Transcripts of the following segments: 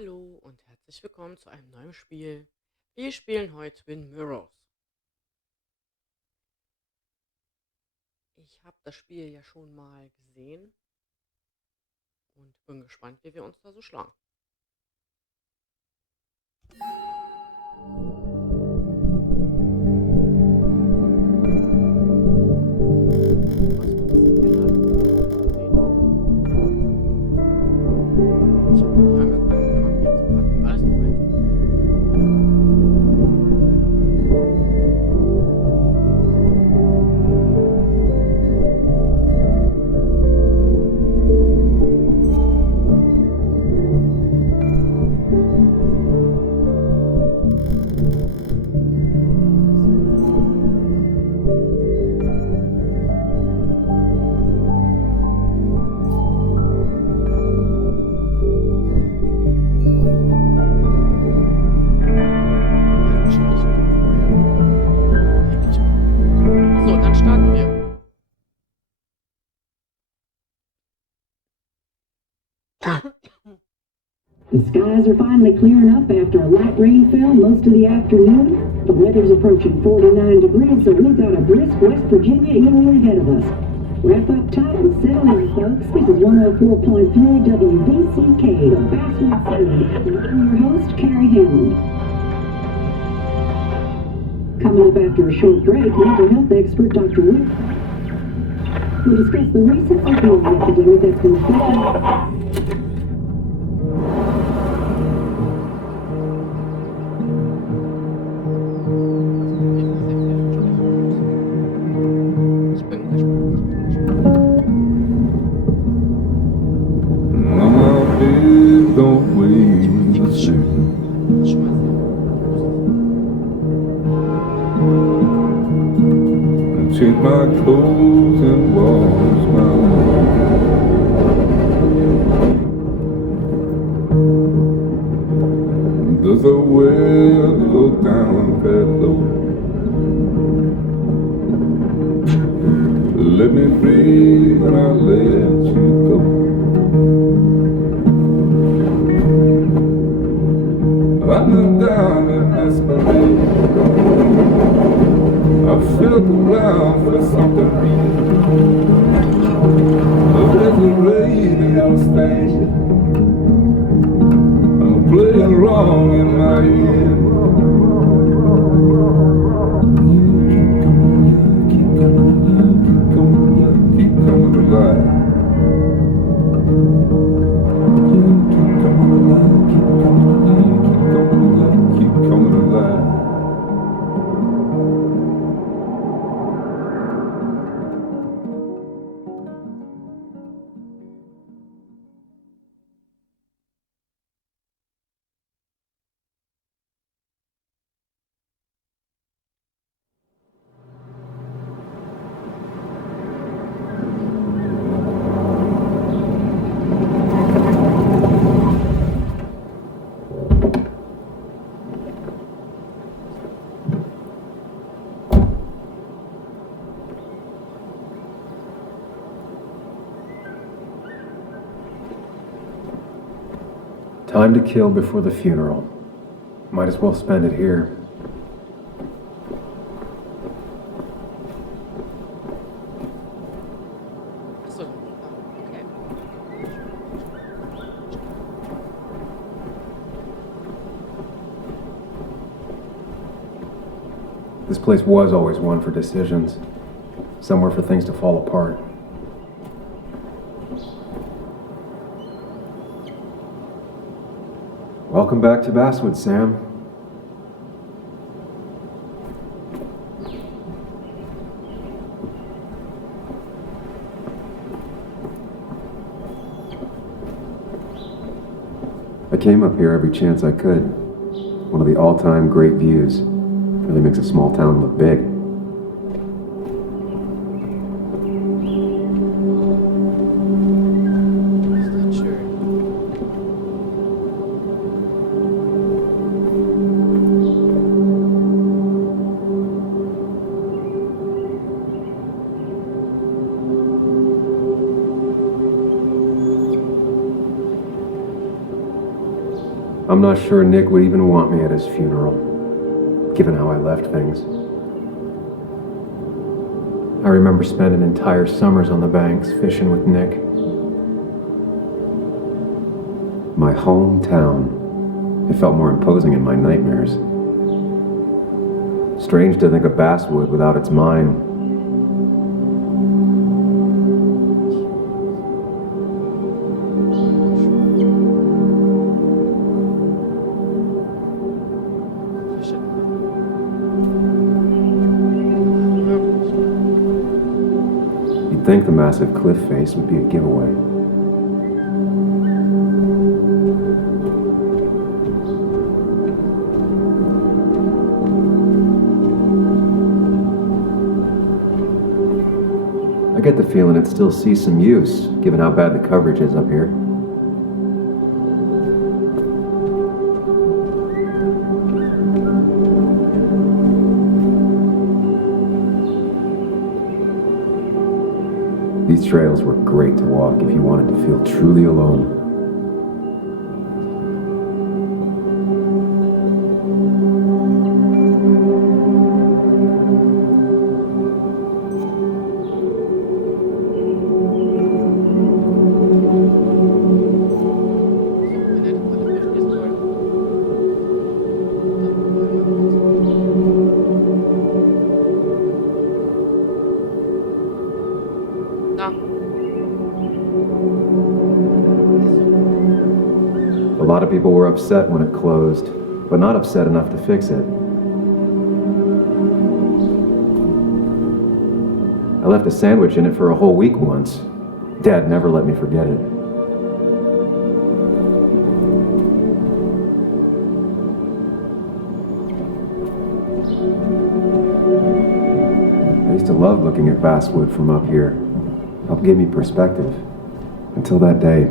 Hallo und herzlich willkommen zu einem neuen Spiel. Wir spielen heute Twin Mirrors. Ich habe das Spiel ja schon mal gesehen und bin gespannt, wie wir uns da so schlagen. Ich habe noch nicht angefangen, wir machen jetzt gerade alles neu. So, dann starten wir. The skies are finally clearing up after a light rain fell most of the afternoon. The weather's approaching 49 degrees, so we've got a brisk West Virginia evening ahead of us. Wrap up tight and settle in, folks. This is 104.3 WVCK, the Basswood City. I'm your host, Carrie Hammond. Coming up after a short break, mental health expert Dr. Wirst will discuss the recent opioid epidemic that's been affecting. Ich bin gespannt. Mama, please don't wait. Die ist schön. Schon mal Take my clothes and wash my hands. Does the well go down that low? Let me breathe and I'll let you go. I look down in desperation. I felt around for something real. There's a radio station playing wrong in my ear. Keep coming alive. Keep coming alive. Keep coming alive. Keep coming alive. Time to kill before the funeral. Might as well spend it here. Achso, okay. This place was always one for decisions. Somewhere for things to fall apart. Welcome back to Basswood, Sam. I came up here every chance I could. One of the all-time great views. Really makes a small town look big. Ist das schön. I'm not sure Nick would even want me at his funeral, given how I left things. I remember spending entire summers on the banks fishing with Nick. My hometown. It felt more imposing in my nightmares. Strange to think of Basswood without its mine. You'd think the massive cliff face would be a giveaway. I get the feeling it still sees some use, given how bad the coverage is up here. These trails were great to walk if you wanted to feel truly alone. A lot of people were upset when it closed, but not upset enough to fix it. I left a sandwich in it for a whole week once. Dad never let me forget it. I used to love looking at Basswood from up here. Helped give me perspective. Until that day.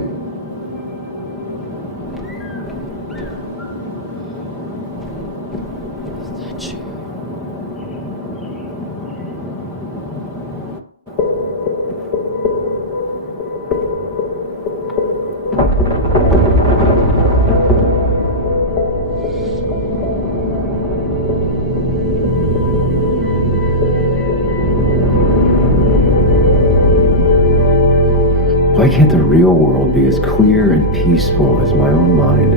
Why can't the real world be as clear and peaceful as my own mind?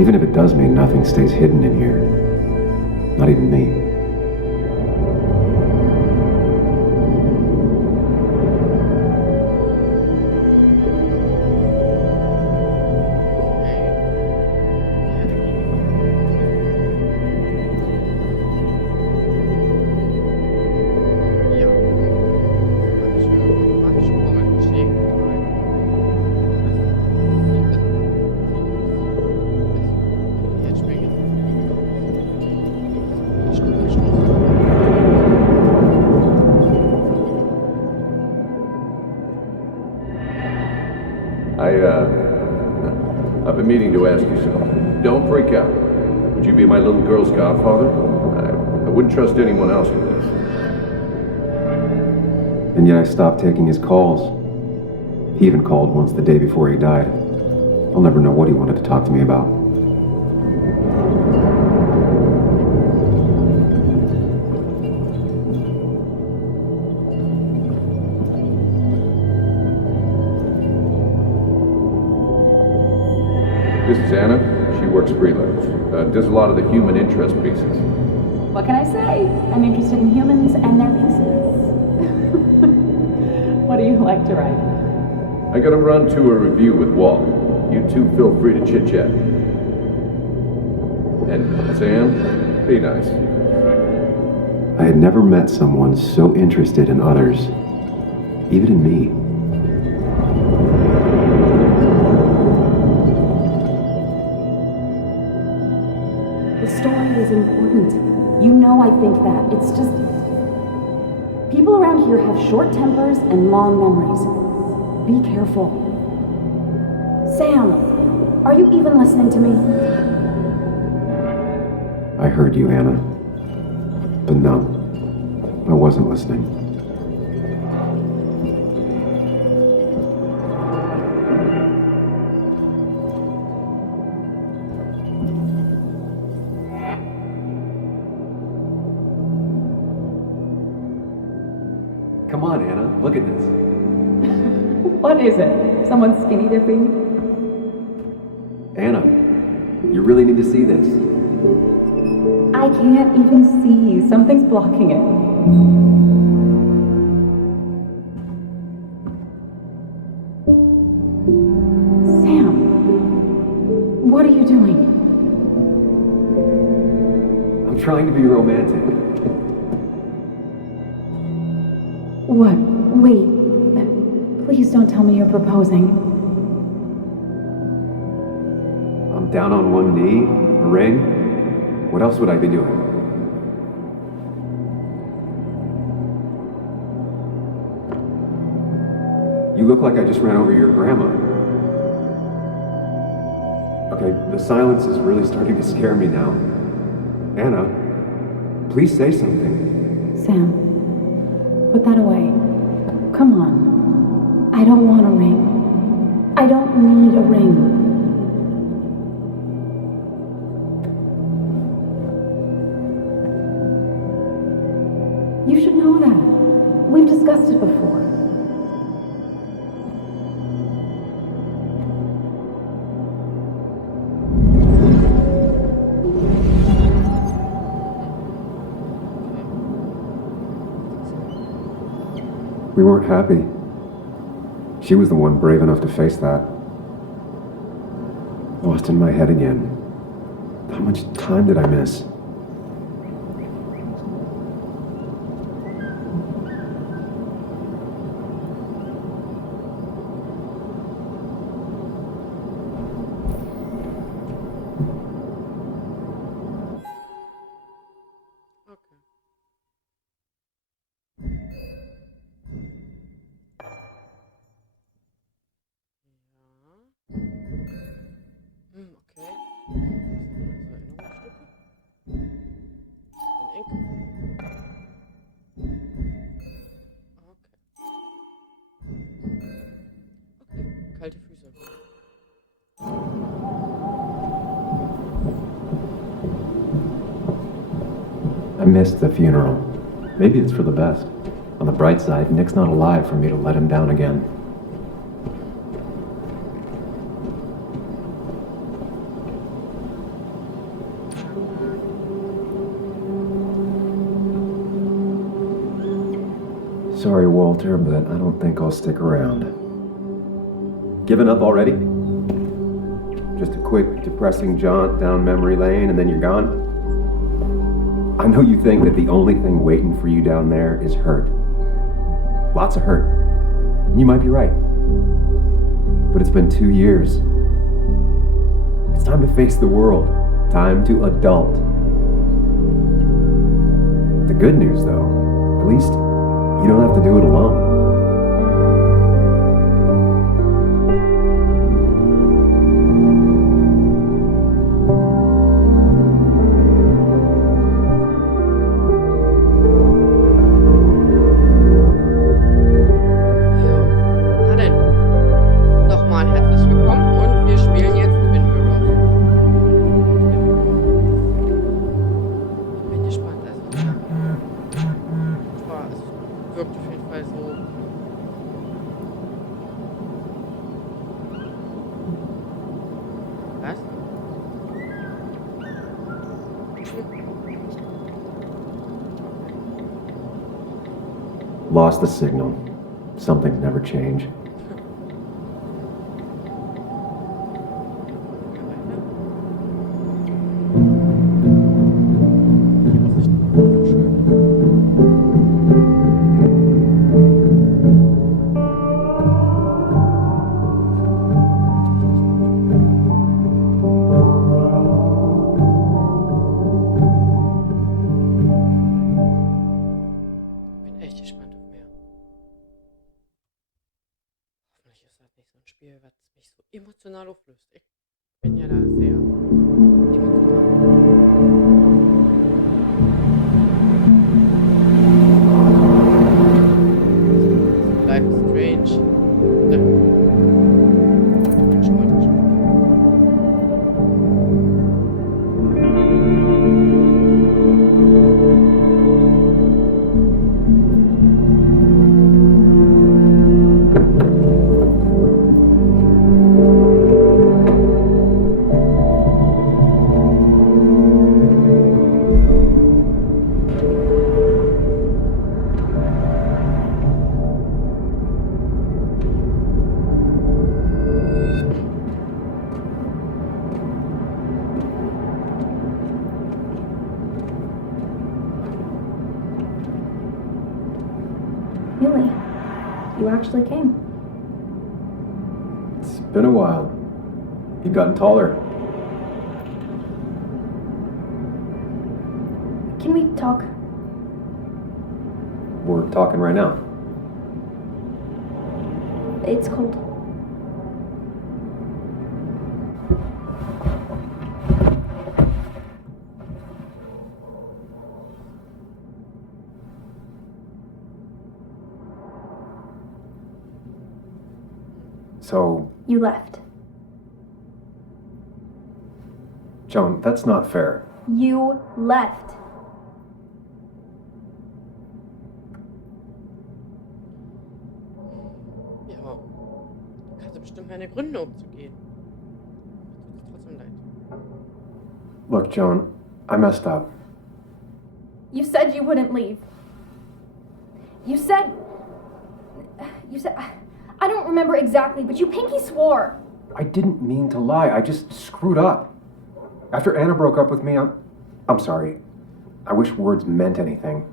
Even if it does mean nothing stays hidden in here. Not even me. I've been meaning to ask you something. Don't freak out. Would you be my little girl's godfather? I wouldn't trust anyone else with this. And yet I stopped taking his calls. He even called once the day before he died. I'll never know what he wanted to talk to me about. This is Anna. She works freelance. Does a lot of the human interest pieces. What can I say? I'm interested in humans and their pieces. What do you like to write? I gotta run to a review with Walt. You two feel free to chit-chat. And Sam, be nice. I had never met someone so interested in others, even in me. The story is important. You know I think that. It's just... people around here have short tempers and long memories. Be careful. Sam, are you even listening to me? I heard you, Anna. But no, I wasn't listening. Come on, Anna, look at this. What is it? Someone skinny dipping? Anna, you really need to see this. I can't even see. Something's blocking it. Sam, what are you doing? I'm trying to be romantic. What? Wait. Please don't tell me you're proposing. I'm down on one knee, a ring. What else would I be doing? You look like I just ran over your grandma. Okay, the silence is really starting to scare me now. Anna, please say something. Sam, put that away. Come on. I don't want a ring. I don't need a ring. You should know that. We've discussed it before. We weren't happy. She was the one brave enough to face that. Lost in my head again. How much time did I miss? Okay. Ja. Okay. Also Erinnerungsstücke. Den Ink. Okay. Okay. Kalte Füße. I missed the funeral. Maybe it's for the best. On the bright side, Nick's not alive for me to let him down again. Sorry, Walter, but I don't think I'll stick around. Given up already? Just a quick, depressing jaunt down memory lane and then you're gone? I know you think that the only thing waiting for you down there is hurt. Lots of hurt. And you might be right. But it's been 2 years. It's time to face the world. Time to adult. The good news, though, at least you don't have to do it alone. Na denn, nochmal herzlich willkommen und wir spielen jetzt Twin Mirrors. Ich bin gespannt. Es wirkt auf jeden Fall so. Was? Lost the signal. Some things never change. Bin echt gespannt auf mehr. nicht so emotional auflöst. Ich bin ja da sehr emotional. Life is strange. Ne. Schon mal drin. Really? You actually came. It's been a while. You've gotten taller. Can we talk? We're talking right now. It's cold. So, You left. Joan, that's not fair. You left. Ja, kannst du bestimmt meine Gründe umzugehen. Tut trotzdem leid. Look, Joan, I messed up. You said you wouldn't leave. You said, I don't remember exactly, but you pinky swore. I didn't mean to lie. I just screwed up. After Anna broke up with me, I'm sorry. I wish words meant anything.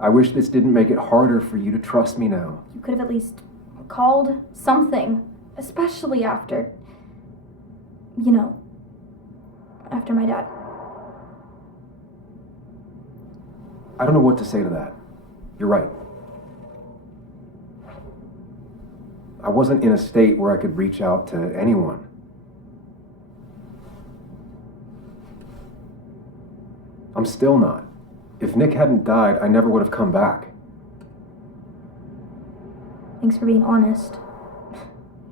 I wish this didn't make it harder for you to trust me now. You could have at least called something, especially after, after my dad. I don't know what to say to that. You're right. I wasn't in a state where I could reach out to anyone. I'm still not. If Nick hadn't died, I never would have come back. Thanks for being honest.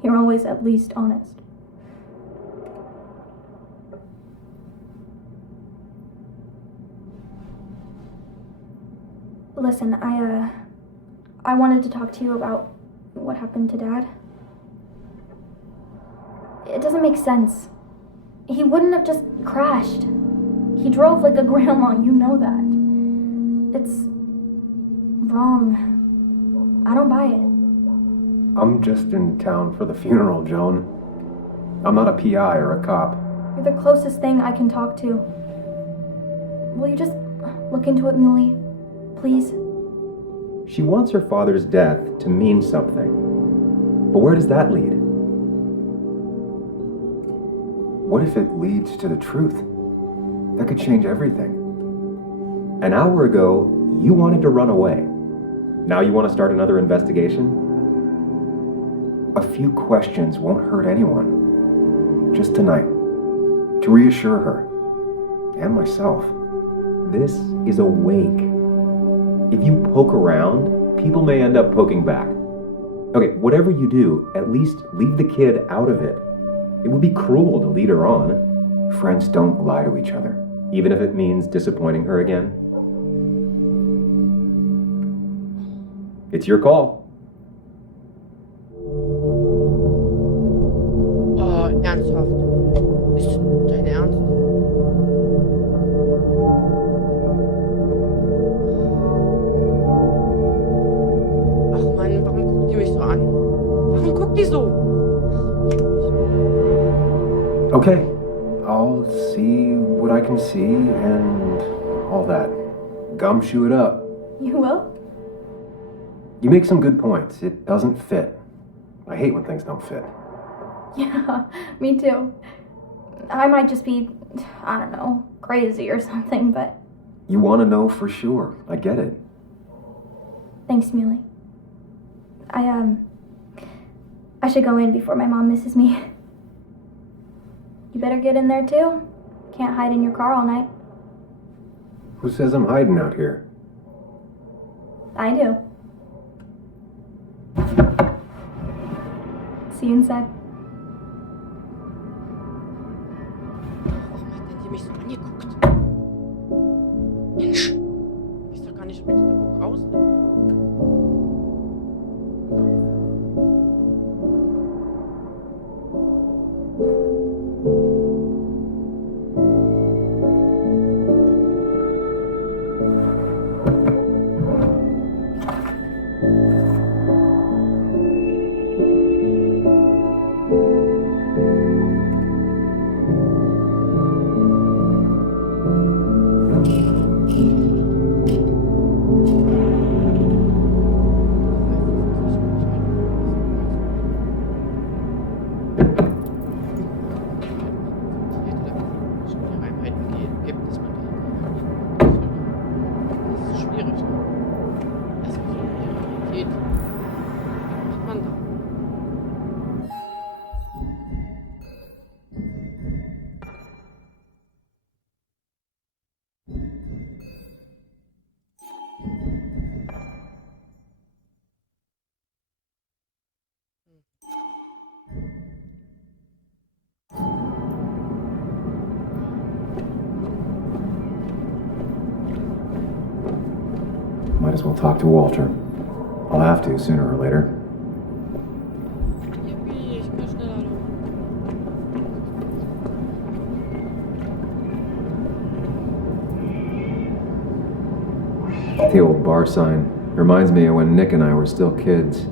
You're always at least honest. Listen, I wanted to talk to you about what happened to Dad. It doesn't make sense. He wouldn't have just crashed. He drove like a grandma, you know that. It's wrong. I don't buy it. I'm just in town for the funeral, Joan. I'm not a PI or a cop. You're the closest thing I can talk to. Will you just look into it, Muley? Please? She wants her father's death to mean something. But where does that lead? What if it leads to the truth? That could change everything. An hour ago, you wanted to run away. Now you want to start another investigation? A few questions won't hurt anyone. Just tonight. To reassure her. And myself. This is a wake. If you poke around, people may end up poking back. Okay, whatever you do, at least leave the kid out of it. It would be cruel to lead her on. Friends don't lie to each other, even if it means disappointing her again. It's your call. Oh, ernsthaft? Ist das dein Ernst? Ach Mann, warum guckt die mich so an? Warum guckt die so? Okay, I'll see what I can see and all that. Gumshoe it up. You will? You make some good points. It doesn't fit. I hate when things don't fit. Yeah, me too. I might just be, I don't know, crazy or something, but You want to know for sure. I get it. thanks, Muley. I I should go in before my mom misses me. You better get in there too. Can't hide in your car all night. Who says I'm hiding out here? I do. See you inside. Warum hat denn die mich so angeguckt? Mensch, ich weiß doch gar nicht, ob ich das Buch rausnehme. Might as well talk to Walter. I'll have to sooner or later. Yippie, ich bin schneller los. The old bar sign reminds me of when Nick and I were still kids.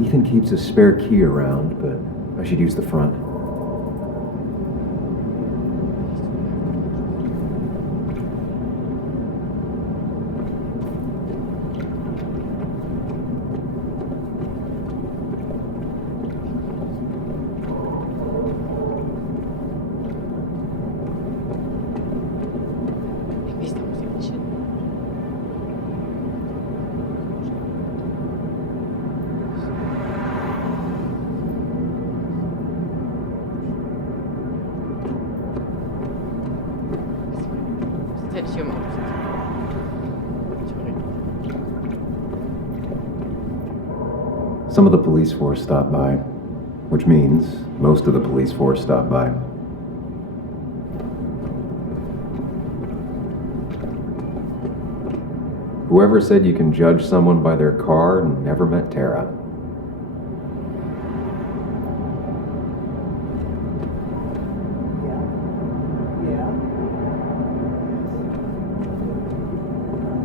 Ethan keeps a spare key around, but I should use the front. Irgendwie ist da Musik nicht hin. Das hätte ich hier im Auto sitzen. Some of the police force stopped by, which means most of the police force stopped by. Whoever said you can judge someone by their car never met Tara.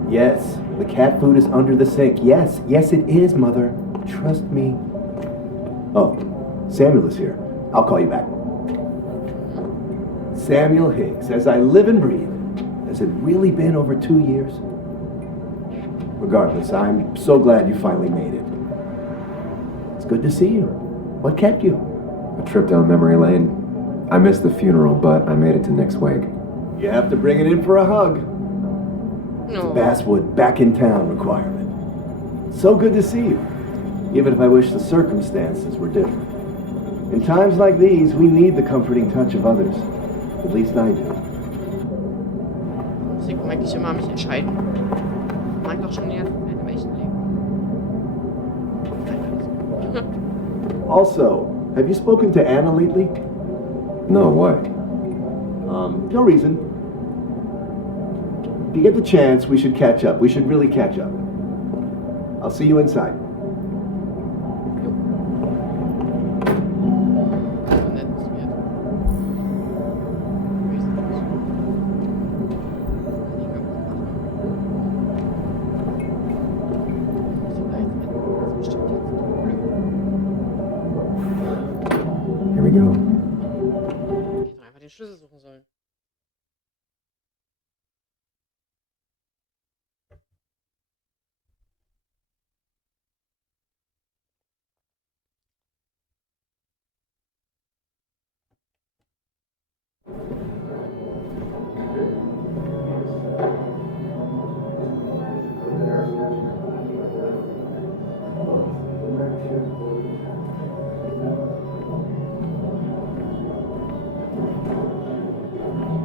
Yes, the cat food is under the sink. Yes, yes it is, Mother. Trust me. Oh, Samuel is here. I'll call you back. Samuel Higgs, as I live and breathe. Has it really been over 2 years? Regardless, I'm so glad you finally made it. It's good to see you. What kept you? A trip down memory lane. I missed the funeral, but I made it to Nick's wake. You have to bring it in for a hug. No. Basswood back in town requirement. So good to see you, even if I wish the circumstances were different. In times like these, we need the comforting touch of others. At least I do. Muss ich eigentlich immer mich entscheiden. Mach ich doch schon die ganze Zeit im echten Leben. Also, have you spoken to Anna lately? No, what? No reason. If you get the chance, we should catch up. We should really catch up. I'll see you inside. So nett es wird. Here we go. Ich hätte einfach den Schlüssel suchen sollen.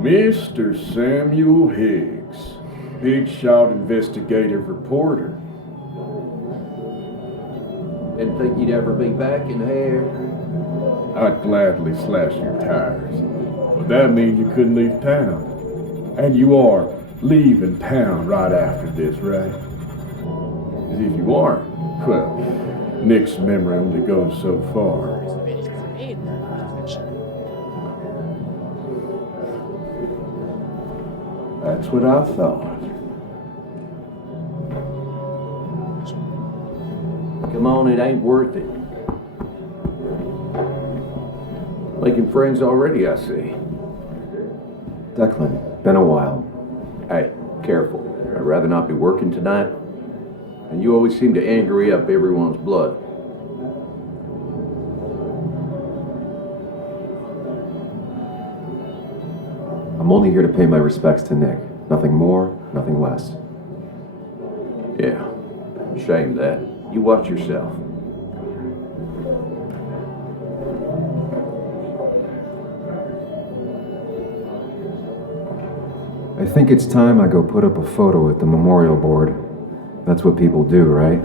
Mr. Samuel Higgs, big shot investigative reporter. Didn't think you'd ever be back in here. I'd gladly slash your tires, but that means you couldn't leave town. And you are leaving town right after this, right? As if you aren't, well, Nick's memory only goes so far. So wenig reden. Quatschen. That's what I thought. Come on, it ain't worth it. Making friends already, I see. Declan, been a while. Hey, careful. I'd rather not be working tonight. And you always seem to angry up everyone's blood. I'm only here to pay my respects to Nick. Nothing more, nothing less. Yeah, shame that. You watch yourself. I think it's time I go put up a photo at the memorial board. That's what people do, right?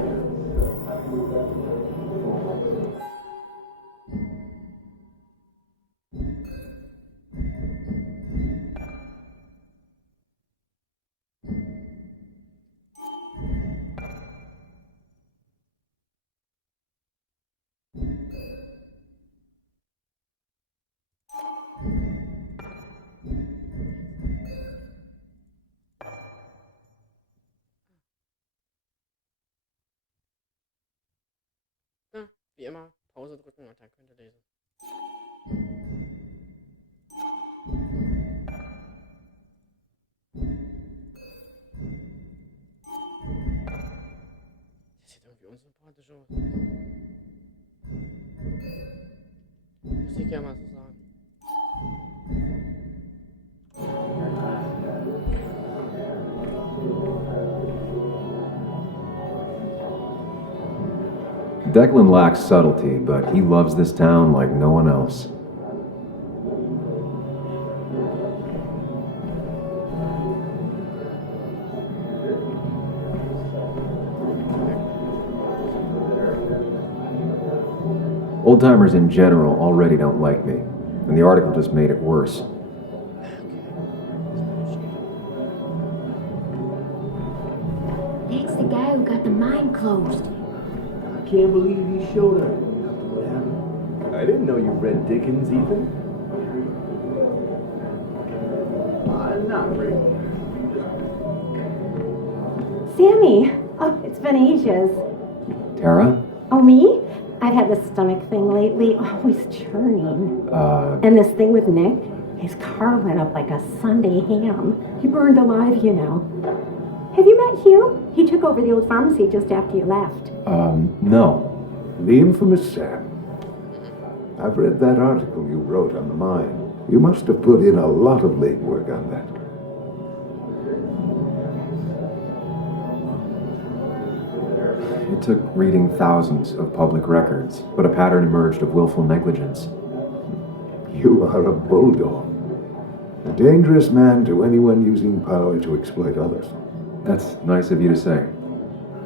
Na, wie immer, Pause drücken und dann könnt ihr lesen. Das sieht irgendwie unsympathisch aus. Muss ich ja mal so sagen. Declan lacks subtlety, but he loves this town like no one else. Old-timers in general already don't like me, and the article just made it worse. That's the guy who got the mine closed. I can't believe he showed up. What happened? I didn't know you read Dickens, Ethan. Not really. Sammy! Oh, it's been ages. Tara? Oh, me? I've had this stomach thing lately, always churning. And this thing with Nick, his car went up like a Sunday ham. He burned alive, you know. Have you met Hugh? He took over the old pharmacy just after you left. No. The infamous Sam. I've read that article you wrote on the mine. You must have put in a lot of legwork on that. It took reading thousands of public records, but a pattern emerged of willful negligence. You are a bulldog. A dangerous man to anyone using power to exploit others. That's nice of you to say.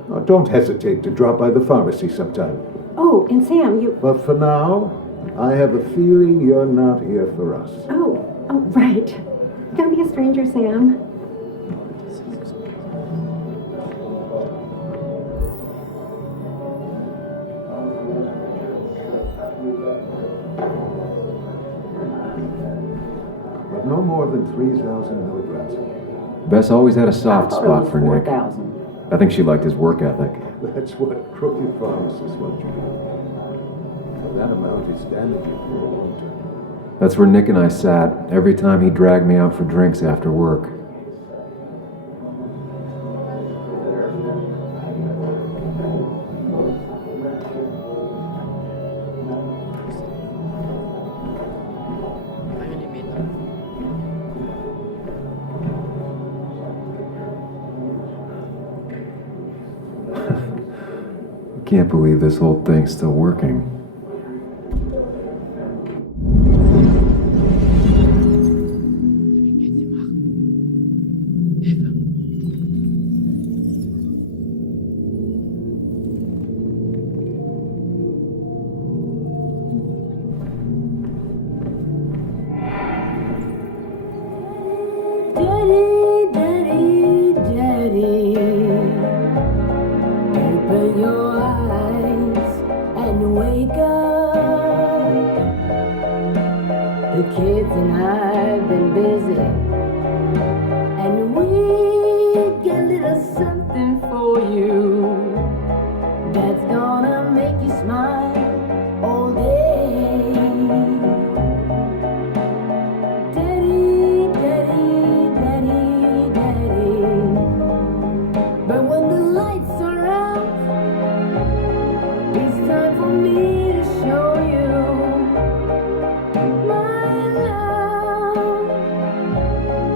Oh, don't hesitate to drop by the pharmacy sometime. Oh, and Sam, you... But for now, I have a feeling you're not here for us. Oh, right. Don't be a stranger, Sam. But no more than 3,000 milligrams. Bess always had a soft spot for Nick. 4,000. I think she liked his work ethic. That's what crooked pharmacists want you to do. That amount is damaging for a long term. That's where Nick and I sat every time he dragged me out for drinks after work. Can't believe this whole thing's still working. The kids and I've been busy, and we got a little something for you that's gonna make you smile all day. Daddy, daddy, daddy, daddy. But when the lights are out, it's time for me to show you my love.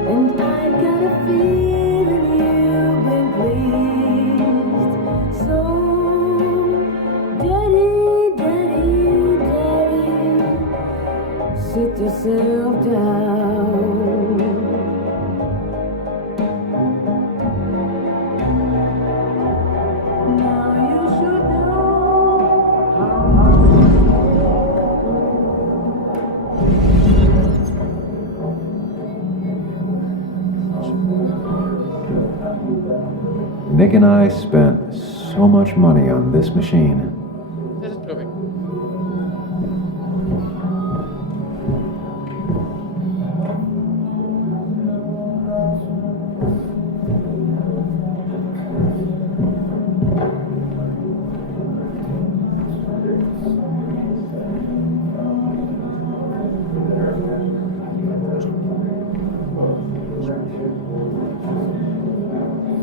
And I got a feeling you've been pleased. So, daddy, daddy, daddy, sit yourself down. Now you should know how. Nick and I spent so much money on this machine. Das ist glaube ich.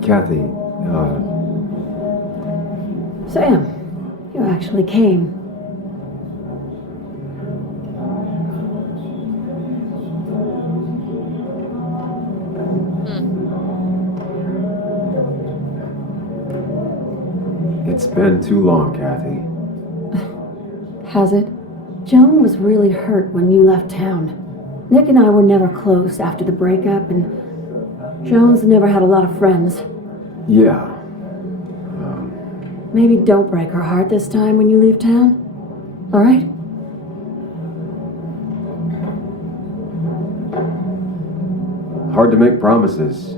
Kathy, Sam, you actually came. it's been too long, Kathy. Has it? Joan was really hurt when you left town. Nick and I were never close after the breakup, and Joan's never had a lot of friends. Yeah. Maybe don't break her heart this time when you leave town. All right? Hard to make promises.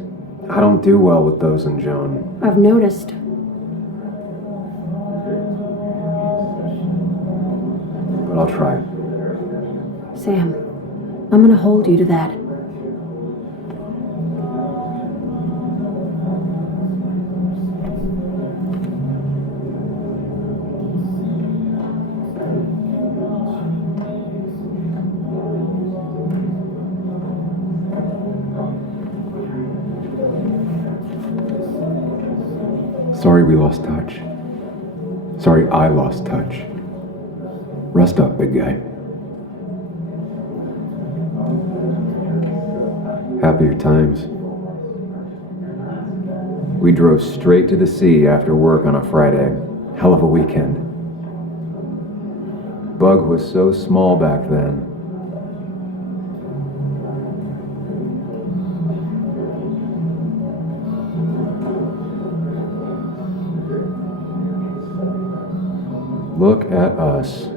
I don't do well with those in Joan. I've noticed. But I'll try. Sam, I'm gonna hold you to that. Sorry we lost touch. Sorry I lost touch. Rest up, big guy. Happier times. We drove straight to the sea after work on a Friday. Hell of a weekend. Bug was so small back then. Look at us.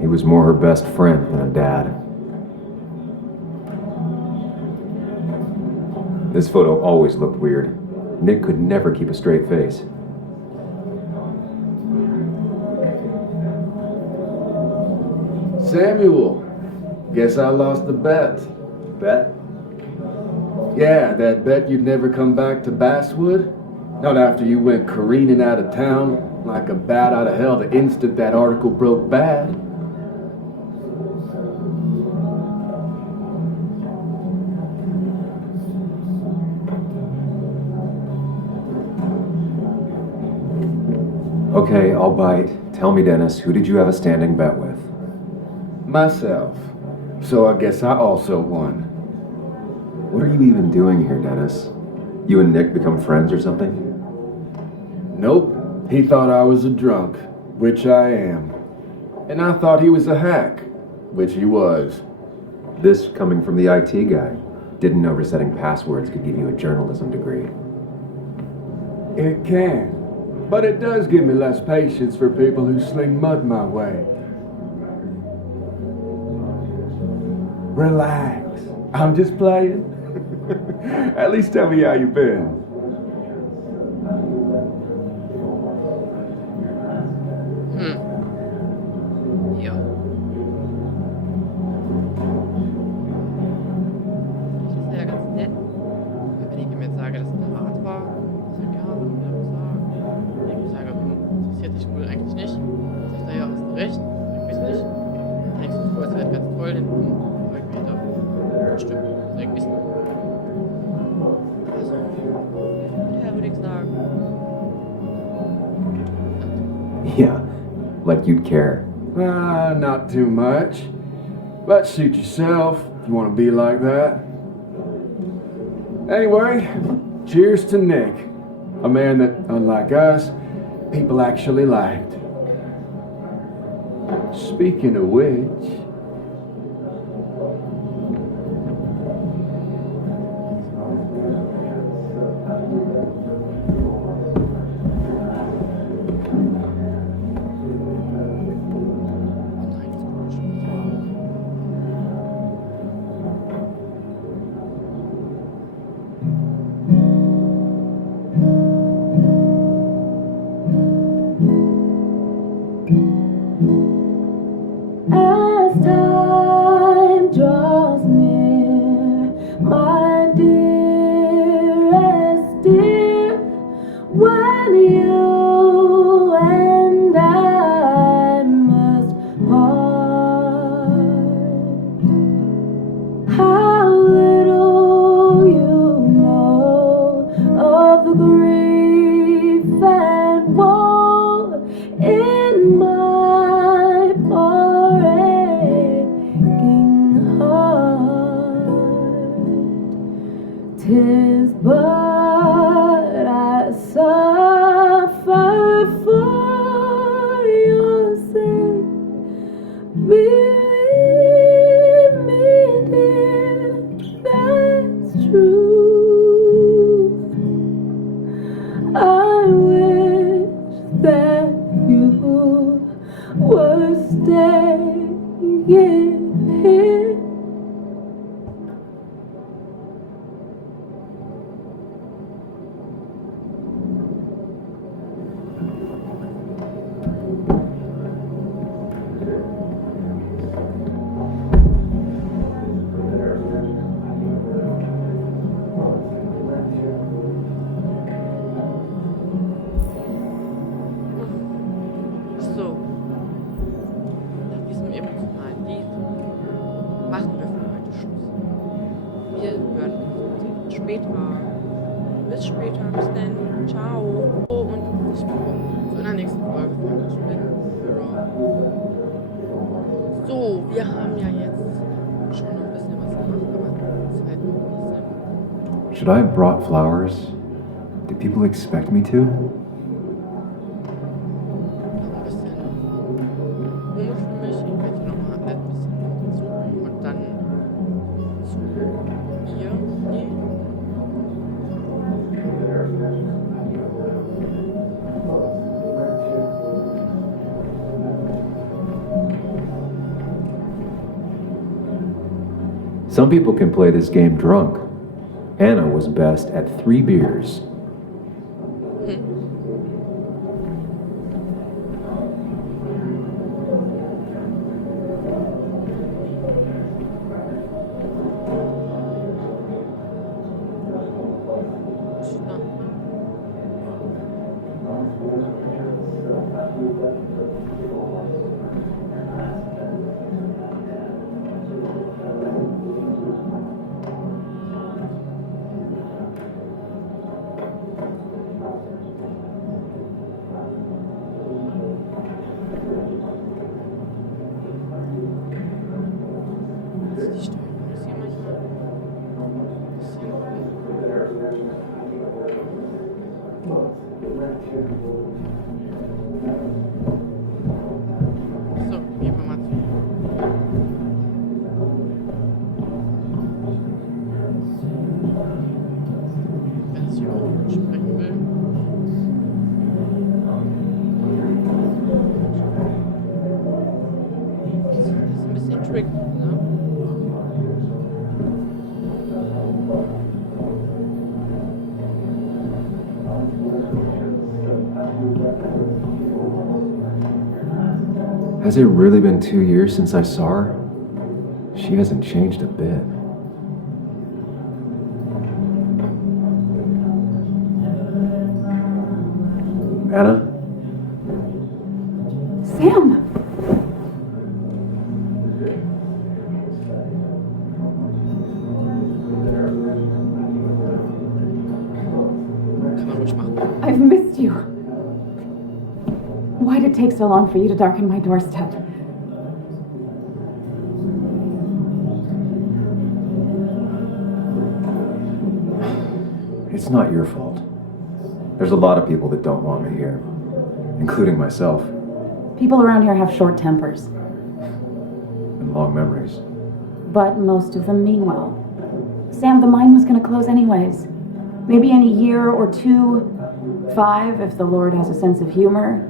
He was more her best friend than a dad. This photo always looked weird. Nick could never keep a straight face. Samuel, guess I lost the bet. Bet? Yeah, that bet you'd never come back to Basswood? Not after you went careening out of town like a bat out of hell the instant that article broke bad. Okay, I'll bite. Tell me, Dennis, who did you have a standing bet with? Myself. So I guess I also won. What are you even doing here, Dennis? You and Nick become friends or something? Nope. He thought I was a drunk, which I am. And I thought he was a hack, which he was. This coming from the IT guy. Didn't know resetting passwords could give you a journalism degree. It can. But it does give me less patience for people who sling mud my way. Relax. I'm just playing. At least tell me how you been. Yeah, like you'd care. Not too much. But suit yourself if you want to be like that. Anyway, cheers to Nick. A man that, unlike us, people actually liked. Speaking of which... As time draws near, my dearest dear, when you and I must part, how little you know of the grief and woe in my poor aching heart. 'Tis but I suffer for your sake. Believe me, dear, that's true. I wish that you were staying here. So, nach diesem emotionalen Lied machen wir für heute Schluss. Wir hören uns später. Bis später, bis dann. Ciao. Und bis zu einer nächsten Folge von Spiel. So, wir haben ja jetzt schon ein bisschen was gemacht, aber Zeit noch nicht. Should I have brought flowers? Do people expect me to? Some people can play this game drunk. Anna was best at 3 beers. So, gehen wir mal zu. Wenn es überhaupt sprechen will. Das ist ein bisschen tricky, ne? Has it really been 2 years since I saw her? She hasn't changed a bit. Anna? Sam! I've missed you. Why'd it take so long for you to darken my doorstep? It's not your fault. There's a lot of people that don't want me here, including myself. People around here have short tempers. And long memories. But most of them mean well. Sam, the mine was going to close anyways. Maybe in a year or 2, 5, if the Lord has a sense of humor.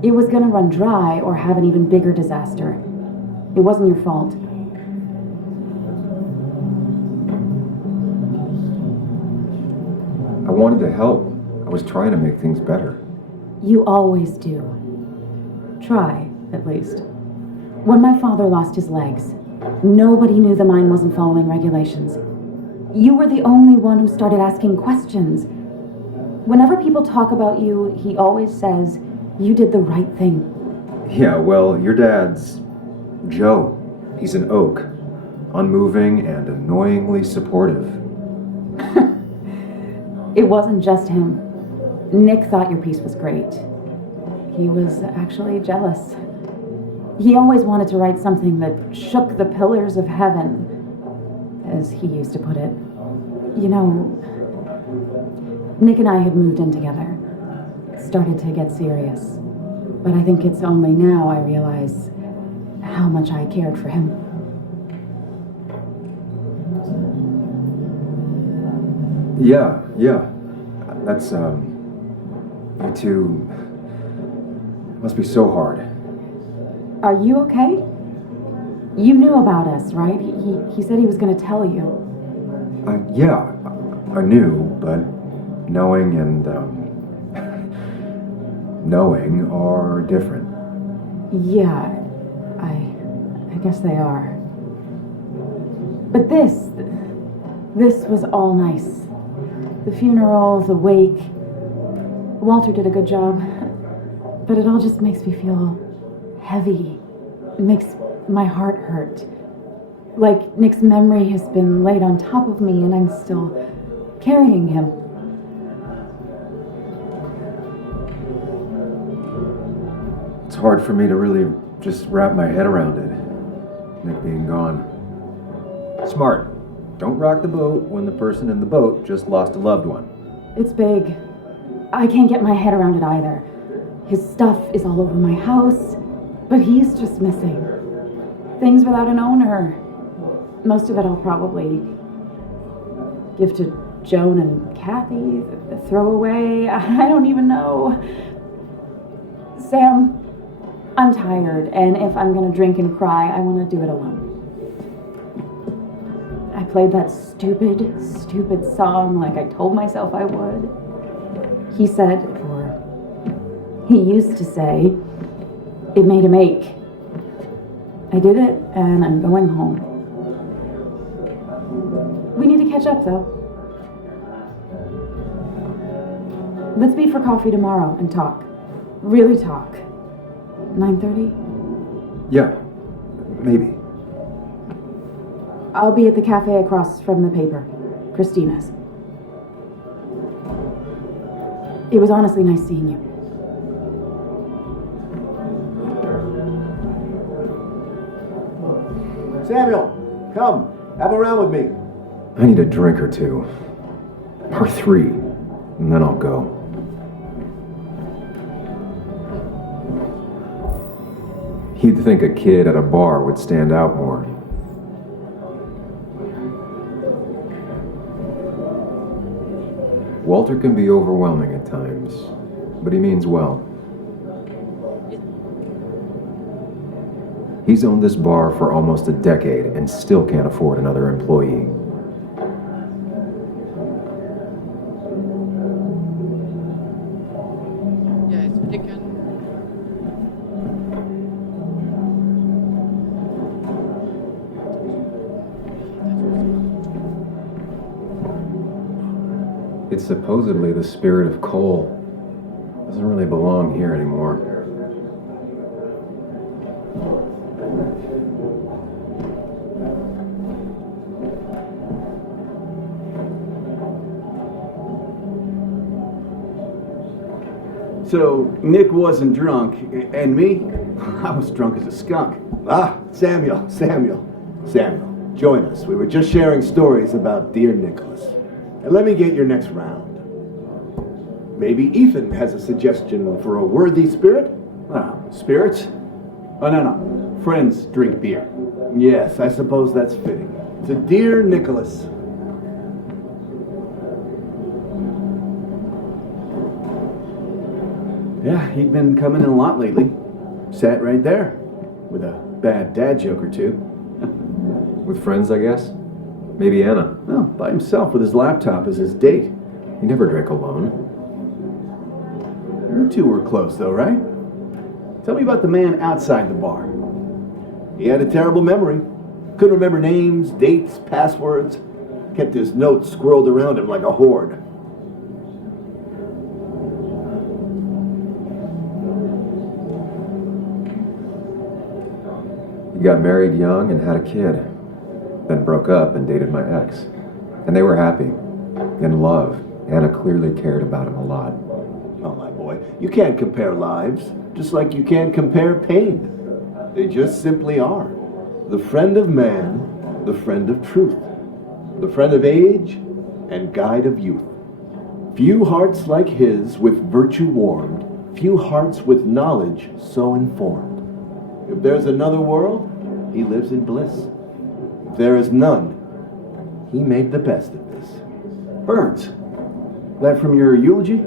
It was going to run dry or have an even bigger disaster. It wasn't your fault. I wanted to help. I was trying to make things better. You always do. Try, at least. When my father lost his legs, nobody knew the mine wasn't following regulations. You were the only one who started asking questions. Whenever people talk about you, he always says, you did the right thing. Yeah, well, your dad's Joe. He's an oak. Unmoving and annoyingly supportive. It wasn't just him. Nick thought your piece was great. He was actually jealous. He always wanted to write something that shook the pillars of heaven, as he used to put it. You know, Nick and I had moved in together, started to get serious. But I think it's only now I realize how much I cared for him. Yeah. That's, you two must be so hard. Are you okay? You knew about us, right? He said he was going to tell you. Yeah, I knew, but knowing and, knowing are different. Yeah, I guess they are. But this was all nice. The funeral, the wake. Walter did a good job. But it all just makes me feel heavy. It makes my heart hurt. Like Nick's memory has been laid on top of me and I'm still carrying him. It's hard for me to really just wrap my head around it, Nick being gone. Smart. Don't rock the boat when the person in the boat just lost a loved one. It's big. I can't get my head around it either. His stuff is all over my house, but he's just missing. Things without an owner. Most of it I'll probably give to Joan and Kathy, throw away. I don't even know. Sam, I'm tired, and if I'm gonna drink and cry, I want to do it alone. I played that stupid song like I told myself I would. He said, or he used to say, it made him ache. I did it, and I'm going home. We need to catch up, though. Let's meet for coffee tomorrow and talk. Really talk. 9:30? Yeah, maybe. I'll be at the cafe across from the paper. Christina's. It was honestly nice seeing you. Samuel, come. Have a round with me. I need a drink or two. Or 3. And then I'll go. You'd think a kid at a bar would stand out more. Walter can be overwhelming at times, but he means well. He's owned this bar for almost a decade and still can't afford another employee. Ja, jetzt würde ich gerne. It's supposedly the spirit of coal. Doesn't really belong here anymore. So, Nick wasn't drunk, and me? I was drunk as a skunk. Ah, Samuel, join us. We were just sharing stories about dear Nicholas. And let me get your next round. Maybe Ethan has a suggestion for a worthy spirit? Spirits? Oh, no. Friends drink beer. Yes, I suppose that's fitting. To dear Nicholas. Yeah, he'd been coming in a lot lately. Sat right there, with a bad dad joke or two. With friends, I guess? Maybe Anna. No, by himself with his laptop as his date. He never drank alone. You two were close, though, right? Tell me about the man outside the bar. He had a terrible memory. Couldn't remember names, dates, passwords. Kept his notes squirreled around him like a hoard. He got married young and had a kid. Then broke up and dated my ex. And they were happy. In love. Anna clearly cared about him a lot. Oh, my boy, you can't compare lives, just like you can't compare pain. They just simply are. The friend of man, the friend of truth. The friend of age and guide of youth. Few hearts like his with virtue warmed, few hearts with knowledge so informed. If there's another world, he lives in bliss. If there is none, he made the best of this. Burns. That from your eulogy?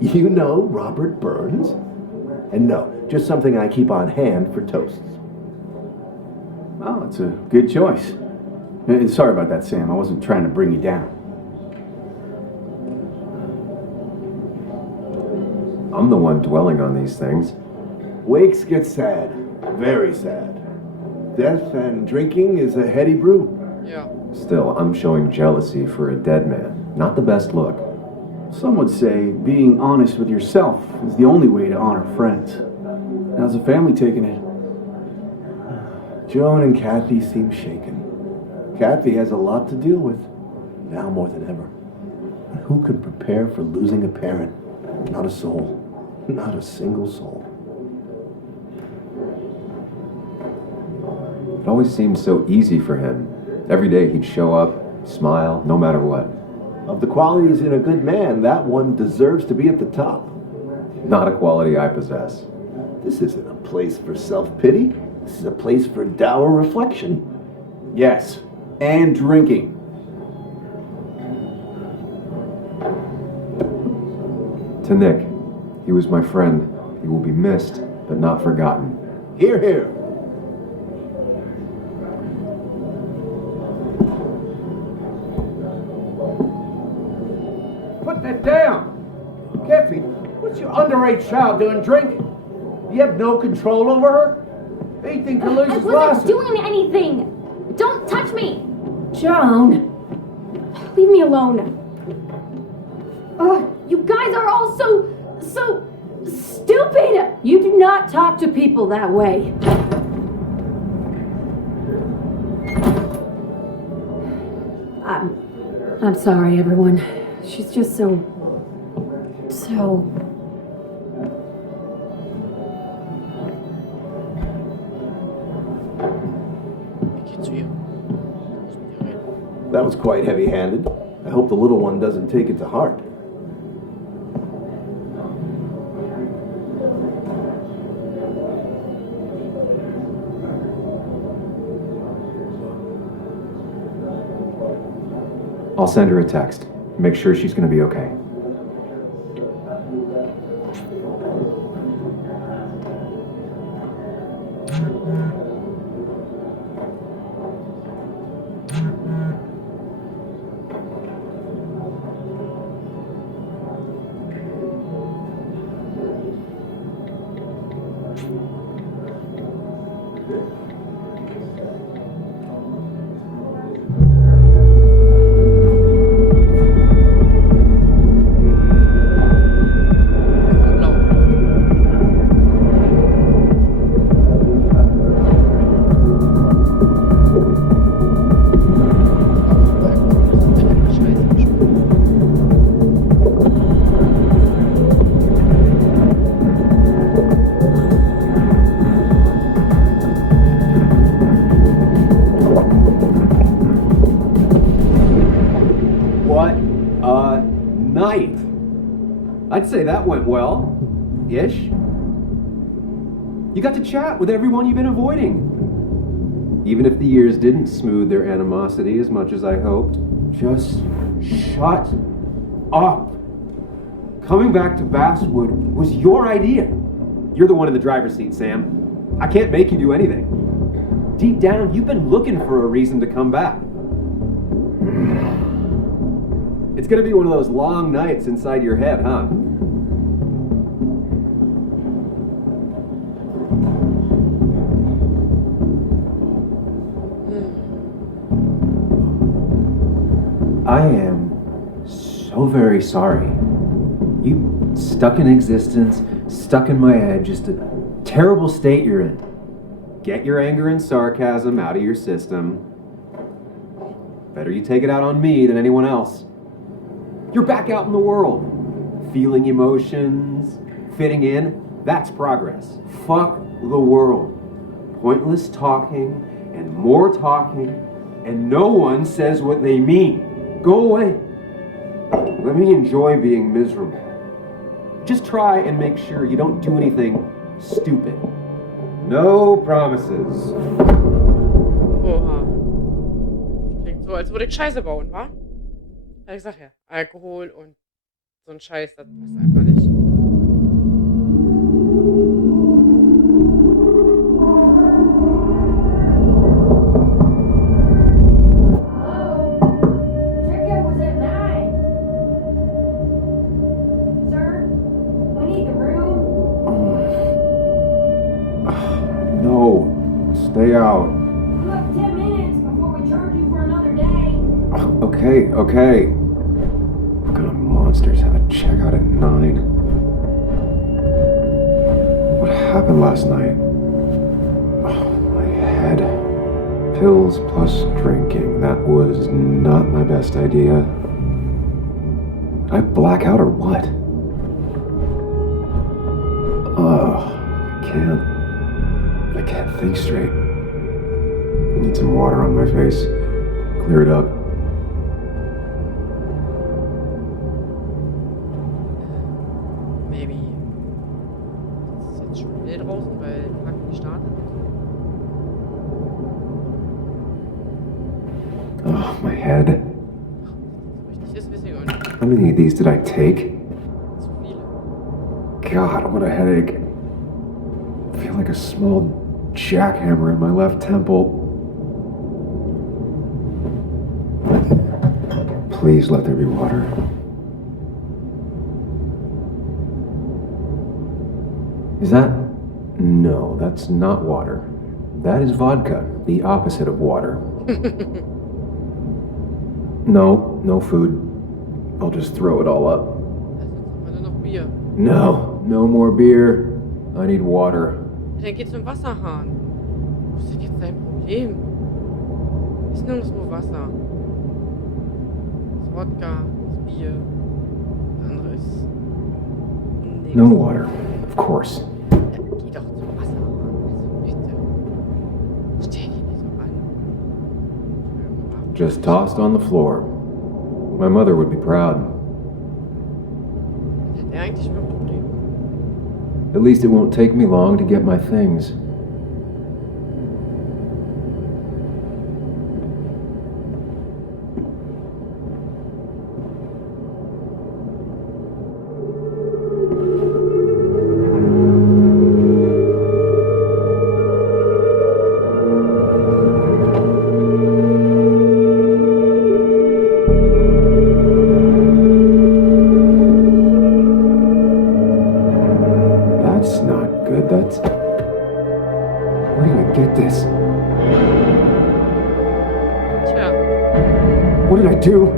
You know Robert Burns? And no, just something I keep on hand for toasts. Well, it's a good choice. And sorry about that, Sam. I wasn't trying to bring you down. I'm the one dwelling on these things. Wakes get sad. Very sad. Death and drinking is a heady brew. Ja. Still, I'm showing jealousy for a dead man. Not the best look. Some would say being honest with yourself is the only way to honor friends. How's the family taking it? Joan and Kathy seem shaken. Kathy has a lot to deal with, now more than ever. And who could prepare for losing a parent? Not a soul. Not a single soul. It always seemed so easy for him. Every day he'd show up, smile, no matter what. Of the qualities in a good man, that one deserves to be at the top. Not a quality I possess. This isn't a place for self-pity. This is a place for dour reflection. Yes, and drinking. To Nick, he was my friend. He will be missed, but not forgotten. Hear, hear. Put that down. Kathy, what's your underage child doing drinking? You have no control over her? They think to lose his I wasn't license. doing anything. Don't touch me. Joan. Leave me alone. You guys are all so stupid. You do not talk to people that way. I'm sorry, everyone. She's just so... That was quite heavy-handed. I hope the little one doesn't take it to heart. I'll send her a text. Make sure she's going to be okay. night. I'd say that went well. Ish. You got to chat with everyone you've been avoiding. Even if the years didn't smooth their animosity as much as I hoped. Just shut up. Coming back to Basswood was your idea. You're the one in the driver's seat, Sam. I can't make you do anything. Deep down, you've been looking for a reason to come back. It's gonna be one of those long nights inside your head, huh? I am so very sorry. You stuck in existence, stuck in my head, just a terrible state you're in. Get your anger and sarcasm out of your system. Better you take it out on me than anyone else. You're back out in the world. Feeling emotions, fitting in, that's progress. Fuck the world. Pointless talking and more talking, and no one says what they mean. Go away. Let me enjoy being miserable. Just try and make sure you don't do anything stupid. No promises. Oha. Klingt so, als würde ich Scheiße bauen, wa? Ja, ich sag ja, Alkohol und so ein Scheiß, das passt einfach nicht. Stay out. You have 10 minutes before we charge you for another day. Okay. What kind of monsters have a checkout at 9? What happened last night? Oh, my head. Pills plus drinking. That was not my best idea. Did I black out or what? I can't think straight. I need some water on my face. Clear it up. Maybe. Das ist jetzt schon wieder draußen, weil die Packung gestartet ist. Oh, my head. Richtig ist, weiß ich auch nicht. How many of these did I take? Zu viele. God, what a headache. I feel like a small jackhammer in my left temple. Please let there be water. Is that? No, that's not water. That is vodka, the opposite of water. No food. I'll just throw it all up. Also noch Bier. No more beer. I need water. Dann geh zum Wasserhahn. Was ist denn jetzt dein Problem? Ist nirgendwo Wasser. Das Wodka, das Bier, das andere ist nichts. No water, of course. Geh doch zum Wasserhahn. Also bitte. Stell dich nicht so an. Just tossed on the floor. My mother would be proud. Was hat er eigentlich für ein Problem? At least it won't take me long to get my things. What did I do?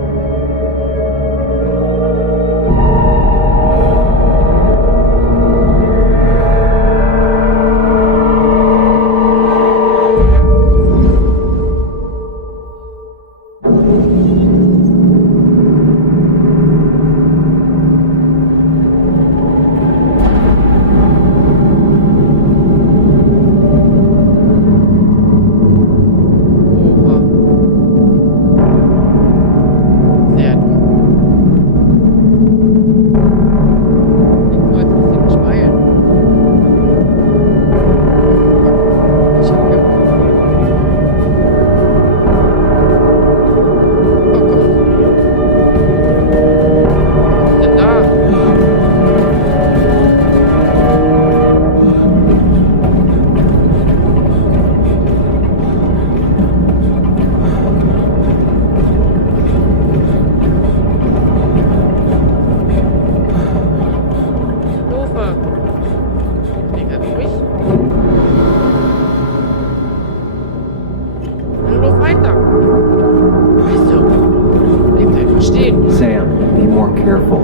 careful.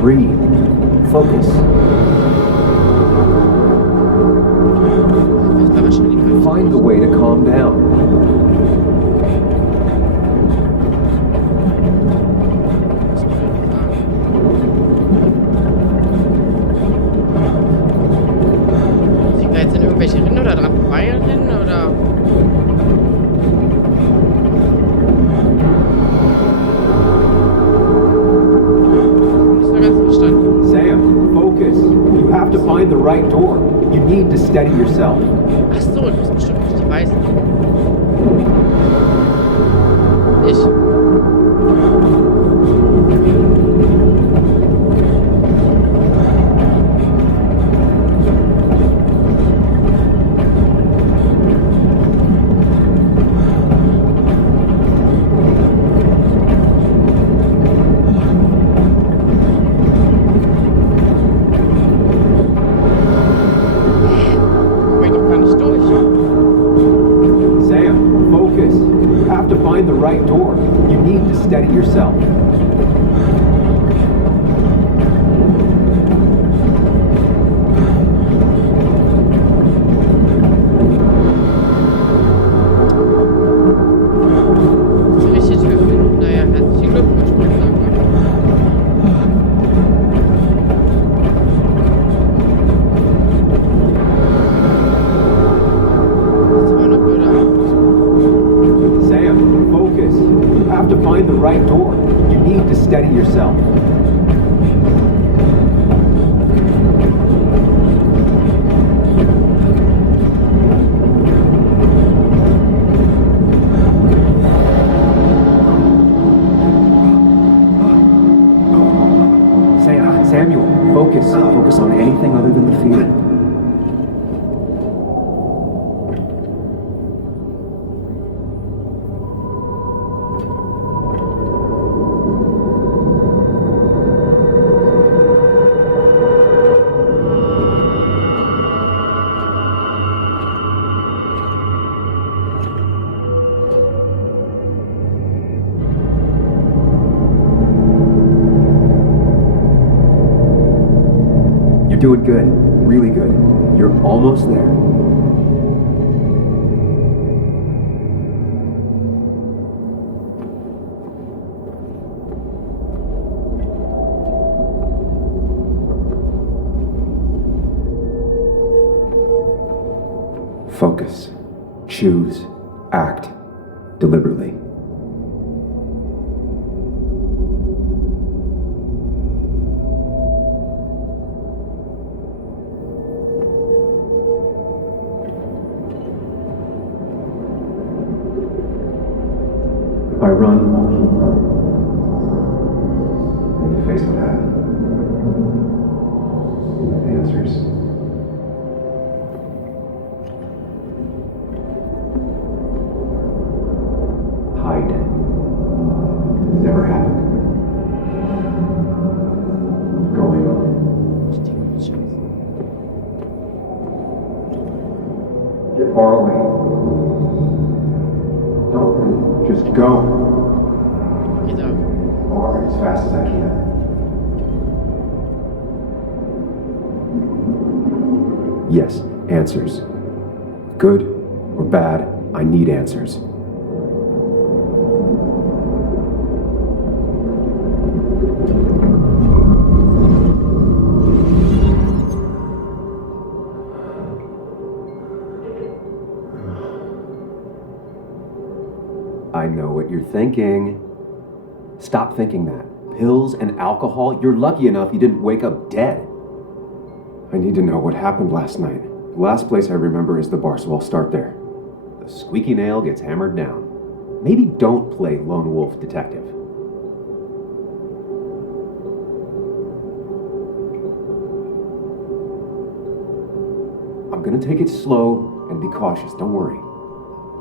Breathe. Focus. Find a way to calm down. Sind wir jetzt in irgendwelche Rennen oder dran vorbeirennen oder? Sam, focus. You have to find the right door. You need to steady yourself. Ach so, du bist bestimmt nicht die Weißen. Ich. Find the right door. You need to steady yourself. Richtig für finden. Naja, herzlichen Glückwunsch, würde ich sagen. Das war noch blöder. Sam, focus. You have to find the right door. You need to steady yourself. Samuel, focus. Focus on anything other than the fear. Doing good, really good. You're almost there. Focus, choose, act deliberately. If I run, I'll keep running. And you face what happened. Answers. Hide. Never happened. Going on. Get far away. Don't just go. Or as fast as I can. Yes, answers. Good or bad, I need answers. I know what you're thinking. Stop thinking that. Pills and alcohol, you're lucky enough you didn't wake up dead. I need to know what happened last night. The last place I remember is the bar, so I'll start there. The squeaky nail gets hammered down. Maybe don't play lone wolf detective. I'm gonna take it slow and be cautious, don't worry.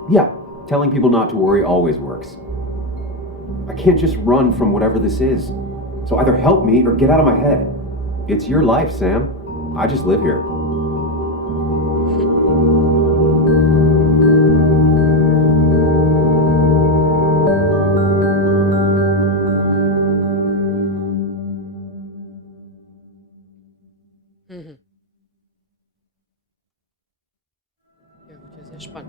Yeah, telling people not to worry always works. I can't just run from whatever this is. So either help me or get out of my head. It's your life, Sam. I just live here. Gespannt.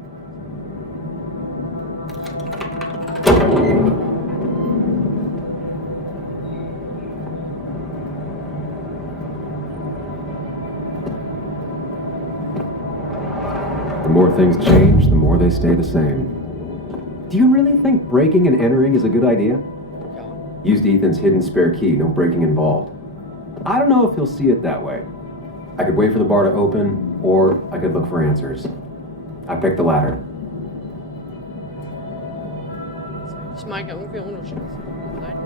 The more things change, the more they stay the same. Do you really think breaking and entering is a good idea? Ja. Used Ethan's hidden spare key, no breaking involved. I don't know if he'll see it that way. I could wait for the bar to open, or I could look for answers. I picked the latter. Ich mag ja irgendwie unschuldig sein.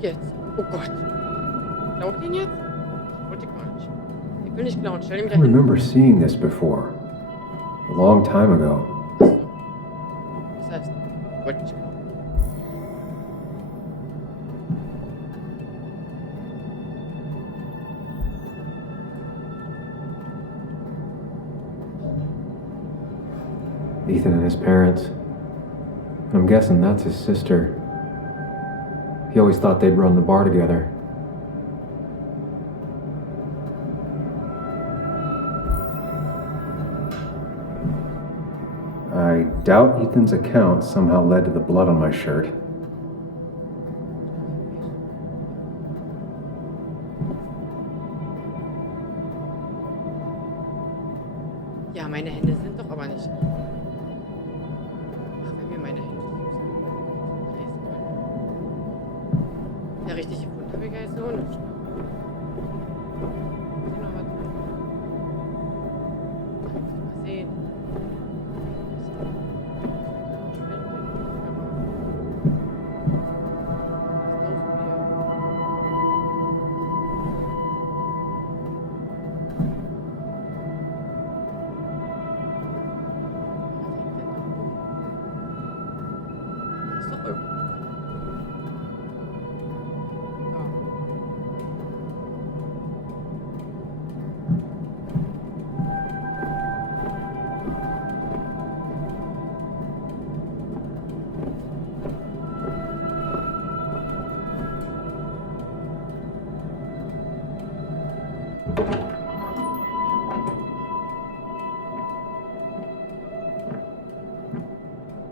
Jetzt. Oh Gott. Klau ich den jetzt? Wollte ich gar nicht. Ich will nicht klauen. Stell ihn I wieder hin. remember seeing this before. A long time ago. Das heißt, wollte nicht klauen. Ethan and his parents. And I'm guessing that's his sister. He always thought they'd run the bar together. I doubt Ethan's account somehow led to the blood on my shirt. Ja, meine Hände sind doch aber nicht. Ach, wenn wir meine Hände lesen können. Der richtige Fund habe ich ja jetzt so nicht. Mal sehen.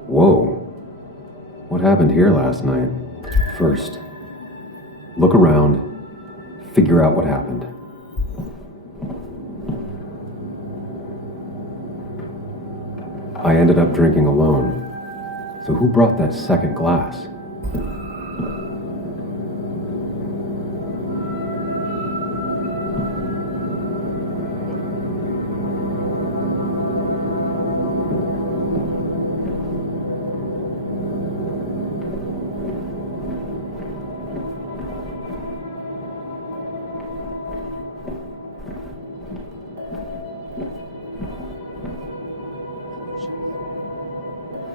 Whoa. What happened here last night? First, look around, figure out what happened. I ended up drinking alone. So who brought that second glass?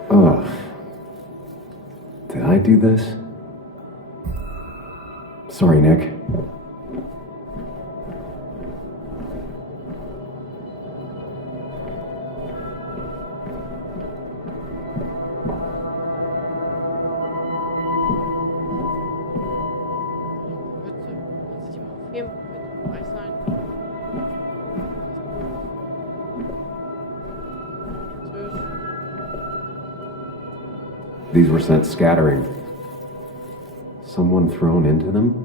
Ugh. Did I do this? Sorry, Nick. These were sent scattering. Someone thrown into them?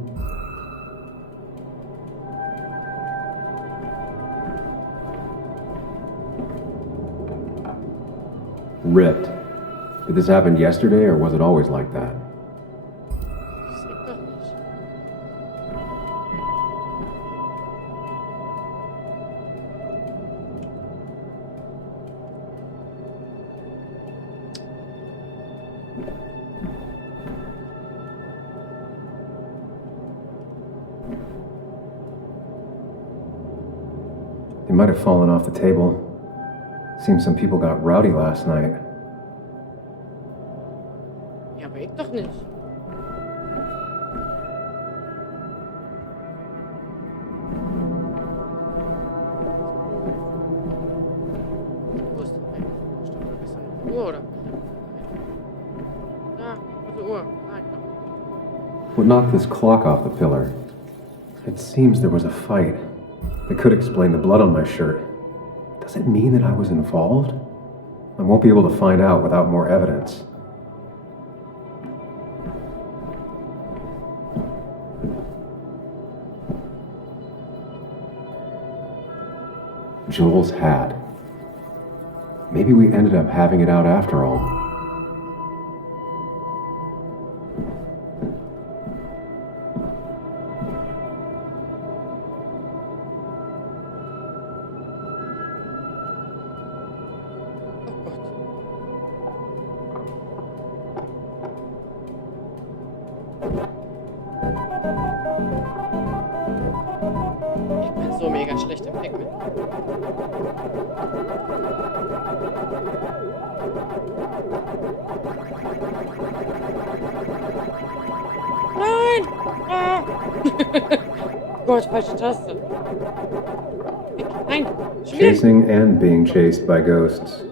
Ripped. Did this happen yesterday, or was it always like that? They might have fallen off the table. Seems some people got rowdy last night. Doch nicht. Wo ist doch eigentlich? Stand da gestern noch eine Uhr, oder? Da, diese Uhr. Nein, noch. What knocked this clock off the pillar? It seems there was a fight. It could explain the blood on my shirt. Does it mean that I was involved? I won't be able to find out without more evidence. Joel's hat. Maybe we ended up having it out after all. Ich bin so mega schlecht im Pigment. Nein! Ah. Gott, falsche Taste. Nein! Schon wieder. Chasing and being chased by ghosts.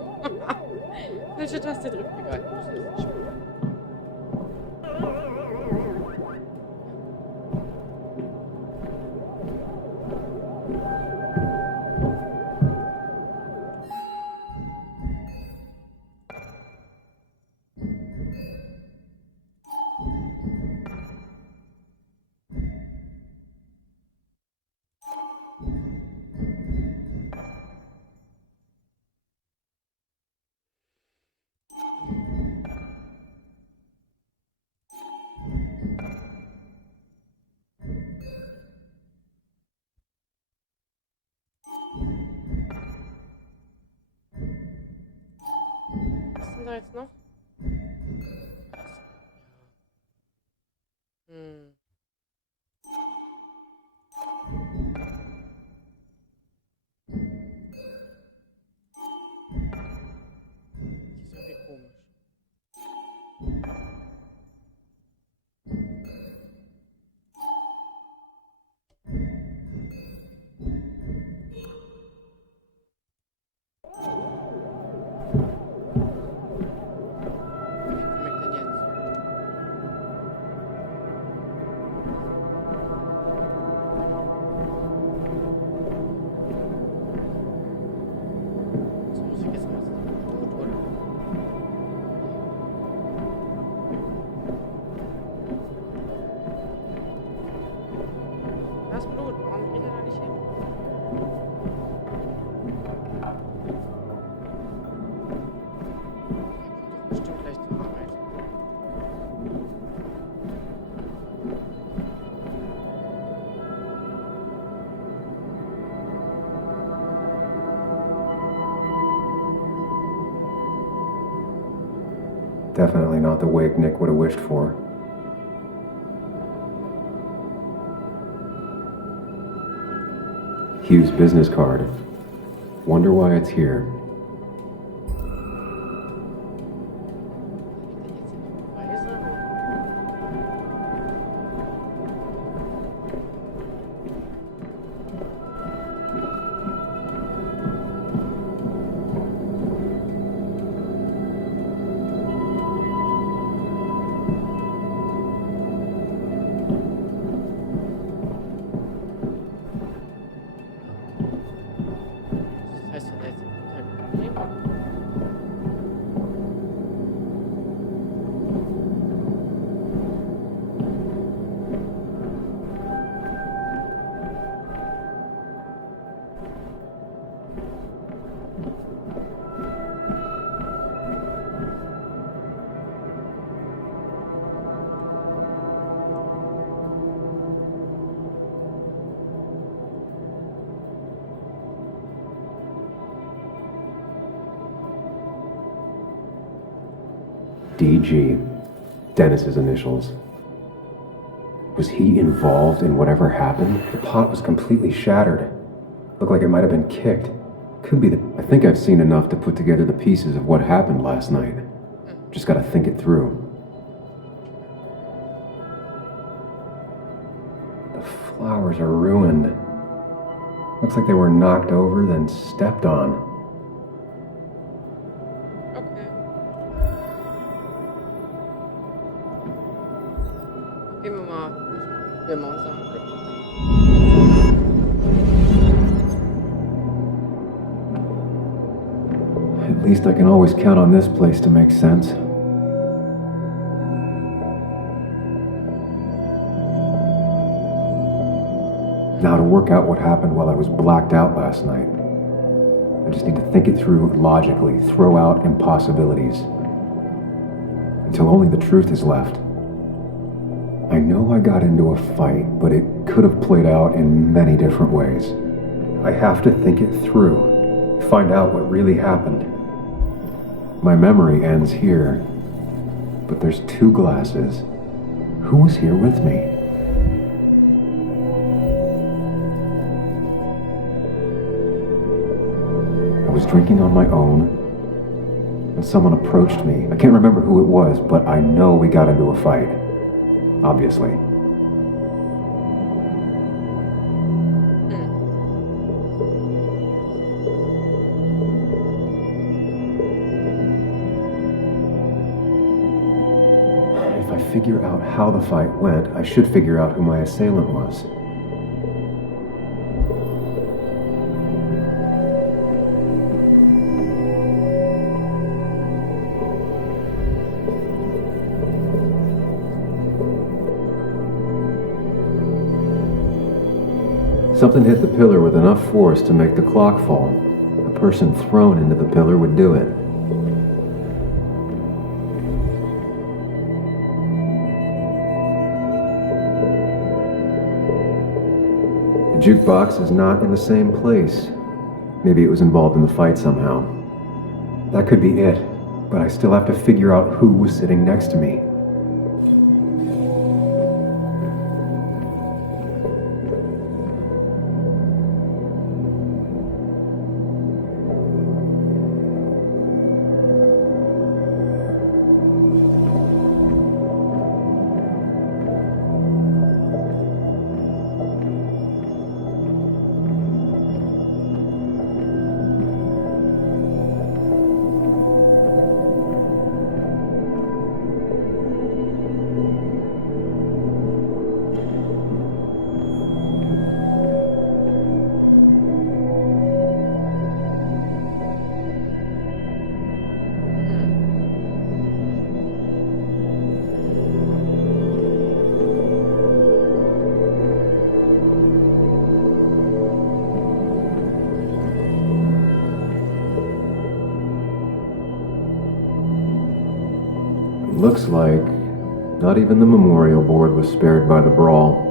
Falsche Taste drückt. Egal. Was ist denn da jetzt noch? Hm. Die ist irgendwie komisch. Das Blut, warum geht er da nicht hin? Er kommt doch bestimmt gleich zur Arbeit. Definitely not the wake Nick would have wished for. Hugh's business card. Wonder why it's here. DG. Dennis's initials. Was he involved in whatever happened? The pot was completely shattered. Looked like it might have been kicked. Could be I think I've seen enough to put together the pieces of what happened last night. Just gotta think it through. flowers are ruined. Looks like they were knocked over, then stepped on. Okay. Gehen wir mal uns angucken. At least I can always count on this place to make sense. Now to work out what happened while I was blacked out last night. I just need to think it through logically, throw out impossibilities. Until only the truth is left. I know I got into a fight, but it could have played out in many different ways. I have to think it through, find out what really happened. My memory ends here, but there's 2 glasses. Who was here with me? I was drinking on my own, and someone approached me. I can't remember who it was, but I know we got into a fight. Obviously. If I figure out how the fight went, I should figure out who my assailant was. Something hit the pillar with enough force to make the clock fall. A person thrown into the pillar would do it. The jukebox is not in the same place. Maybe it was involved in the fight somehow. That could be it, but I still have to figure out who was sitting next to me. Looks like not even the memorial board was spared by the brawl.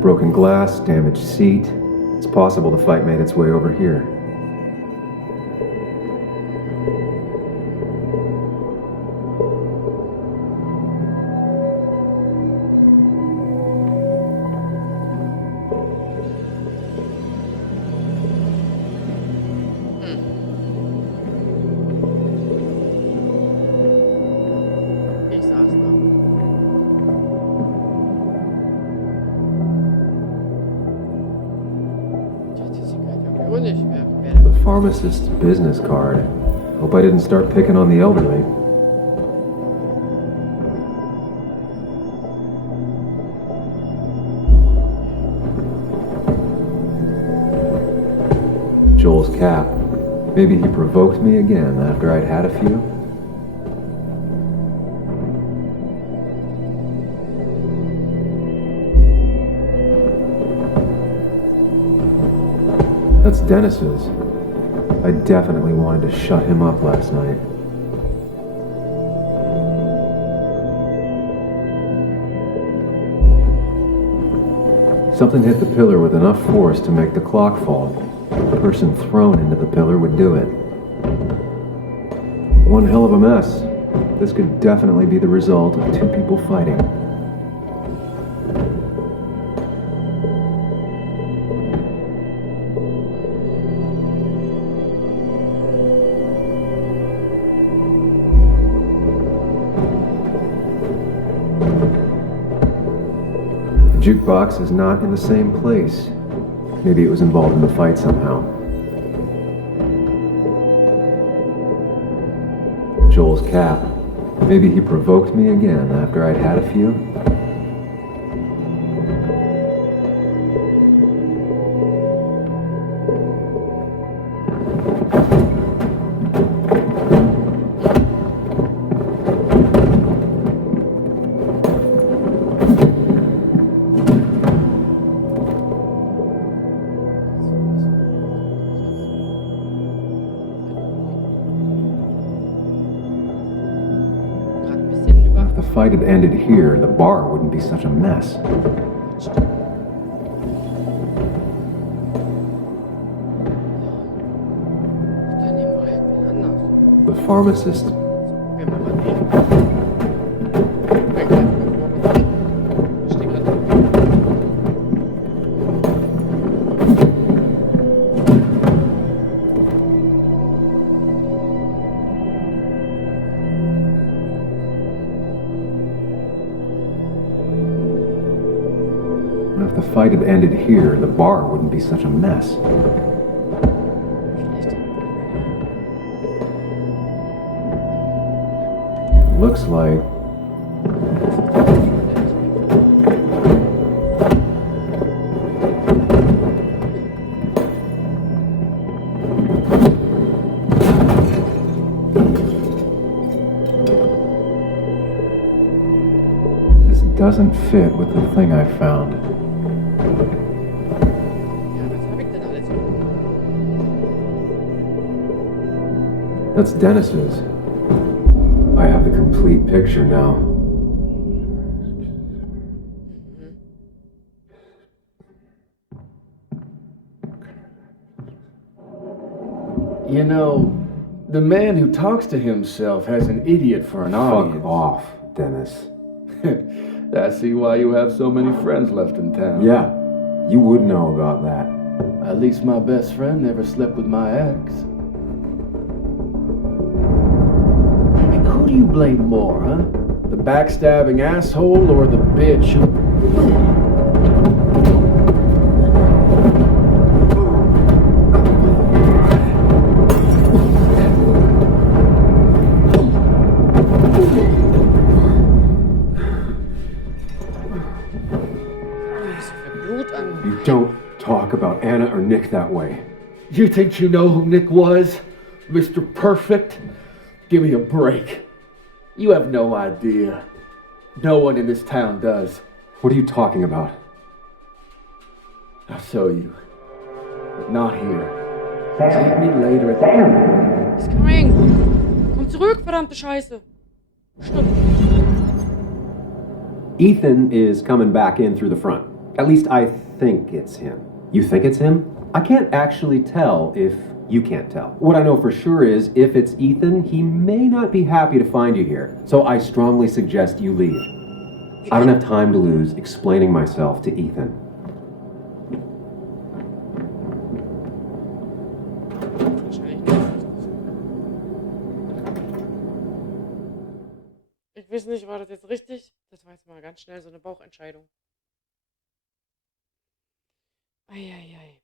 Broken glass, damaged seat. It's possible the fight made its way over here. The pharmacist's business card. Hope I didn't start picking on the elderly. Joel's cap. Maybe he provoked me again after I'd had a few. That's Dennis's. I definitely wanted to shut him up last night. Something hit the pillar with enough force to make the clock fall. The person thrown into the pillar would do it. One hell of a mess. This could definitely be the result of two people fighting. The jukebox is not in the same place. Maybe it was involved in the fight somehow. Joel's cap. Maybe he provoked me again after I'd had a few. If the fight had ended here, the bar wouldn't be such a mess. The pharmacist. If the fight had ended here, the bar wouldn't be such a mess. Looks like... This doesn't fit with the thing I found. That's Dennis's. I have the complete picture now. You know, the man who talks to himself has an idiot for an audience. Fuck off, Dennis. I see why you have so many friends left in town. Yeah, you would know about that. At least my best friend never slept with my ex. Who do you blame more, huh? The backstabbing asshole or the bitch who... You don't talk about Anna or Nick that way. You think you know who Nick was? Mr. Perfect? Give me a break. You have no idea. No one in this town does. What are you talking about? I'll show you. But not here. Meet me later at the... He's coming! Komm zurück, verdammte Scheiße! Stimmt. Ethan is coming back in through the front. At least I think it's him. You think it's him? I can't actually tell if you can't tell. What I know for sure is, if it's Ethan, he may not be happy to find you here. So I strongly suggest you leave. I don't have time to lose explaining myself to Ethan. Ich weiß nicht, war das jetzt richtig? Das war jetzt mal ganz schnell so eine Bauchentscheidung. Eieiei.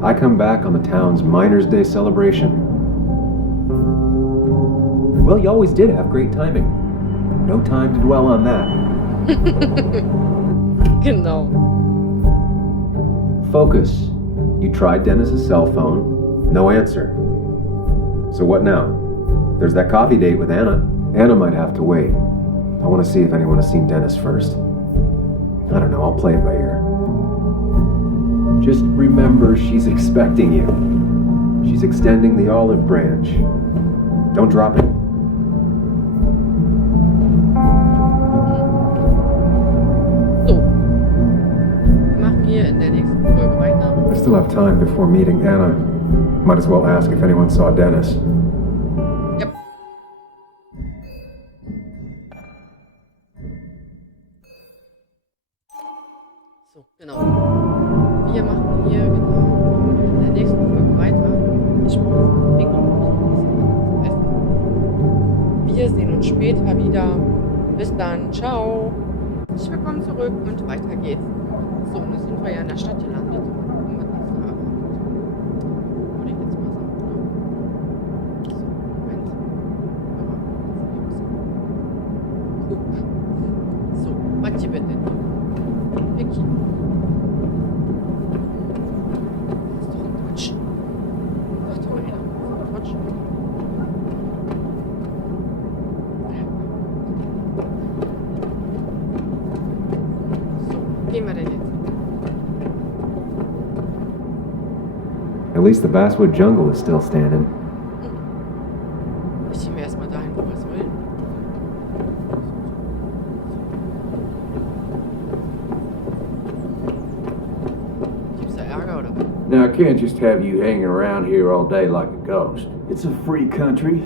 I come back on the town's Miners' Day celebration. Well, you always did have great timing. No time to dwell on that. Genau. Focus. You tried Dennis's cell phone. No answer. So what now? There's that coffee date with Anna. Anna might have to wait. I want to see if anyone has seen Dennis first. I don't know, I'll play it by ear. Just remember she's expecting you. She's extending the olive branch. Don't drop it. So. Wir machen hier in der nächsten Folge weiter. I still have time before meeting Anna. Might as well ask if anyone saw Dennis. Yep. So, genau. Wir machen hier genau in der nächsten Folge weiter. Ich brauche jetzt ein Essen. Wir sehen uns später wieder. Bis dann. Ciao. Herzlich willkommen zurück und weiter geht's. So, und jetzt sind wir ja in der Stadt gelandet. Und was uns da erwartet. Würde ich jetzt mal sagen, oder? So, Moment. Aber komisch. So, was hier bitte? Vicky. Das ist doch ein Quatsch. Ach du Heiler, Quatsch. So, gehen wir denn jetzt? At least the Basswood jungle is still standing. Ich zieh mir erstmal dahin, wo wir sollen. Gibt's da Ärger oder was? Now, I can't just have you hanging around here all day like a ghost. It's a free country.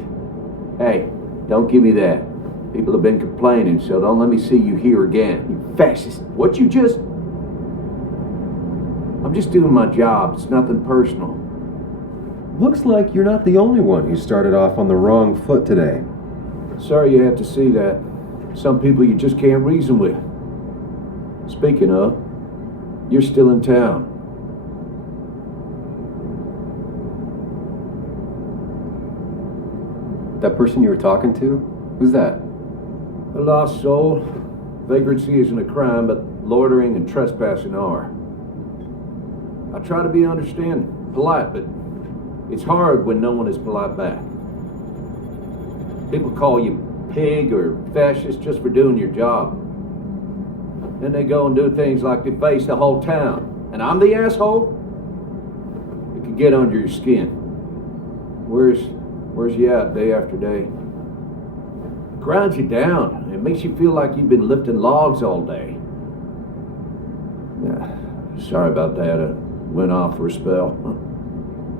Hey, don't give me that. People have been complaining, so don't let me see you here again. You fascist. What you just... I'm just doing my job. It's nothing personal. Looks like you're not the only one who started off on the wrong foot today. Sorry you have to see that. Some people you just can't reason with. Speaking of, you're still in town. That person you were talking to? Who's that? A lost soul. Vagrancy isn't a crime, but loitering and trespassing are. I try to be understanding, polite, but it's hard when no one is polite back. People call you pig or fascist just for doing your job. Then they go and do things like deface the whole town. And I'm the asshole? It can get under your skin. Where's you at day after day? It grinds you down. It makes you feel like you've been lifting logs all day. Yeah, sorry about that. I went off for a spell.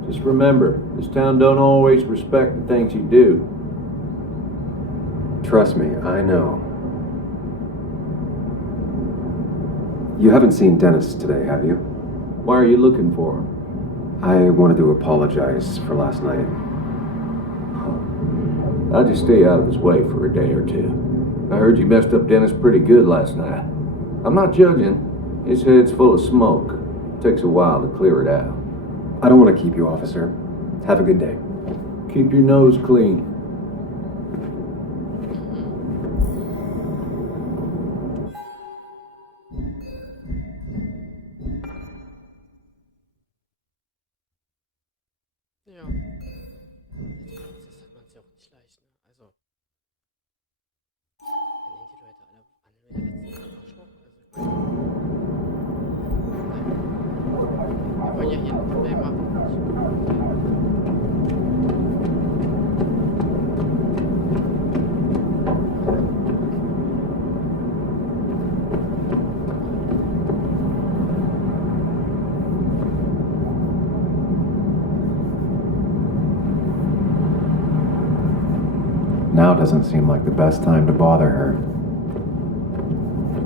Just remember, this town don't always respect the things you do. Trust me, I know. You haven't seen Dennis today, have you? Why are you looking for him? I wanted to apologize for last night. I'll just stay out of his way for a day or two. I heard you messed up Dennis pretty good last night. I'm not judging. His head's full of smoke. Takes a while to clear it out. I don't want to keep you, officer. Have a good day. Keep your nose clean. Ja. Das hat man sich auch nicht leicht, ne? Also. Wenn die Leute alle an der letzten Arschloch. Wir wollen ja hier nicht mehr machen. Now doesn't seem like the best time to bother her.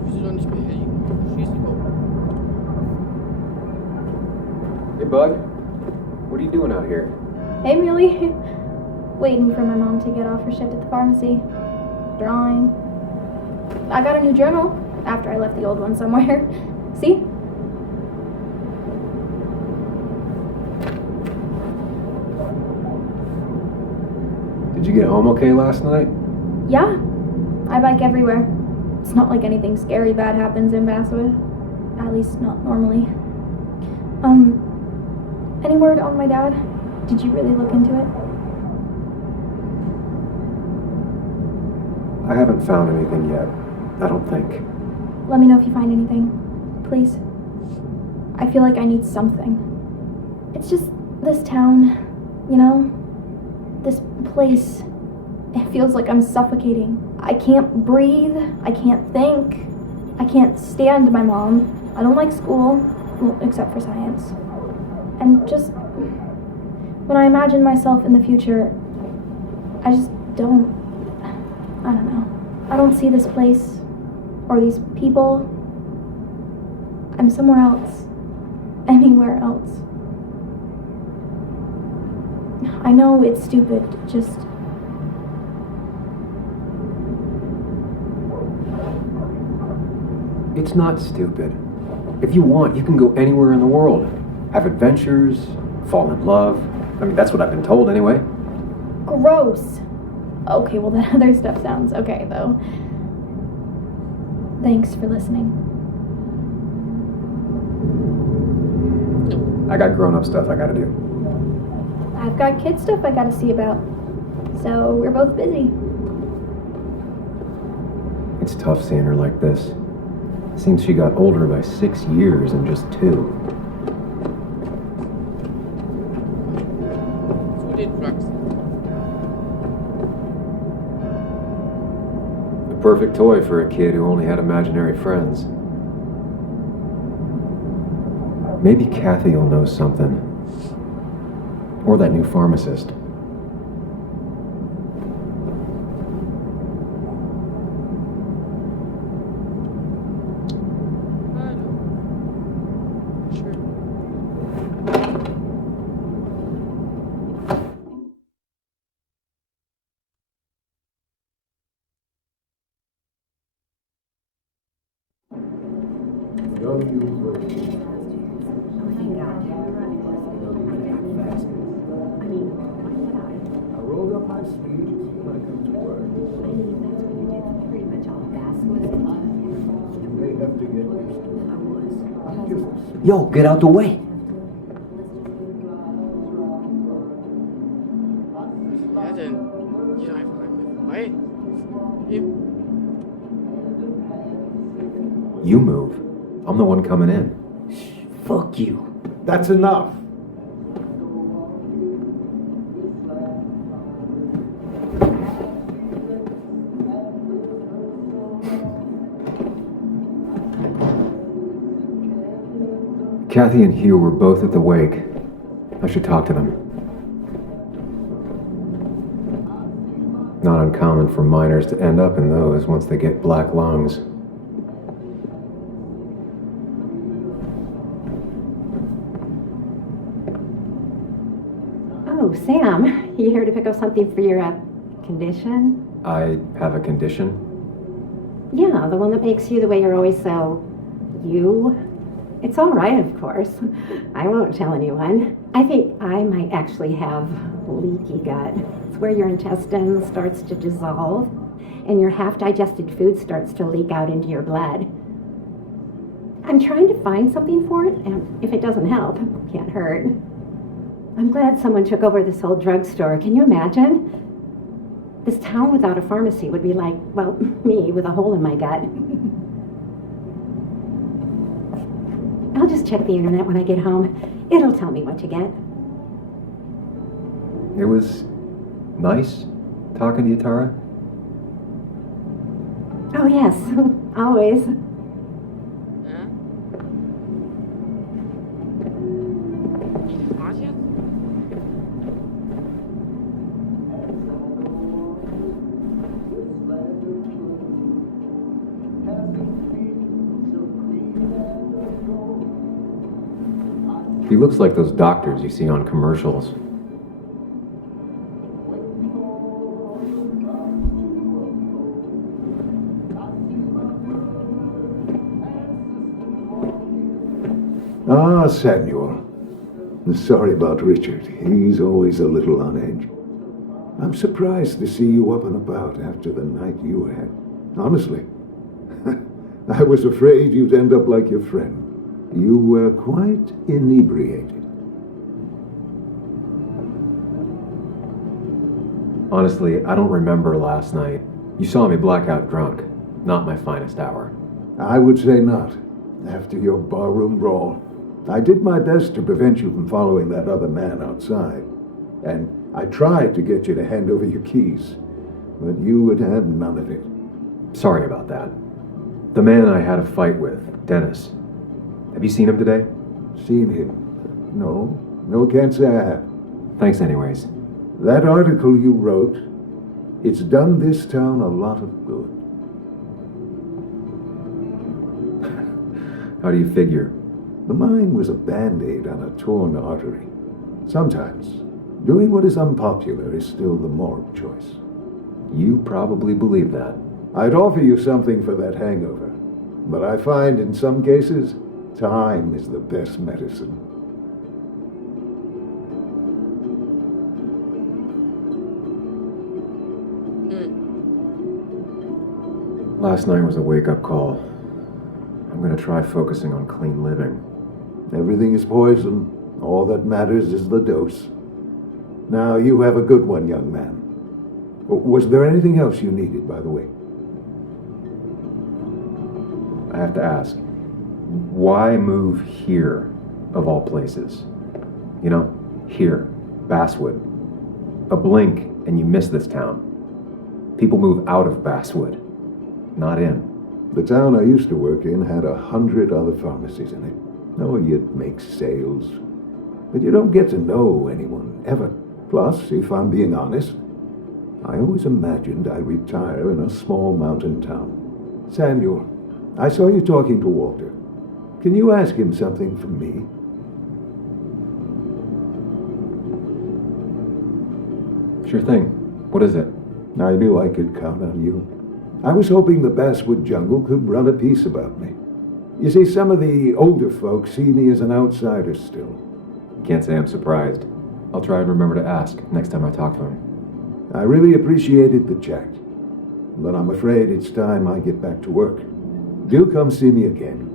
Ich will sie doch nicht behelligen. Schieß sie doch. Hey, Bug. What are you doing out here? Hey, Muley. Waiting for my mom to get off her shift at the pharmacy. Drawing. I got a new journal after I left the old one somewhere. See? Did you get home okay last night? Yeah. I bike everywhere. It's not like anything scary bad happens in Basswood. At least not normally. Any word on my dad? Did you really look into it? I haven't found anything yet. I don't think. Let me know if you find anything. Please. I feel like I need something. It's just this town, you know? This place. It feels like I'm suffocating. I can't breathe. I can't think. I can't stand my mom. I don't like school, well, except for science. And just when I imagine myself in the future, I just don't. I don't know. I don't see this place or these people. I'm somewhere else. Anywhere else. I know it's stupid, just. It's not stupid. If you want, you can go anywhere in the world. Have adventures, fall in love. I mean, that's what I've been told anyway. Gross. Okay, well, that other stuff sounds okay, though. Thanks for listening. I got grown-up stuff I gotta do. I've got kid stuff I gotta see about. So we're both busy. It's tough seeing her like this. Seems she got older by 6 years in just 2. Zu den Drugs. The perfect toy for a kid who only had imaginary friends. Maybe Kathy will know something. Or that new pharmacist. Yo, get out the way. Ja, denn geh doch einfach an mir vorbei. Eben. You move. I'm the one coming in. Fuck you. That's enough. Kathy and Hugh were both at the wake. I should talk to them. Not uncommon for miners to end up in those once they get black lungs. Oh, Sam, you here to pick up something for your condition? I have a condition. Yeah, the one that makes you the way you're always so... you? It's all right, of course. I won't tell anyone. I think I might actually have leaky gut. It's where your intestine starts to dissolve and your half-digested food starts to leak out into your blood. I'm trying to find something for it, and if it doesn't help, it can't hurt. I'm glad someone took over this old drugstore. Can you imagine? This town without a pharmacy would be like, well, me with a hole in my gut. I'll just check the internet when I get home. It'll tell me what to get. It was nice talking to you, Tara. Oh, yes. Always. He looks like those doctors you see on commercials. Ah, Samuel. Sorry about Richard. He's always a little on edge. I'm surprised to see you up and about after the night you had. Honestly, I was afraid you'd end up like your friend. You were quite inebriated. Honestly, I don't remember last night. You saw me blackout drunk. Not my finest hour. I would say not, after your barroom brawl. I did my best to prevent you from following that other man outside. And I tried to get you to hand over your keys, but you would have none of it. Sorry about that. The man I had a fight with, Dennis. Have you seen him today? Seen him? No, can't say I have. Thanks anyways. That article you wrote, it's done this town a lot of good. How do you figure? The mine was a band-aid on a torn artery. Sometimes, doing what is unpopular is still the moral choice. You probably believe that. I'd offer you something for that hangover, but I find in some cases, time is the best medicine. Last night was a wake-up call. I'm gonna try focusing on clean living. Everything is poison. All that matters is the dose. Now, you have a good one, young man. Was there anything else you needed, by the way? I have to ask, why move here, of all places? You know, here, Basswood. A blink and you miss this town. People move out of Basswood, not in. The town I used to work in had 100 other pharmacies in it. Oh, you'd make sales. But you don't get to know anyone, ever. Plus, if I'm being honest, I always imagined I'd retire in a small mountain town. Samuel, I saw you talking to Walter. Can you ask him something from me? Sure thing. What is it? I knew I could count on you. I was hoping the Basswood jungle could run a piece about me. You see, some of the older folks see me as an outsider still. Can't say I'm surprised. I'll try and remember to ask next time I talk to him. I really appreciated the chat, but I'm afraid it's time I get back to work. Do come see me again.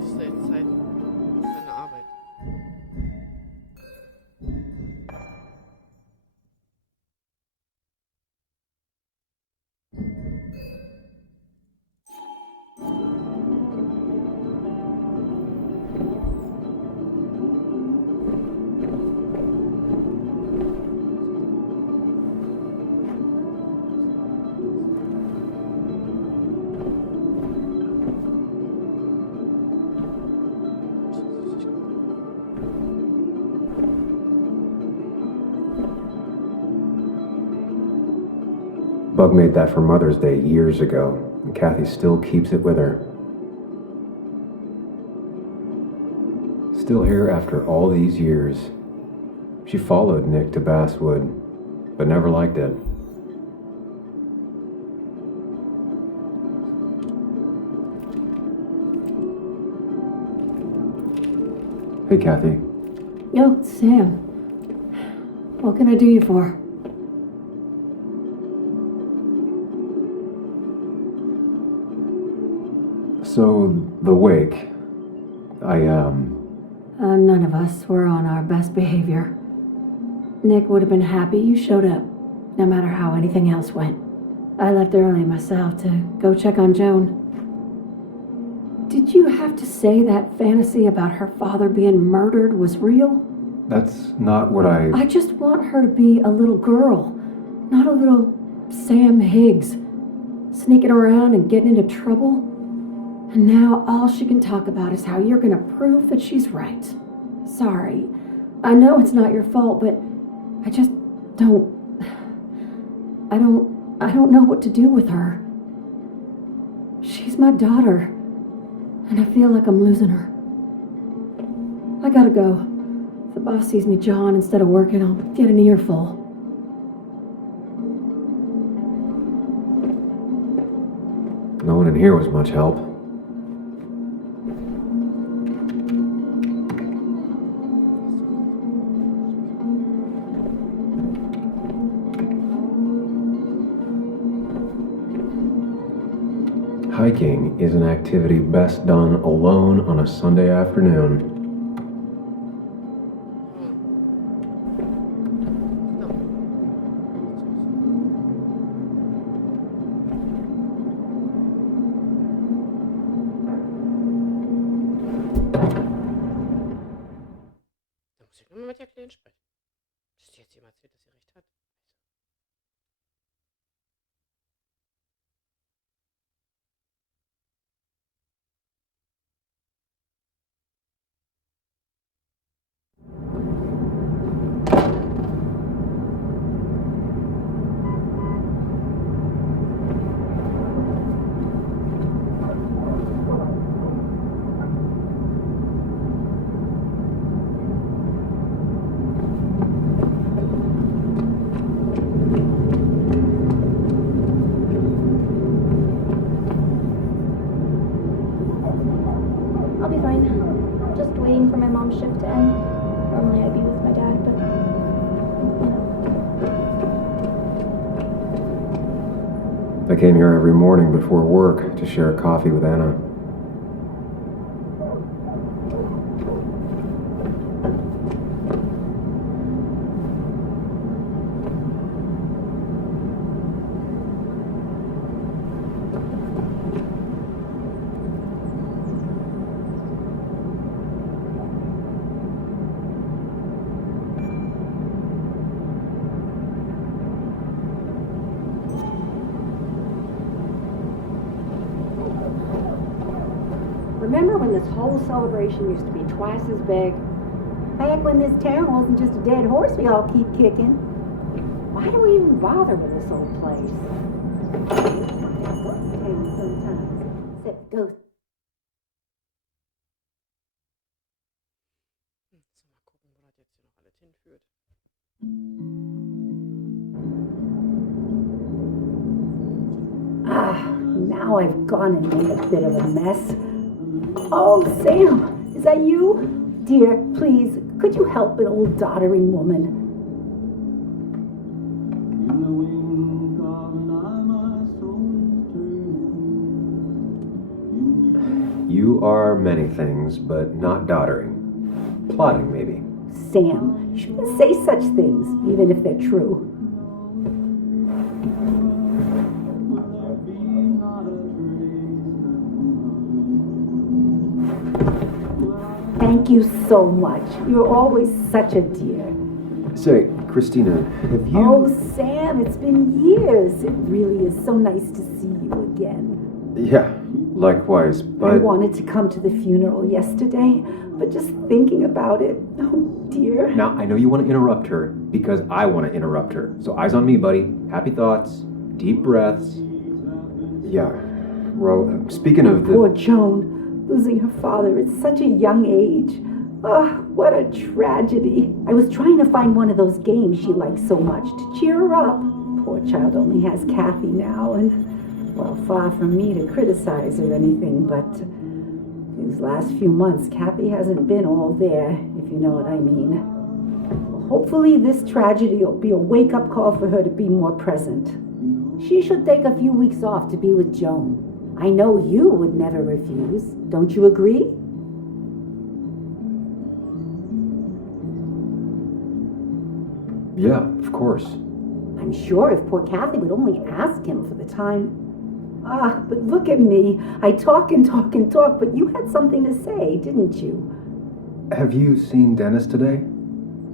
Es ist jetzt Zeit für deine Arbeit. Bug made that for Mother's Day years ago, and Kathy still keeps it with her. Still here after all these years. She followed Nick to Basswood, but never liked it. Hey, Kathy. Oh, Sam. What can I do you for? So, the wake, None of us were on our best behavior. Nick would have been happy you showed up, no matter how anything else went. I left early myself to go check on Joan. Did you have to say that fantasy about her father being murdered was real? That's not what I just want her to be a little girl, not a little Sam Higgs, sneaking around and getting into trouble. And now all she can talk about is how you're gonna prove that she's right. Sorry. I know it's not your fault, but I just don't... I don't know what to do with her. She's my daughter, and I feel like I'm losing her. I gotta go. If the boss sees me jawing instead of working, I'll get an earful. No one in here was much help. Hi, Hiking is an activity best done alone on a Sunday afternoon. Da muss ich nur mal mit der Kleinen sprechen. Dass die jetzt jemand erzählt, dass sie recht hat. I'll be fine. Just waiting for my mom's shift to end. Normally I'd be with my dad, but I came here every morning before work to share a coffee with Anna. Remember when this whole celebration used to be twice as big? Back when this town wasn't just a dead horse we all keep kicking. Why do we even bother with this old place? Ghost town sometimes. Except ghost. Mal gucken, wo das jetzt hier noch alles hinführt. Now I've gone and made a bit of a mess. Oh, Sam, is that you? Dear, please, could you help an old doddering woman? You are many things, but not doddering. Plotting, maybe. Sam, you shouldn't say such things, even if they're true. Thank you so much. You're always such a dear. Say, Christina, have you... Oh, Sam, it's been years. It really is so nice to see you again. Yeah, likewise, but... I wanted to come to the funeral yesterday, but just thinking about it, oh dear. Now, I know you want to interrupt her, because I want to interrupt her. So eyes on me, buddy. Happy thoughts, deep breaths. Yeah, well, speaking of the... Poor Joan. Losing her father at such a young age. Oh, what a tragedy. I was trying to find one of those games she likes so much to cheer her up. Poor child only has Kathy now, and, well, far from me to criticize or anything, but these last few months, Kathy hasn't been all there, if you know what I mean. Well, hopefully this tragedy will be a wake-up call for her to be more present. She should take a few weeks off to be with Joan. I know you would never refuse. Don't you agree? Yeah, of course. I'm sure if poor Kathy would only ask him for the time. Ah, but look at me. I talk and talk and talk, but you had something to say, didn't you? Have you seen Dennis today?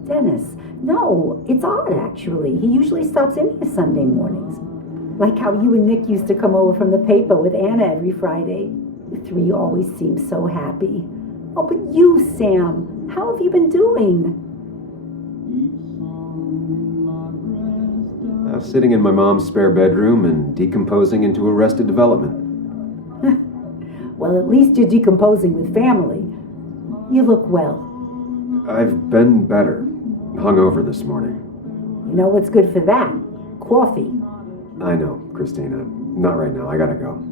Dennis? No, it's odd, actually. He usually stops in here Sunday mornings. Like how you and Nick used to come over from the paper with Anna every Friday. You three always seem so happy. Oh, but you, Sam, how have you been doing? Sitting in my mom's spare bedroom and decomposing into Arrested Development. Well, at least you're decomposing with family. You look well. I've been better. Hungover this morning. You know what's good for that? Coffee. I know, Christina. Not right now. I gotta go.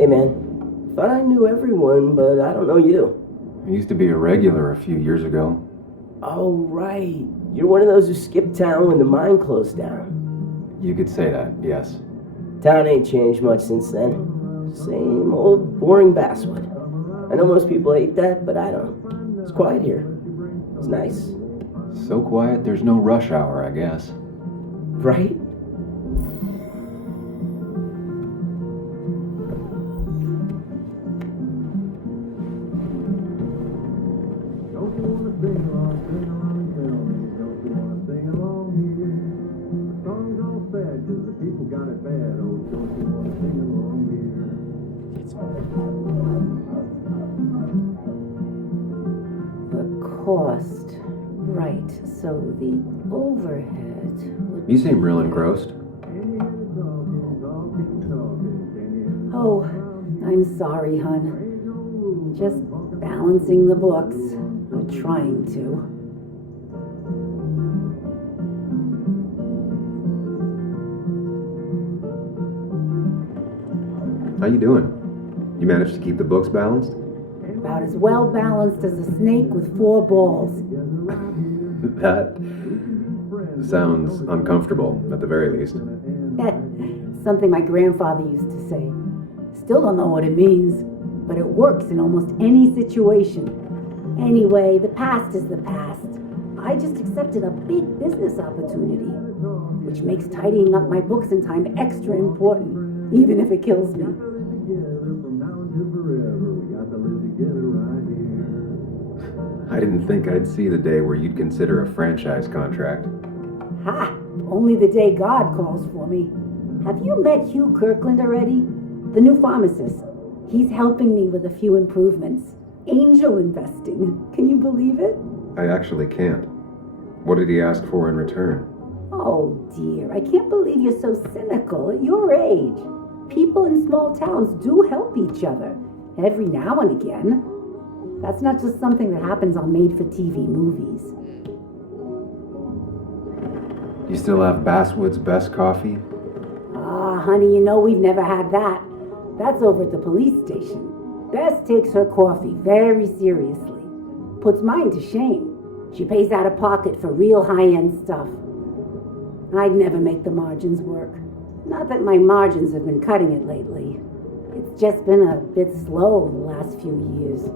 Hey man, thought I knew everyone, but I don't know you. I used to be a regular a few years ago. Oh, right. You're one of those who skipped town when the mine closed down. You could say that, yes. Town ain't changed much since then. Same old boring Basswood. I know most people hate that, but I don't. It's quiet here. It's nice. So quiet, there's no rush hour, I guess. Right? Cost. Right, so the overhead would... You seem real engrossed. Oh, I'm sorry, hon. Just balancing the books. Or trying to. How you doing? You managed to keep the books balanced? About as well balanced as a snake with 4 balls. That sounds uncomfortable, at the very least. Something my grandfather used to say. Still don't know what it means, but it works in almost any situation. Anyway, the past is the past. I just accepted a big business opportunity, which makes tidying up my books in time extra important, even if it kills me. I didn't think I'd see the day where you'd consider a franchise contract. Ha! Only the day God calls for me. Have you met Hugh Kirkland already? The new pharmacist. He's helping me with a few improvements. Angel investing. Can you believe it? I actually can't. What did he ask for in return? Oh dear, I can't believe you're so cynical at your age. People in small towns do help each other, every now and again. That's not just something that happens on made-for-TV movies. You still have Basswood's best coffee? Ah, honey, you know we've never had that. That's over at the police station. Bess takes her coffee very seriously. Puts mine to shame. She pays out of pocket for real high-end stuff. I'd never make the margins work. Not that my margins have been cutting it lately. It's just been a bit slow the last few years.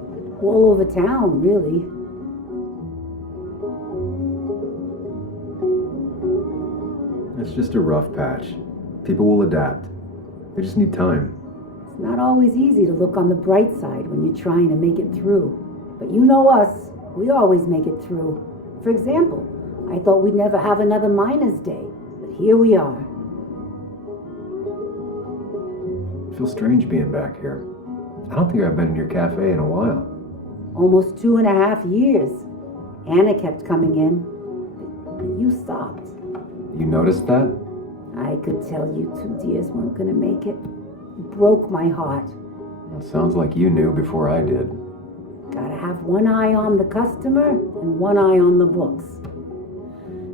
All over town, really. It's just a rough patch. People will adapt. They just need time. It's not always easy to look on the bright side when you're trying to make it through. But you know us, we always make it through. For example, I thought we'd never have another Miners' Day, but here we are. It feels strange being back here. I don't think I've been in your cafe in a while. Almost 2.5 years. Anna kept coming in, but you stopped. You noticed that? I could tell you 2 dears weren't gonna make it. It broke my heart. Well, it sounds like you knew before I did. Gotta have one eye on the customer and one eye on the books.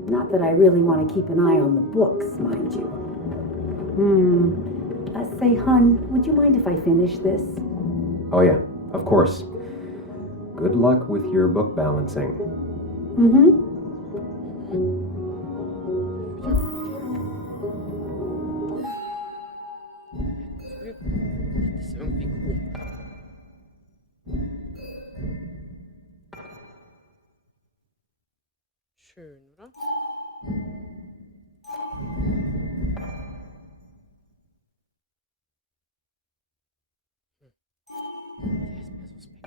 Not that I really want to keep an eye on the books, mind you. Say, hun, would you mind if I finish this? Oh yeah, of course. Good luck with your book balancing. Das ist irgendwie komisch. Schön, oder? Der ist mir suspekt.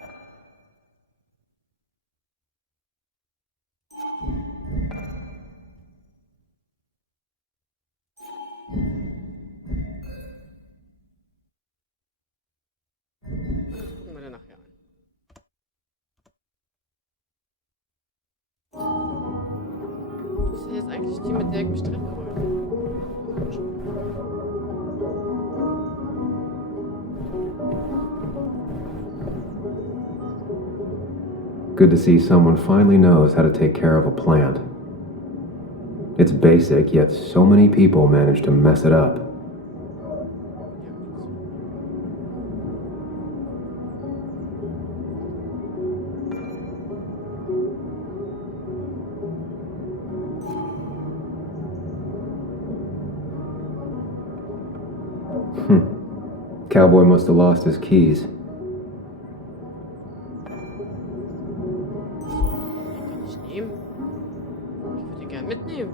Das gucken wir dann nachher an. Das ist jetzt eigentlich die, mit der ich mich treffen wollte. Good to see someone finally knows how to take care of a plant. It's basic, yet so many people manage to mess it up. Cowboy must have lost his keys. Den kann ich nehmen. Ich würde den gerne mitnehmen.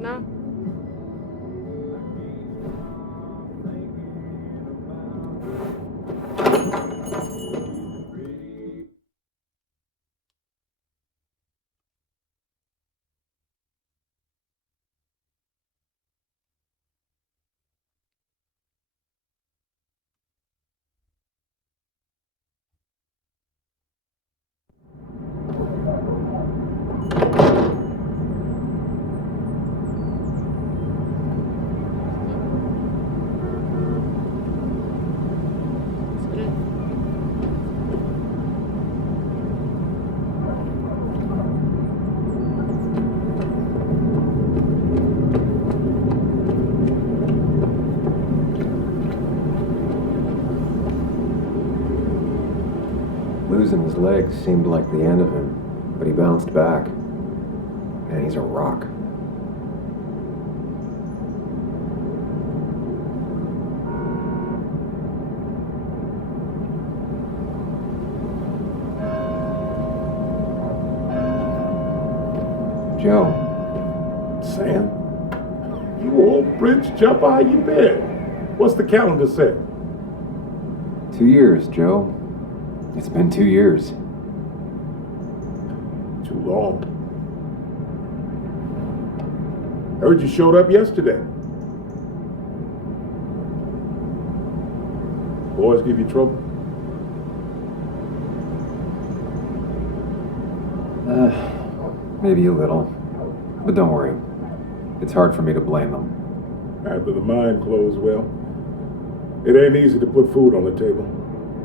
Na? Losing his legs seemed like the end of him, but he bounced back. Man, he's a rock. Joe. Sam? You old bridge jumper, how you been? What's the calendar say? 2 years, Joe. It's been 2 years. Too long. Heard you showed up yesterday. Boys give you trouble? Maybe a little. But don't worry. It's hard for me to blame them. After the mind closed, well, it ain't easy to put food on the table.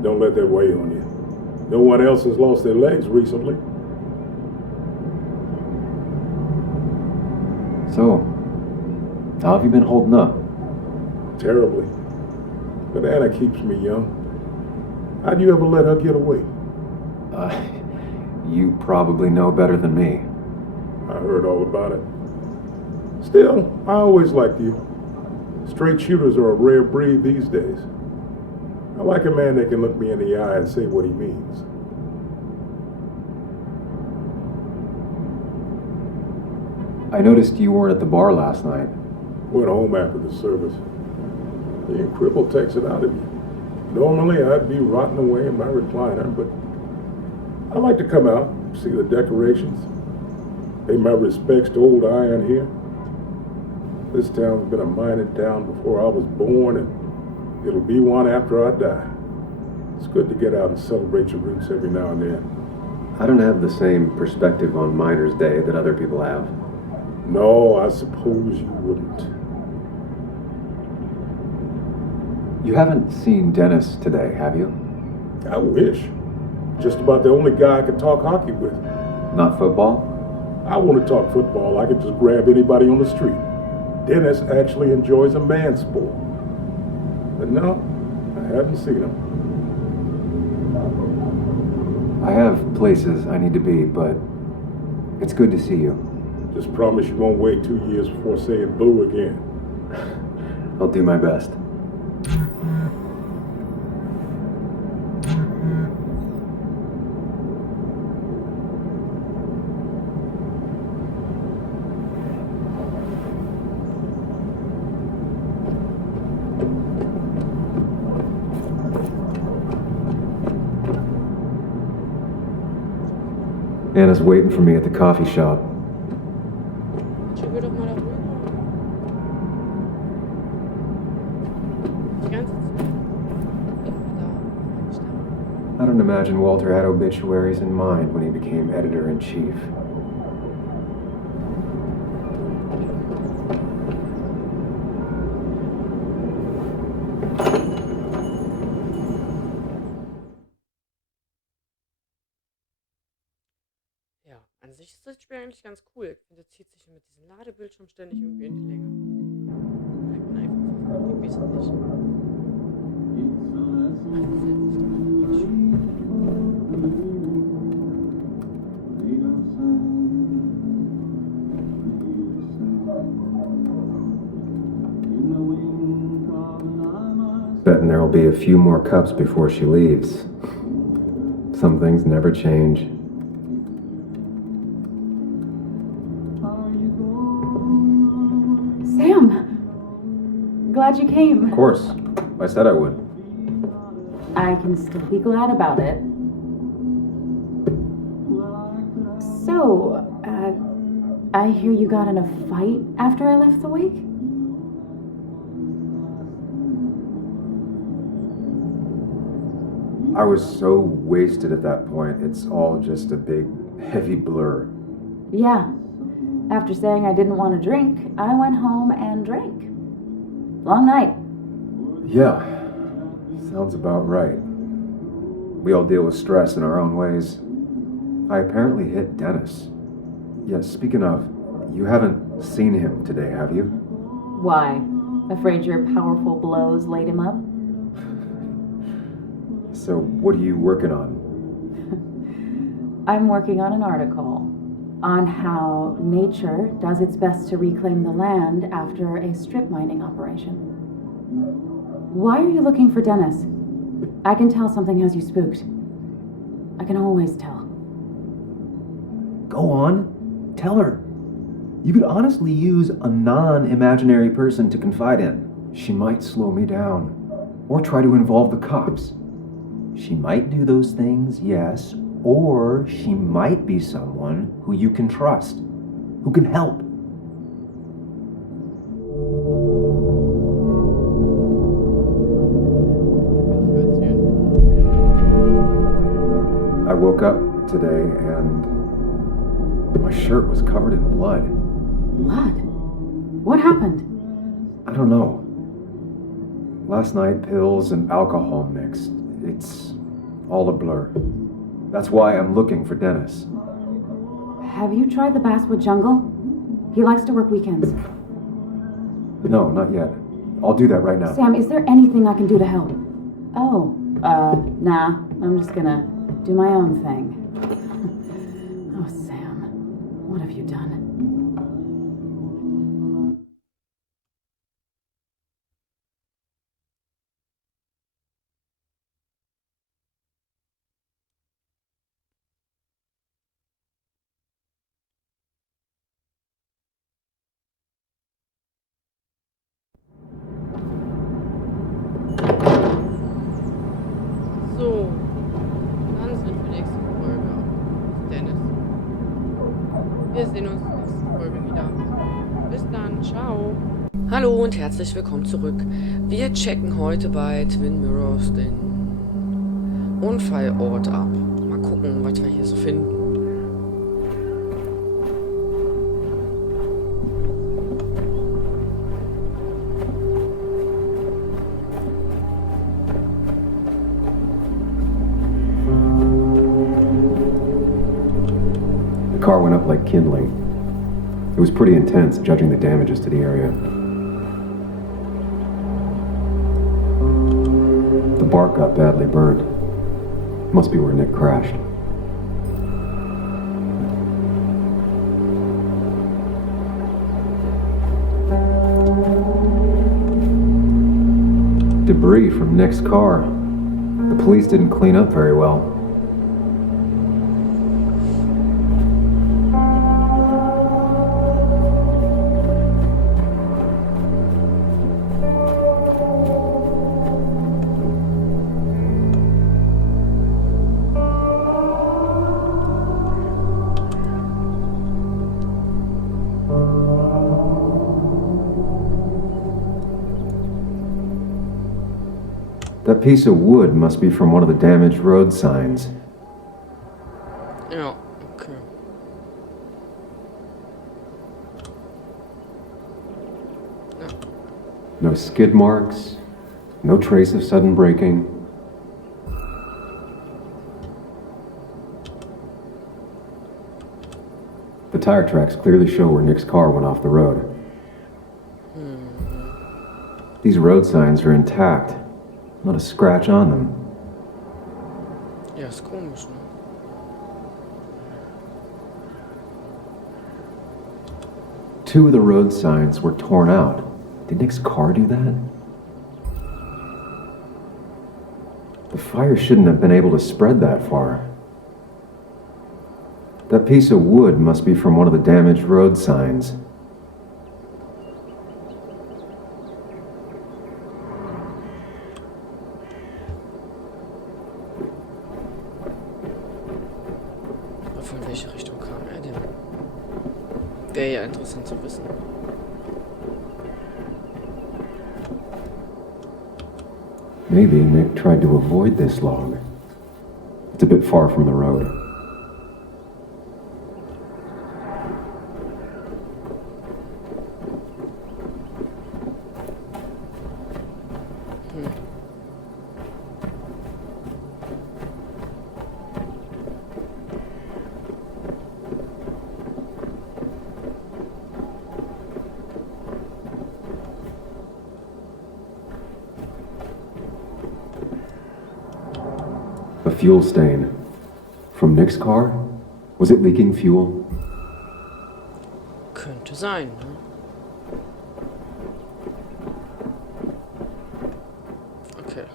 Don't let that weigh on you. No one else has lost their legs recently. So, how have you been holding up? Terribly. But Anna keeps me young. How'd you ever let her get away? You probably know better than me. I heard all about it. Still, I always liked you. Straight shooters are a rare breed these days. I like a man that can look me in the eye and say what he means. I noticed you weren't at the bar last night. Went home after the service. The cripple takes it out of you. Normally, I'd be rotting away in my recliner, but I like to come out, see the decorations, pay my respects to old Iron here. This town's been a mining town before I was born, and it'll be one after I die. It's good to get out and celebrate your roots every now and then. I don't have the same perspective on Miners' Day that other people have. No, I suppose you wouldn't. You haven't seen Dennis today, have you? I wish. Just about the only guy I could talk hockey with. Not football? I want to talk football. I could just grab anybody on the street. Dennis actually enjoys a man's sport. But no, I haven't seen him. I have places I need to be, but it's good to see you. Just promise you won't wait 2 years before saying boo again. I'll do my best. Anna's waiting for me at the coffee shop. Geh doch mal da rüber. Die ganze Zeit. I don't imagine Walter had obituaries in mind when he became editor-in-chief. An sich ist das Spiel eigentlich ganz cool. Ich finde, das zieht sich mit diesem Ladebildschirm ständig irgendwie in die Länge. Bleibt man einfach verfolgt, ich weiß es nicht. Betting there'll be a few more cups before she leaves. Some things never change. Sam! Glad you came. Of course. I said I would. I can still be glad about it. So, I hear you got in a fight after I left the wake? I was so wasted at that point, it's all just a big, heavy blur. Yeah. After saying I didn't want to drink, I went home and drank. Long night. Yeah, sounds about right. We all deal with stress in our own ways. I apparently hit Dennis. Yeah, speaking of, you haven't seen him today, have you? Why? Afraid your powerful blows laid him up? So, what are you working on? I'm working on an article on how nature does its best to reclaim the land after a strip mining operation. Why are you looking for Dennis? I can tell something has you spooked. I can always tell. Go on. Tell her. You could honestly use a non-imaginary person to confide in. She might slow me down, or try to involve the cops. She might do those things, yes, or she might be someone who you can trust, who can help. I woke up today and my shirt was covered in blood. Blood? What happened? I don't know. Last night, pills and alcohol mixed. It's all a blur. That's why I'm looking for Dennis. Have you tried the Basswood jungle? He likes to work weekends. No, not yet. I'll do that right now. Sam, is there anything I can do to help? Oh, nah. I'm just gonna do my own thing. Oh, Sam, what have you done? So, dann sind wir nächste Folge. Dennis. Wir sehen uns nächste Folge wieder. Bis dann, ciao. Hallo und herzlich willkommen zurück. Wir checken heute bei Twin Mirrors den Unfallort ab. Mal gucken, was wir hier so finden. The car went up like kindling. It was pretty intense, judging the damages to the area. The bark got badly burned. Must be where Nick crashed. Debris from Nick's car. The police didn't clean up very well. That piece of wood must be from one of the damaged road signs. Ja, okay. Ja. No skid marks, no trace of sudden braking. The tire tracks clearly show where Nick's car went off the road. These road signs are intact. Not a scratch on them. Ja, ist komisch, ne? Two of the road signs were torn out. Did Nick's car do that? The fire shouldn't have been able to spread that far. That piece of wood must be from one of the damaged road signs. Von welcher Richtung kam er denn? Wäre ja interessant zu wissen. Maybe Nick tried to avoid this log. It's a bit far from the road. A fuel stain. From Nick's car? Was it leaking fuel? Könnte sein, ne? Okay.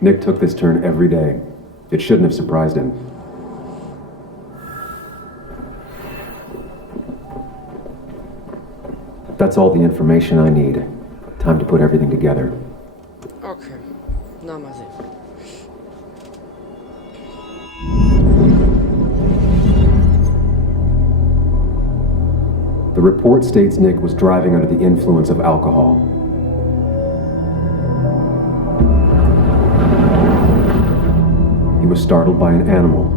Nick took this turn every day. It shouldn't have surprised him. That's all the information I need. Time to put everything together. Okay. Na, mal sehen. The report states Nick was driving under the influence of alcohol. He was startled by an animal.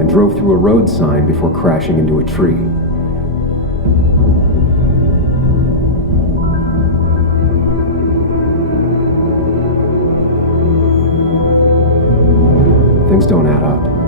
And drove through a road sign before crashing into a tree. Things don't add up.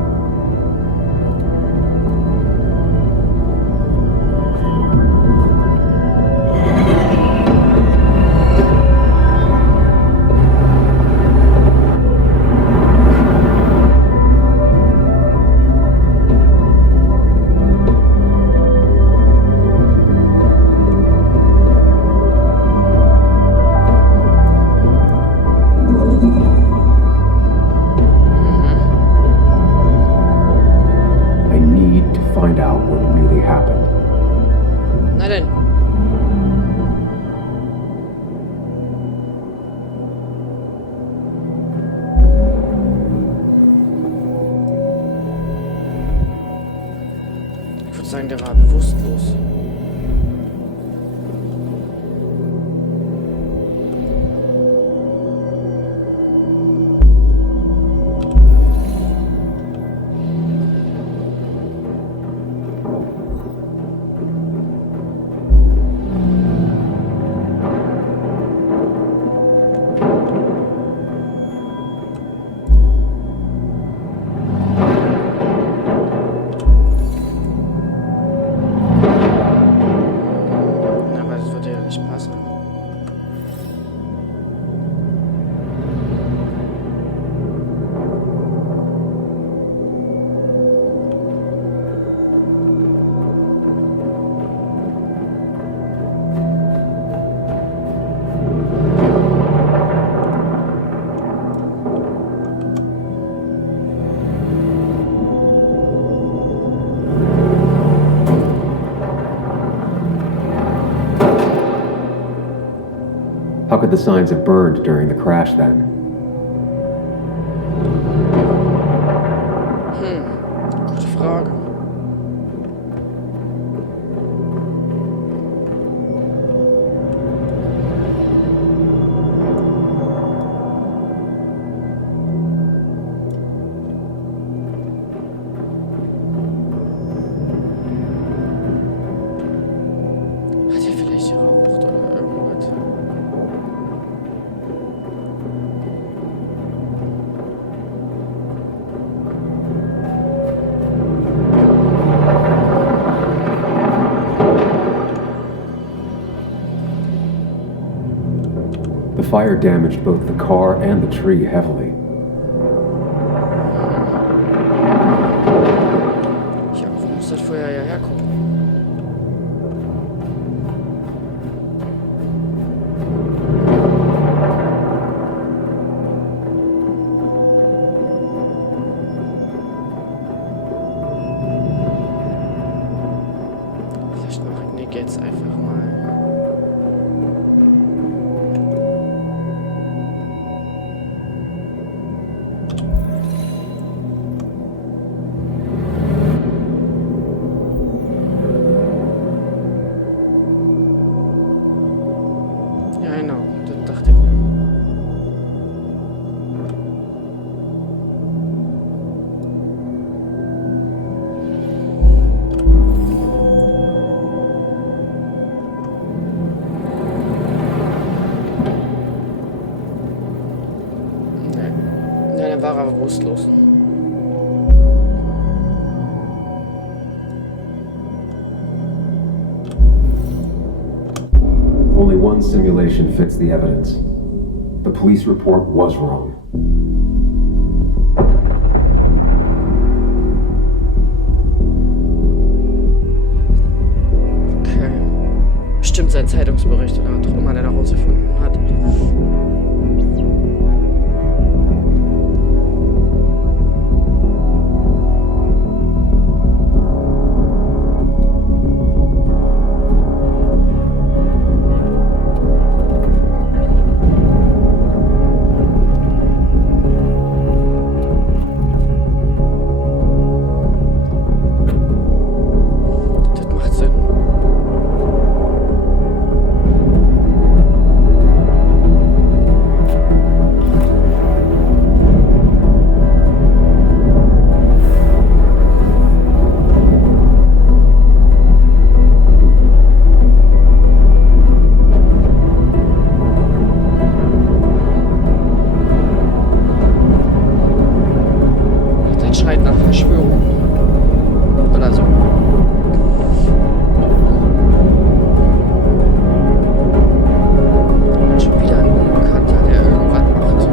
Sagen, der war bewusstlos. How could the signs have burned during the crash then? Gute Frage. The fire damaged both the car and the tree heavily. Ja, wo muss das Feuer ja herkommen? Vielleicht mache ich Nick jetzt einfach mal. Ja, genau, das dachte ich mir. Nee, dann war er bewusstlos. Only one simulation fits the evidence. The police report was wrong. Okay. Bestimmt sein Zeitungsbericht oder was auch immer der da rausgefunden hat. Das macht Sinn. Das schreit nach Verschwörung. Oder so. Schon wieder ein Unbekannter, der irgendwas macht.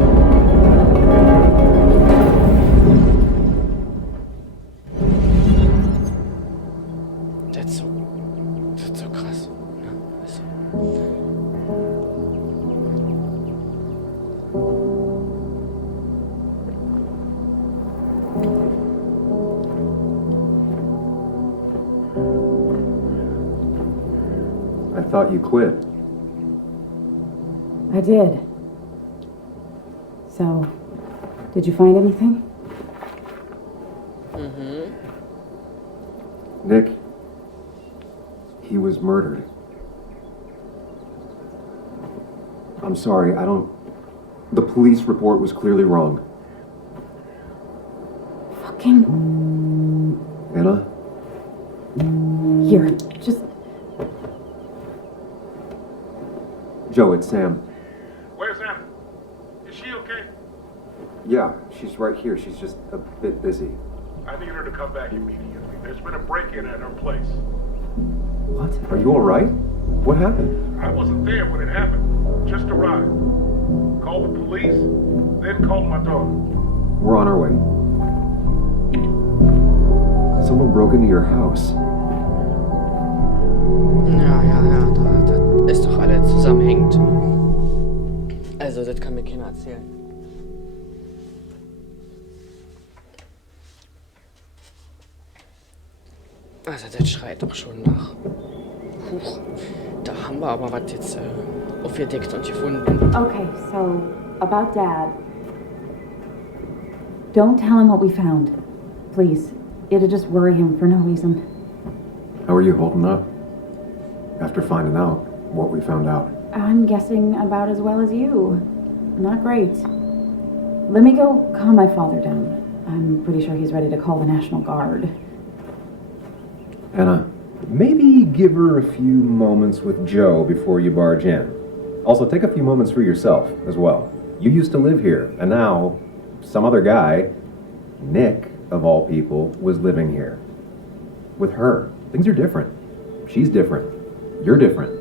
Das ist so krass. Ne? Also, I thought you quit. I did. So, did you find anything? Nick, he was murdered. I'm sorry, the police report was clearly wrong. Fucking. Anna? Here, just. Joe, it's Sam. Where's Anna? Is she okay? Yeah, she's right here. She's just a bit busy. I need her to come back immediately. There's been a break-in at her place. What? Are you alright? What happened? I wasn't there when it happened. Just arrived. Called the police, then called my daughter. We're on our way. Someone broke into your house. Ja, das ist doch alles zusammenhängend. Also, das kann mir keiner erzählen. Also, das schreit doch schon nach. Huch, da haben wir aber was jetzt aufgedeckt und gefunden. Okay, so, about Dad. Don't tell him what we found. Please. It'll just worry him for no reason. How are you holding up? After finding out what we found out. I'm guessing about as well as you. Not great. Let me go calm my father down. I'm pretty sure he's ready to call the National Guard. Anna, maybe give her a few moments with Joe before you barge in. Also, take a few moments for yourself as well. You used to live here, and now some other guy, Nick, of all people, was living here. With her. Things are different. She's different. You're different.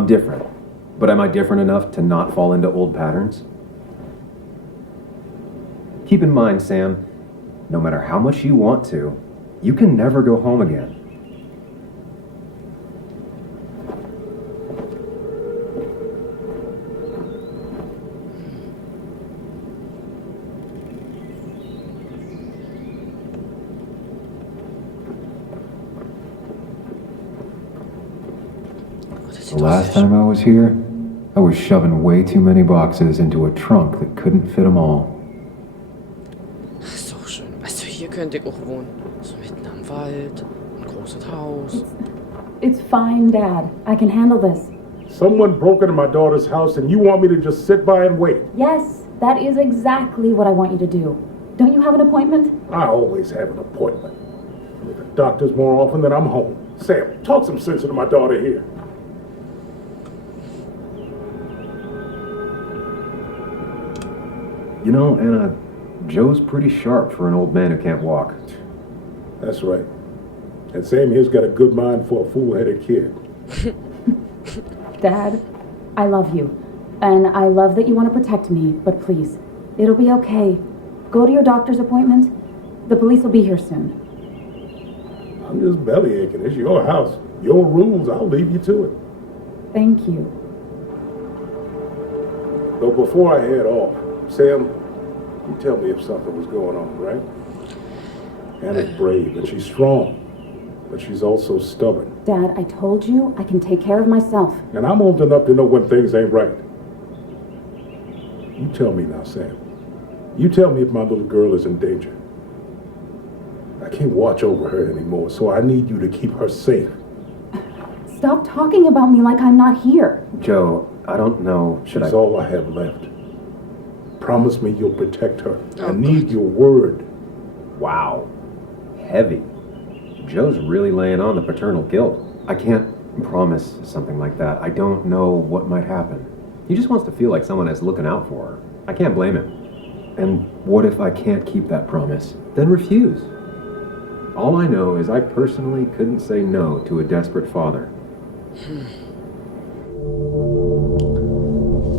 I'm different. But am I different enough to not fall into old patterns? Keep in mind, Sam, no matter how much you want to, you can never go home again. The last time I was here, I was shoving way too many boxes into a trunk that couldn't fit them all. So schön. Also hier könnte ich auch wohnen. So mitten am Wald, ein großes Haus. It's fine, Dad. I can handle this. Someone broke into my daughter's house and you want me to just sit by and wait? Yes, that is exactly what I want you to do. Don't you have an appointment? I always have an appointment. I'm at the doctor's more often than I'm home. Sam, talk some sense into my daughter here. You know, Anna, Joe's pretty sharp for an old man who can't walk. That's right. And Sam here's got a good mind for a fool-headed kid. Dad, I love you. And I love that you want to protect me, but please, it'll be okay. Go to your doctor's appointment. The police will be here soon. I'm just belly aching. It's your house. Your rules. I'll leave you to it. Thank you. But before I head off, Sam, you tell me if something was going on, right? Anna's brave and she's strong, but she's also stubborn. Dad, I told you I can take care of myself. And I'm old enough to know when things ain't right. You tell me now, Sam. You tell me if my little girl is in danger. I can't watch over her anymore, so I need you to keep her safe. Stop talking about me like I'm not here. Joe, I don't know. She's all I have left. Promise me you'll protect her. I need your word. Wow. Heavy. Joe's really laying on the paternal guilt. I can't promise something like that. I don't know what might happen. He just wants to feel like someone is looking out for her. I can't blame him. And what if I can't keep that promise? Then refuse. All I know is I personally couldn't say no to a desperate father.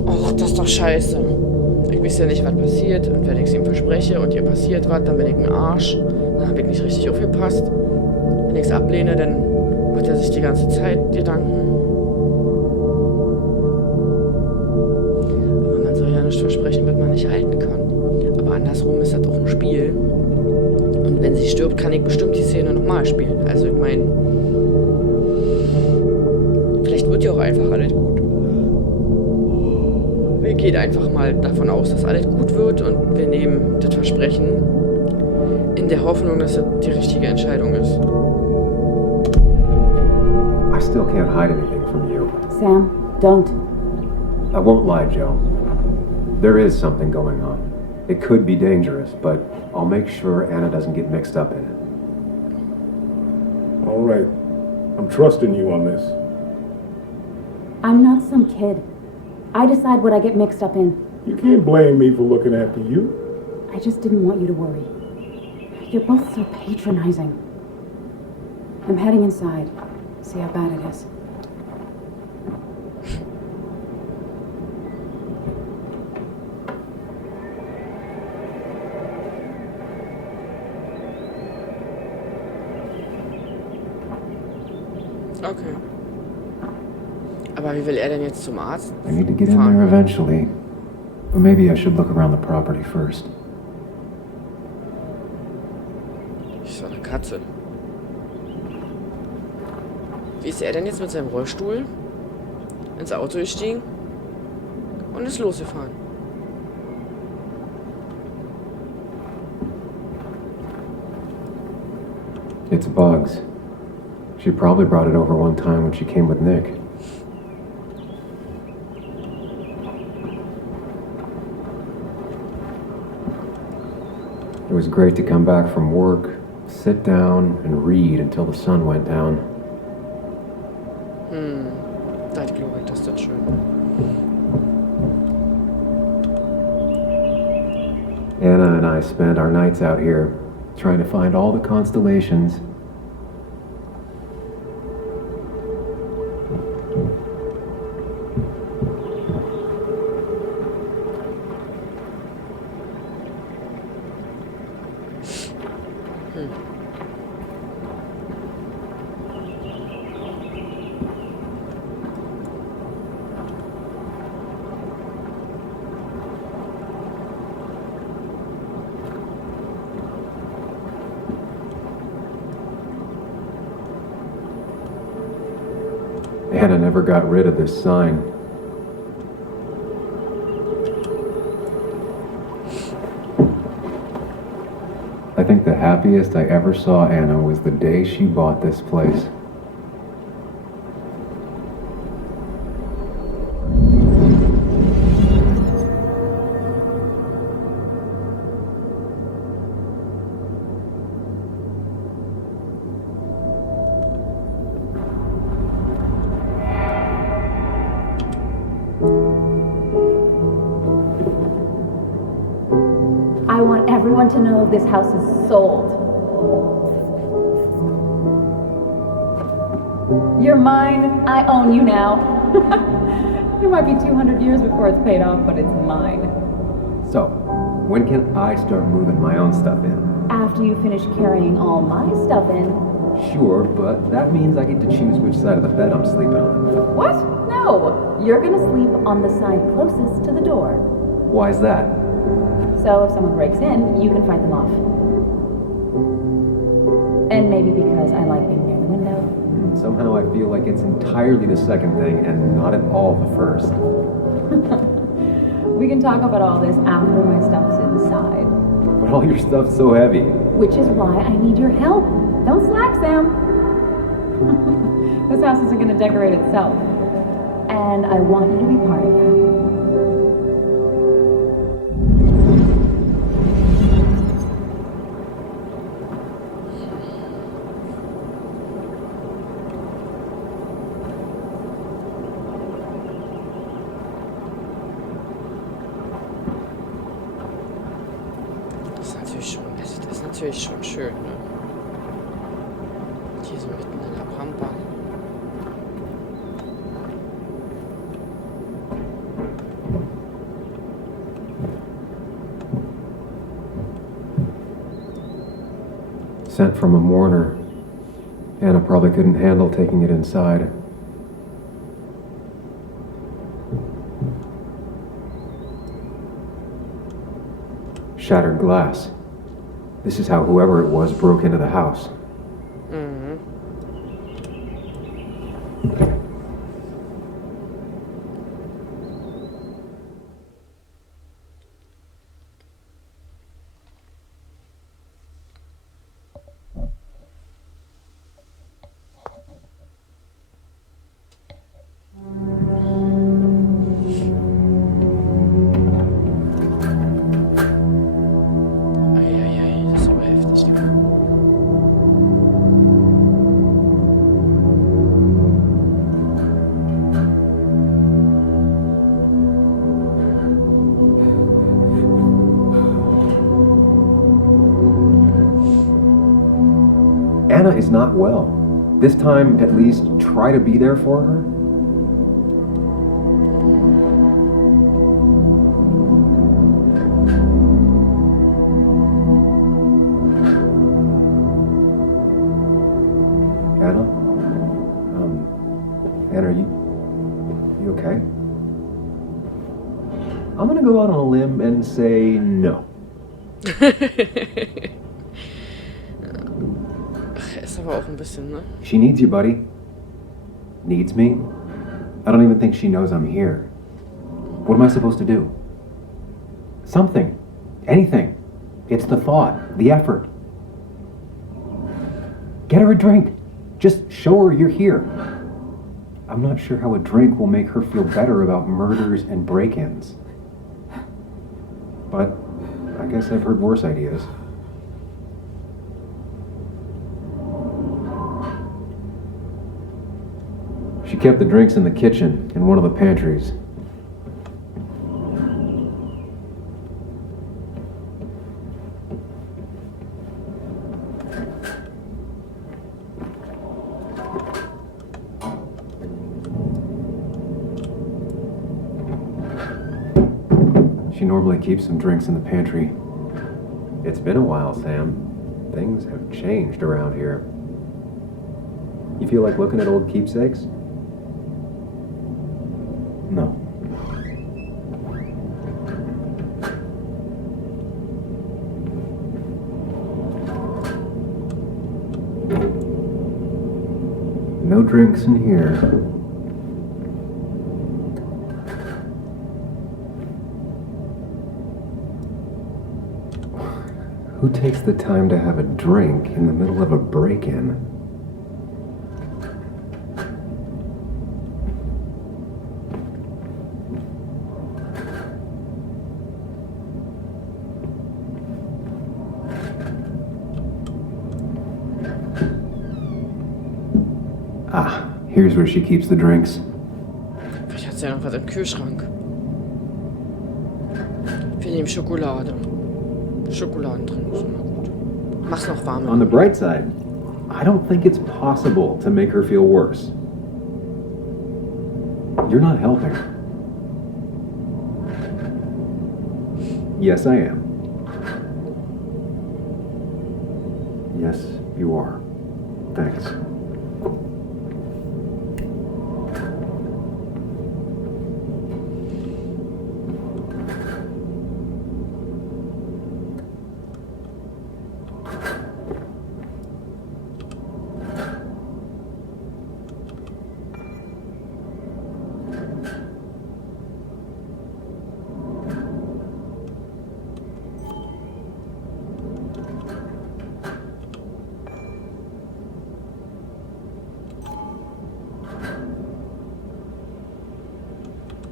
Oh, das ist doch scheiße. Ich weiß ja nicht, was passiert. Und wenn ich es ihm verspreche und ihr passiert was, dann bin ich ein Arsch. Dann habe ich nicht richtig aufgepasst. Wenn ich es ablehne, dann macht er sich die ganze Zeit Gedanken. Aber man soll ja nicht versprechen, was man nicht halten kann. Aber andersrum ist das auch ein Spiel. Und wenn sie stirbt, kann ich bestimmt die Szene nochmal spielen. Also ich meine, vielleicht wird ja auch einfach alles gut. Wir gehen einfach mal davon aus, dass alles gut wird und wir nehmen das Versprechen in der Hoffnung, dass das die richtige Entscheidung ist. I still can't hide anything from you. Sam, don't. I won't lie, Joe. There is something going on. It could be dangerous, but I'll make sure Anna doesn't get mixed up in it. All right. I'm trusting you on this. I'm not some kid. I decide what I get mixed up in. You can't blame me for looking after you. I just didn't want you to worry. You're both so patronizing. I'm heading inside. See how bad it is. Okay. Aber wie will er denn jetzt zum Arzt? I need to get in there eventually. But maybe I should look around the property first. Ich so eine Katze. Wie ist er denn jetzt mit seinem Rollstuhl ins Auto gestiegen und ist losgefahren? It's Bugs. She probably brought it over one time when she came with Nick. It was great to come back from work, sit down, and read until the sun went down. Da glaube ich, das ist schön. Anna and I spent our nights out here, trying to find all the constellations. Anna never got rid of this sign. I think the happiest I ever saw Anna was the day she bought this place. I want everyone to know this house is sold. You're mine. I own you now. It might be 200 years before it's paid off, but it's mine. So, when can I start moving my own stuff in? After you finish carrying all my stuff in. Sure, but that means I get to choose which side of the bed I'm sleeping on. What? No. You're gonna sleep on the side closest to the door. Why's that? So if someone breaks in, you can fight them off. And maybe because I like being near the window. Somehow I feel like it's entirely the second thing and not at all the first. We can talk about all this after my stuff's inside. But all your stuff's so heavy. Which is why I need your help. Don't slack, Sam. This house isn't gonna decorate itself. And I want you to be part of that. Das ist natürlich schon schön, ne? Hier so mitten in der Pampa. Sent from a mourner. Anna probably couldn't handle taking it inside. Shattered glass. This is how whoever it was broke into the house. Mhm. Anna is not well. This time, at least, try to be there for her. Anna? Anna, are you okay? I'm gonna go out on a limb and say no. Ist aber auch ein bisschen, ne? She needs you, buddy. Needs me? I don't even think she knows I'm here. What am I supposed to do? Something. Anything. It's the thought, the effort. Get her a drink. Just show her you're here. I'm not sure how a drink will make her feel better about murders and break-ins. But I guess I've heard worse ideas. She kept the drinks in the kitchen, in one of the pantries. She normally keeps some drinks in the pantry. It's been a while, Sam. Things have changed around here. You feel like looking at old keepsakes? No. No drinks in here. Who takes the time to have a drink in the middle of a break-in? Ah, here's where she keeps the drinks. Vielleicht hat sie ja noch was im Kühlschrank. Wir nehmen Schokolade. Schokoladen drin ist immer gut. Mach's noch warm. On the bright side, I don't think it's possible to make her feel worse. You're not helping. Yes, I am. Yes, you are. Thanks.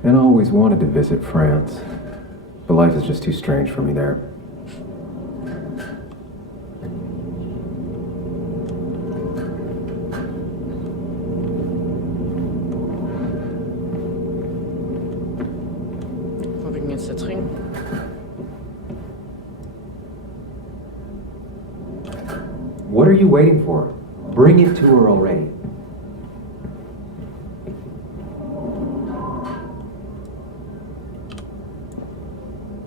And I always wanted to visit France, but life is just too strange for me there. Vorwiegend jetzt der Trinken. What are you waiting for? Bring it to her already.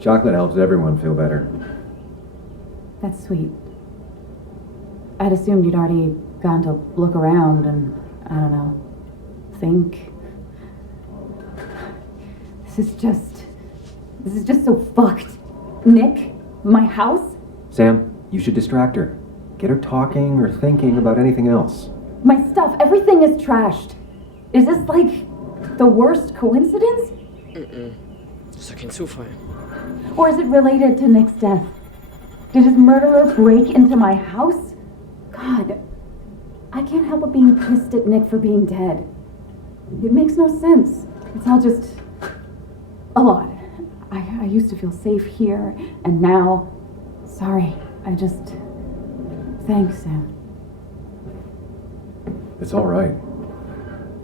Chocolate helps everyone feel better. That's sweet. I'd assumed you'd already gone to look around and, I don't know, think. This is just so fucked. Nick? My house? Sam, you should distract her. Get her talking or thinking about anything else. My stuff, everything is trashed. Is this like the worst coincidence? Das ist doch kein Zufall. Or is it related to Nick's death? Did his murderer break into my house? God, I can't help but being pissed at Nick for being dead. It makes no sense. It's all just a lot. I used to feel safe here, and now, sorry, thanks, Sam. It's all right.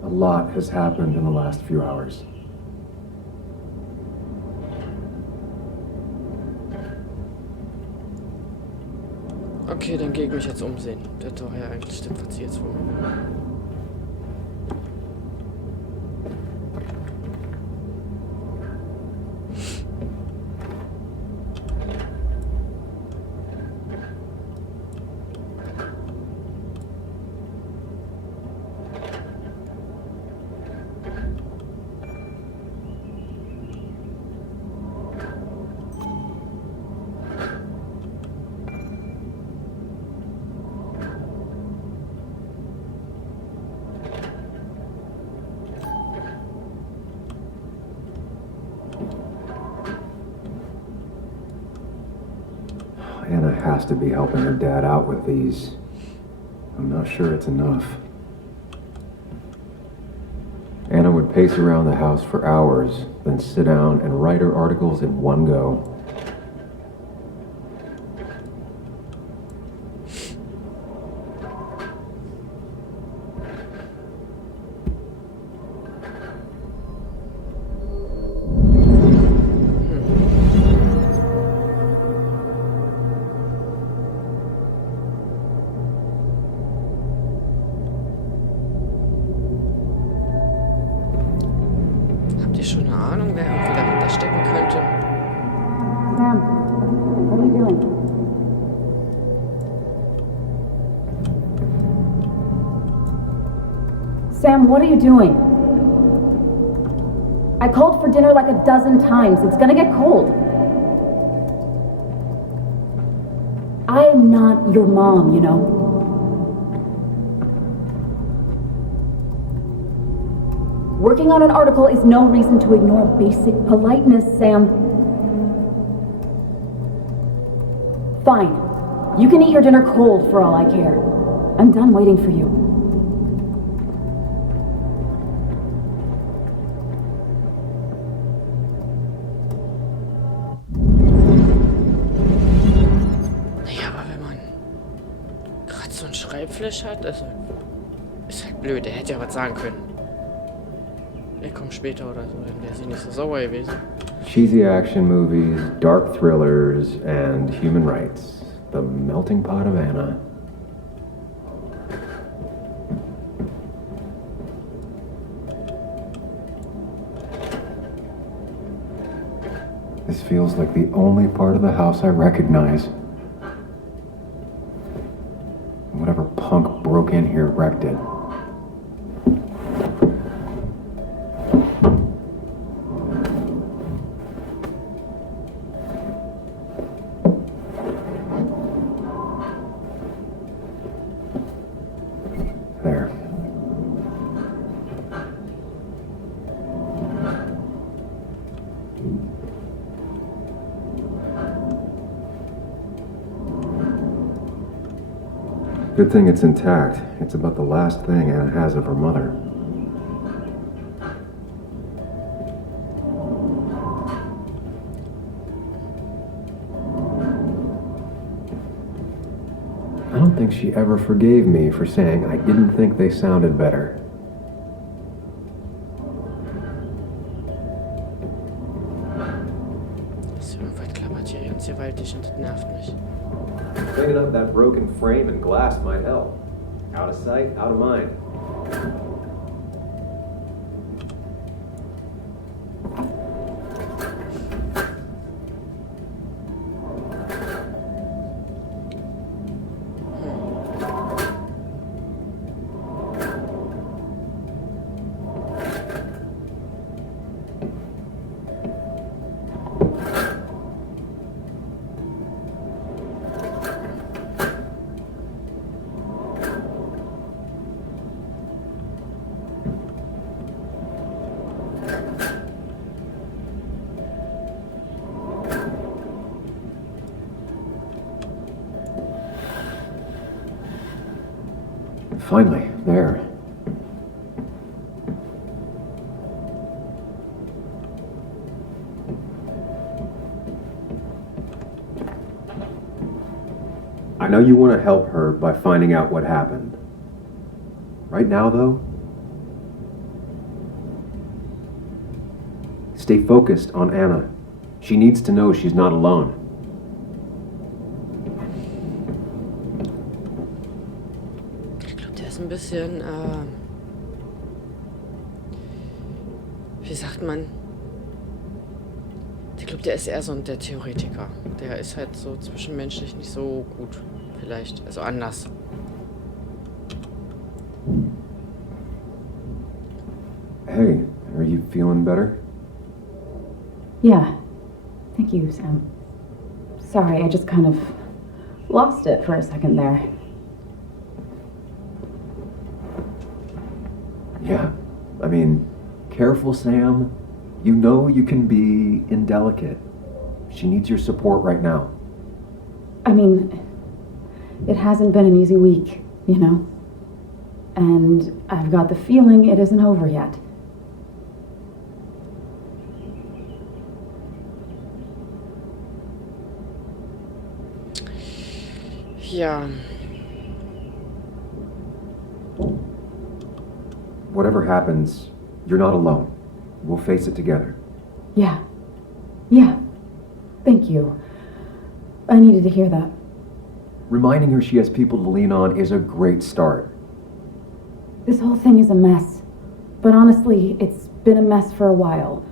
A lot has happened in the last few hours. Okay, dann gehe ich mich jetzt umsehen. Das war ja eigentlich das, was sie jetzt von mir will. Anna has to be helping her dad out with these. I'm not sure it's enough. Anna would pace around the house for hours, then sit down and write her articles in one go. Sam, what are you doing? I called for dinner like a dozen times. It's gonna get cold. I am not your mom, you know. Working on an article is no reason to ignore basic politeness, Sam. Fine. You can eat your dinner cold for all I care. I'm done waiting for you. Naja, aber wenn man gerade so ein Schreibflash hat, also ist halt blöd, er hätte ja was sagen können. Er kommt später oder so, dann wäre sie nicht so sauer gewesen. Cheesy action movies, dark thrillers, and human rights. The melting pot of Anna. This feels like the only part of the house I recognize. Whatever punk broke in here wrecked it. There. Good thing it's intact. It's about the last thing Anna has of her mother. I don't think she ever forgave me for saying I didn't think they sounded better. Das irgendwas klappert hier ganz gewaltig und das nervt mich. Cleaning up that broken frame and glass might help. Out of sight, out of mind. Finally, there. I know you want to help her by finding out what happened. Right now, though, stay focused on Anna. She needs to know she's not alone. Ein bisschen, wie sagt man? Ich glaube, der ist eher so der Theoretiker. Der ist halt so zwischenmenschlich nicht so gut, vielleicht. Also anders. Hey, are you feeling better? Yeah. Thank you, Sam. Sorry, I just kind of lost it for a second there. Yeah, I mean, careful, Sam. You know you can be indelicate. She needs your support right now. I mean, it hasn't been an easy week, you know? And I've got the feeling it isn't over yet. Ja. Whatever happens, you're not alone. We'll face it together. Yeah. Yeah. Thank you. I needed to hear that. Reminding her she has people to lean on is a great start. This whole thing is a mess. But honestly, it's been a mess for a while.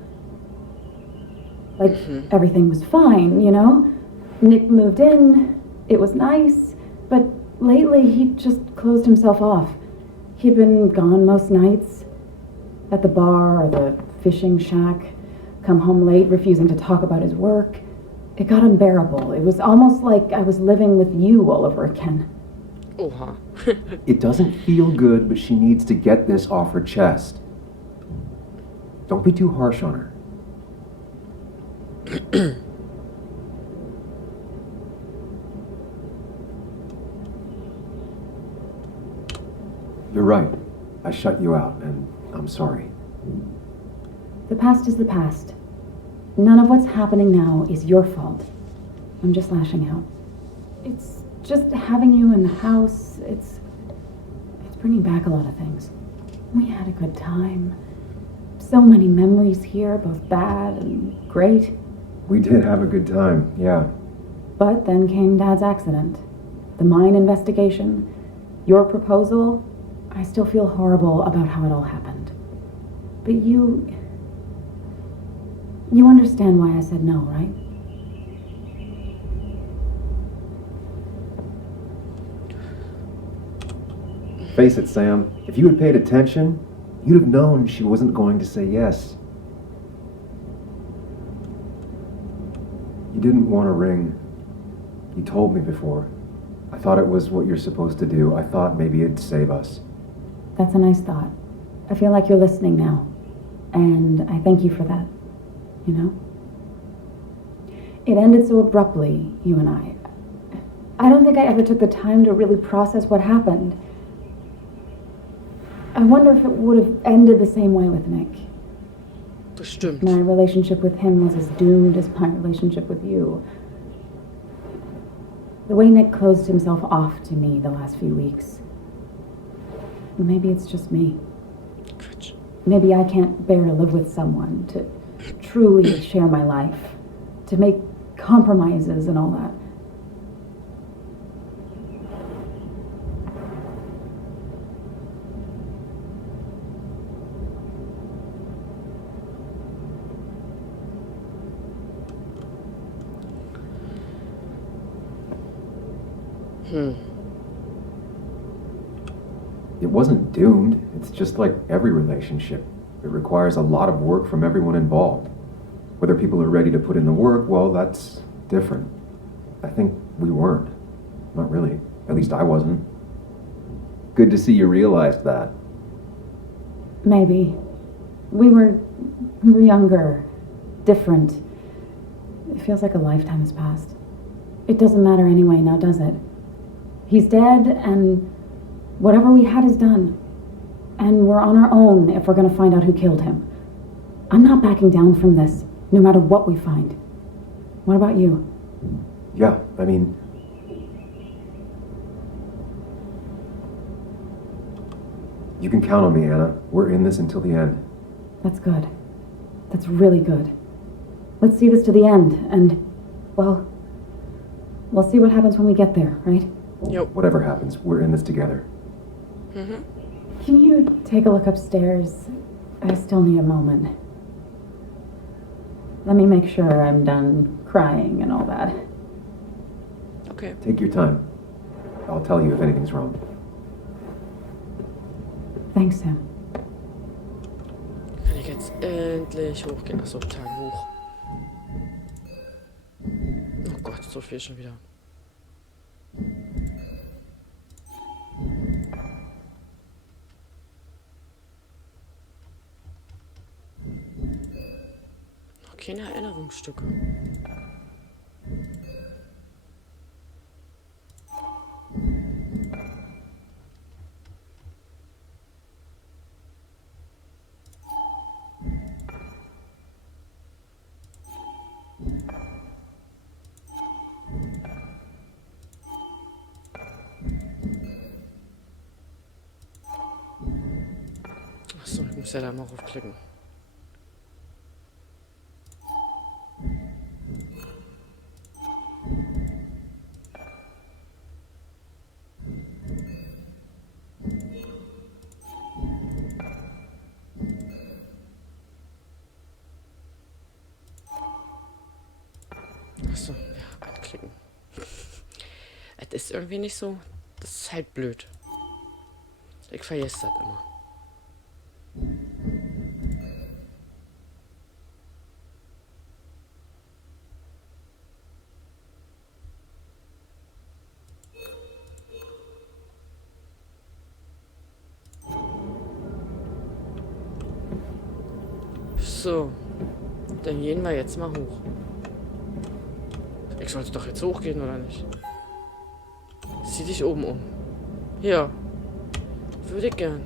Like, everything was fine, you know? Nick moved in, it was nice, but lately he just closed himself off. He'd been gone most nights, at the bar or the fishing shack, come home late, refusing to talk about his work. It got unbearable. It was almost like I was living with you all over again. Oha. It doesn't feel good, but she needs to get this off her chest. Don't be too harsh on her. I shut you out, and I'm sorry. The past is the past. None of what's happening now is your fault. I'm just lashing out. It's just having you in the house. It's bringing back a lot of things. We had a good time. So many memories here, both bad and great. We did have a good time, yeah. But then came Dad's accident. The mine investigation. Your proposal. I still feel horrible about how it all happened. But you understand why I said no, right? Face it, Sam. If you had paid attention, you'd have known she wasn't going to say yes. You didn't want a ring. You told me before. I thought it was what you're supposed to do. I thought maybe it'd save us. That's a nice thought. I feel like you're listening now. And I thank you for that. You know? It ended so abruptly, you and I. I don't think I ever took the time to really process what happened. I wonder if it would have ended the same way with Nick. Bestimmt. My relationship with him was as doomed as my relationship with you. The way Nick closed himself off to me the last few weeks. Maybe it's just me. Maybe I can't bear to live with someone, to truly share my life, to make compromises and all that. It wasn't doomed. It's just like every relationship. It requires a lot of work from everyone involved. Whether people are ready to put in the work, well, that's different. I think we weren't. Not really. At least I wasn't. Good to see you realized that. Maybe. We were younger, different. It feels like a lifetime has passed. It doesn't matter anyway, now does it? He's dead, and whatever we had is done. And we're on our own if we're going to find out who killed him. I'm not backing down from this, no matter what we find. What about you? Yeah, I mean... You can count on me, Anna. We're in this until the end. That's good. That's really good. Let's see this to the end, and, well, we'll see what happens when we get there, right? Yep. Whatever happens, we're in this together. Mm-hmm. Can you take a look upstairs? I still need a moment. Let me make sure I'm done crying and all that. Okay. Take your time. I'll tell you if anything's wrong. Thanks, Sam. Kann ich jetzt endlich hochgehen? Achso, Teil hoch. Oh Gott, so viel schon wieder. Noch keine Erinnerungsstücke. Achso, ich muss ja da mal raufklicken. Achso, ja, anklicken. Es ist irgendwie nicht so. Das ist halt blöd. Ich vergesse das immer. So, dann gehen wir jetzt mal hoch. Ich sollte doch jetzt hochgehen, oder nicht? Sieh dich oben um. Ja. Würde ich gern.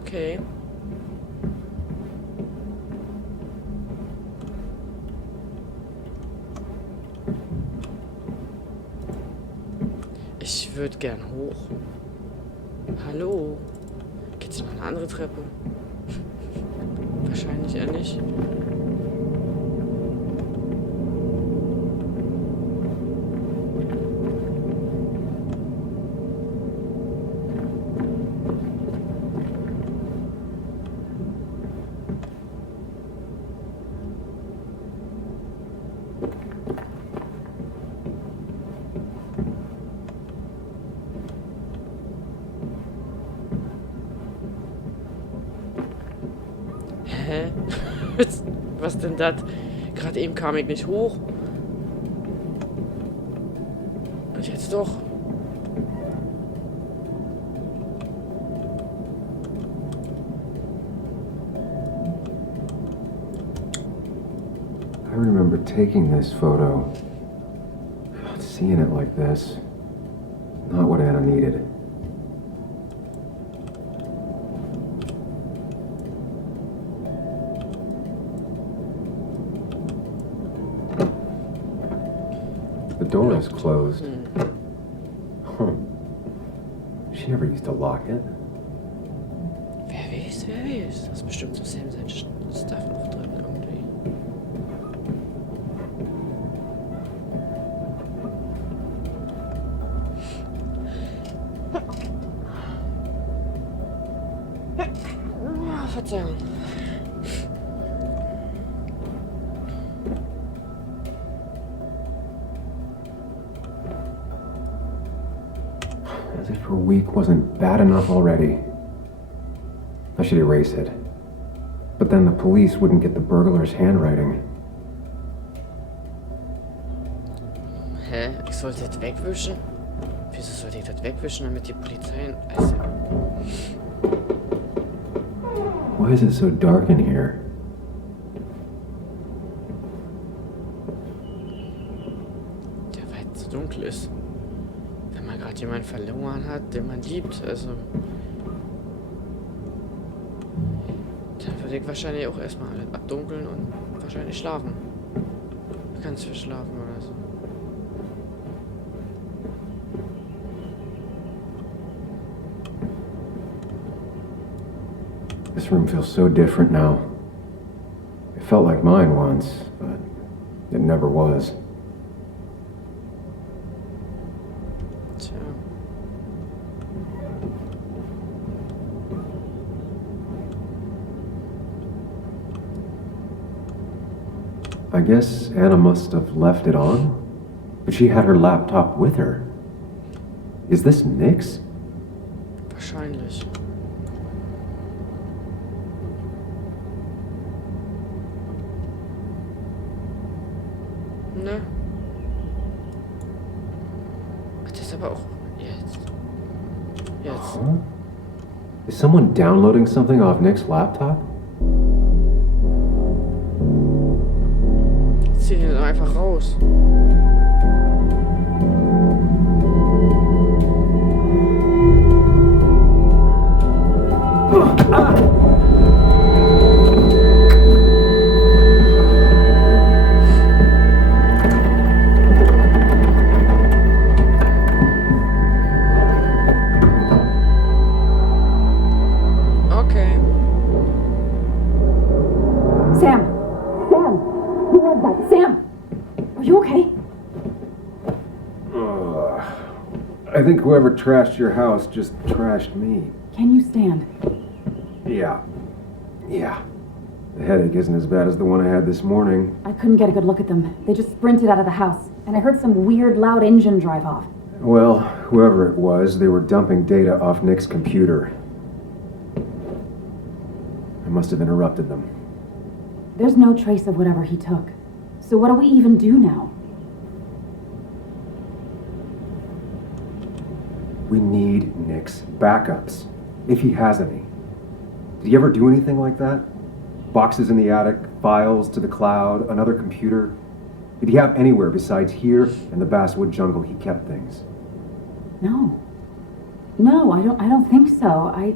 Okay. Ich würde gern hoch. Hallo? Gibt's noch eine andere Treppe? Wahrscheinlich eher nicht. Hä? Was denn das? Gerade eben kam ich nicht hoch. Und jetzt doch. I remember taking this photo. God, seeing it like this. Not what Anna needed. The door is closed. Huh. She never used to lock it. Wer weiß, wer weiß. Das ist bestimmt so Sam sein Stuff noch drin irgendwie. Oh, Verzeihung. As if her week wasn't bad enough already. I should erase it. But then the police wouldn't get the burglar's handwriting. Hä? Ich sollte das wegwischen? Wieso sollte ich das wegwischen, damit die Polizei... Also... Why is it so dark in here? Der weil es so dunkel ist. Wenn man gerade jemanden verloren hat, den man liebt, also... Dann würde ich wahrscheinlich auch erstmal alles abdunkeln und wahrscheinlich schlafen. Ganz viel schlafen oder so. This room feels so different now. It felt like mine once, but it never was. Tja. I guess Anna must have left it on, but she had her laptop with her. Is this Nick's? Wahrscheinlich. Ne? Das ist aber auch jetzt. Huh? Is someone downloading something off Nick's laptop? Zieh den einfach raus. Okay. Sam! Sam! Who was that? Sam! Are you okay? I think whoever trashed your house just trashed me. Can you stand? Yeah. The headache isn't as bad as the one I had this morning. I couldn't get a good look at them. They just sprinted out of the house, and I heard some weird, loud engine drive off. Well, whoever it was, they were dumping data off Nick's computer. I must have interrupted them. There's no trace of whatever he took. So what do we even do now? We need Nick's backups, if he has any. Did he ever do anything like that? Boxes in the attic, files to the cloud, another computer? Did he have anywhere besides here and the Basswood jungle he kept things? No, I don't think so. I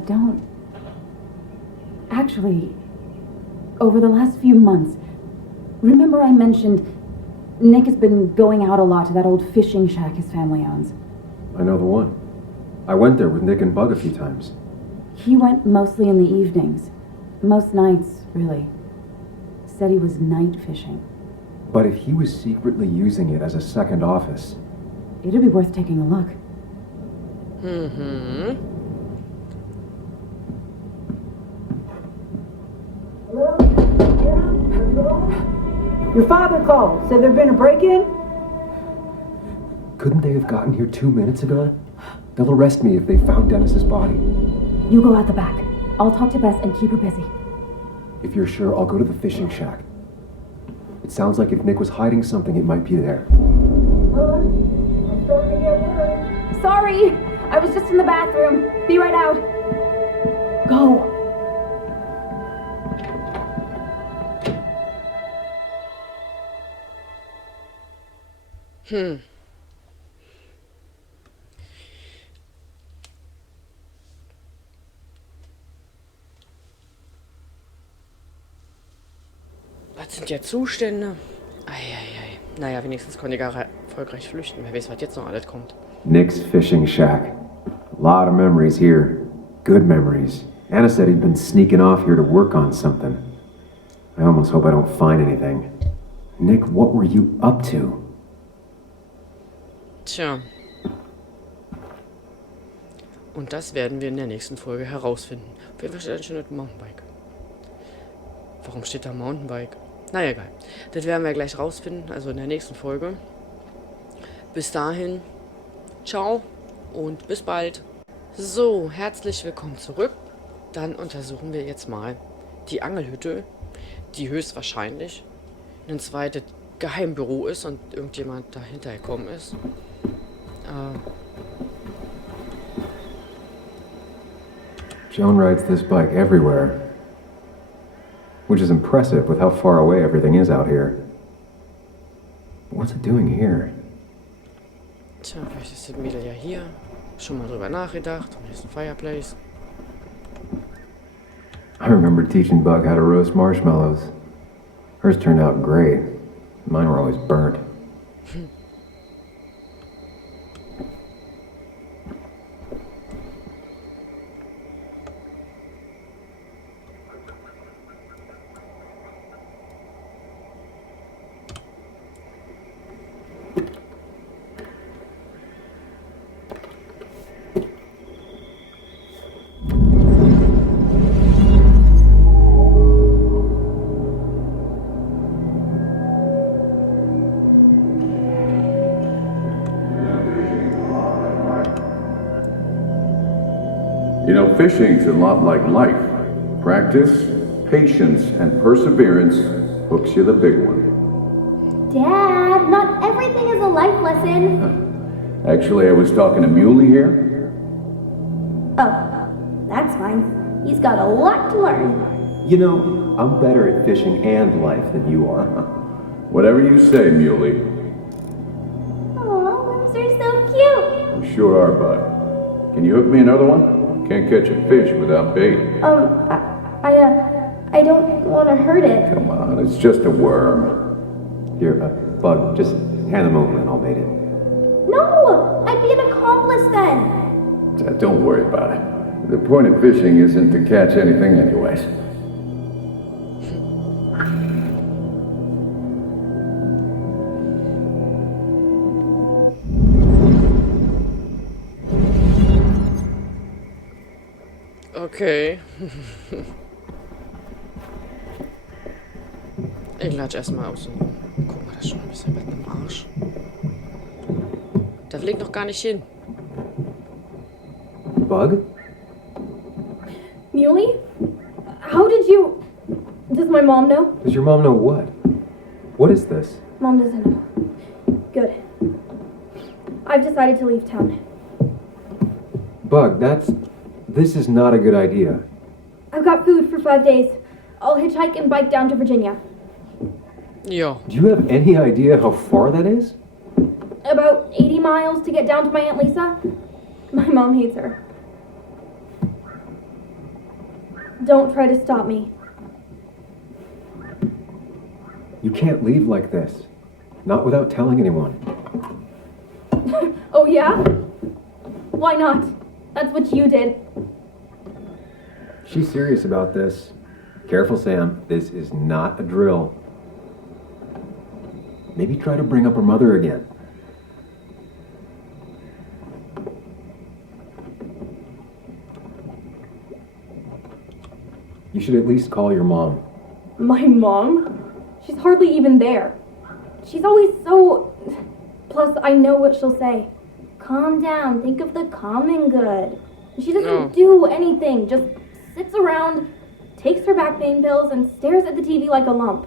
don't... Actually, over the last few months, remember I mentioned Nick has been going out a lot to that old fishing shack his family owns? I know the one. I went there with Nick and Bug a few times. He went mostly in the evenings. Most nights, really. Said he was night fishing. But if he was secretly using it as a second office... It'd be worth taking a look. Mm-hmm. Your father called. Said there'd been a break-in? Couldn't they have gotten here 2 minutes ago? They'll arrest me if they found Dennis's body. You go out the back. I'll talk to Bess and keep her busy. If you're sure, I'll go to the fishing shack. It sounds like if Nick was hiding something, it might be there. I'm starting to get worried. Sorry! I was just in the bathroom. Be right out. Go! Was sind jetzt Zustände? Eieiei. Naja, wenigstens konnte ich erfolgreich flüchten. Wer weiß, was jetzt noch alles kommt. Nick's fishing shack. A lot of memories here. Good memories. Anna said he'd been sneaking off here to work on something. I almost hope I don't find anything. Nick, what were you up to? Tja. Und das werden wir in der nächsten Folge herausfinden. Auf jeden Fall steht ein schönes Mountainbike. Warum steht da Mountainbike? Naja, egal. Das werden wir gleich rausfinden, also in der nächsten Folge. Bis dahin, ciao und bis bald. So, herzlich willkommen zurück. Dann untersuchen wir jetzt mal die Angelhütte, die höchstwahrscheinlich ein zweites Geheimbüro ist und irgendjemand dahinter gekommen ist. Joan rides this bike everywhere. Which is impressive with how far away everything is out here. But what's it doing here? Tja, vielleicht ist das Mädel ja hier. Schon mal drüber nachgedacht. Und hier ist ein Fireplace. I remember teaching Bug how to roast marshmallows. Hers turned out great. Mine were always burnt. You know, fishing's a lot like life. Practice, patience, and perseverance hooks you the big one. Dad, not everything is a life lesson. Actually, I was talking to Muley here. Oh, that's fine. He's got a lot to learn. You know, I'm better at fishing and life than you are. Whatever you say, Muley. Aw, worms are so cute. You sure are, bud. Can you hook me another one? Can't catch a fish without bait. I don't want to hurt it. Come on, it's just a worm. Here, Bug, just hand them over and I'll bait it. No! I'd be an accomplice then. Don't worry about it. The point of fishing isn't to catch anything anyways. Okay. Ich latsch erstmal aus. Guck mal, das ist schon ein bisschen mit dem Arsch. Da fliegt noch gar nicht hin. Bug? Muley? How did you... Does my mom know? Does your mom know what? What is this? Mom doesn't know. Good. I've decided to leave town. Bug, this is not a good idea. I've got food for 5 days. I'll hitchhike and bike down to Virginia. Ja. Do you have any idea how far that is? About 80 miles to get down to my Aunt Lisa. My mom hates her. Don't try to stop me. You can't leave like this. Not without telling anyone. Oh yeah? Why not? That's what you did. She's serious about this. Careful, Sam. This is not a drill. Maybe try to bring up her mother again. You should at least call your mom. My mom? She's hardly even there. She's always so... Plus, I know what she'll say. Calm down, think of the common good. She doesn't do anything, just sits around, takes her back pain pills, and stares at the TV like a lump.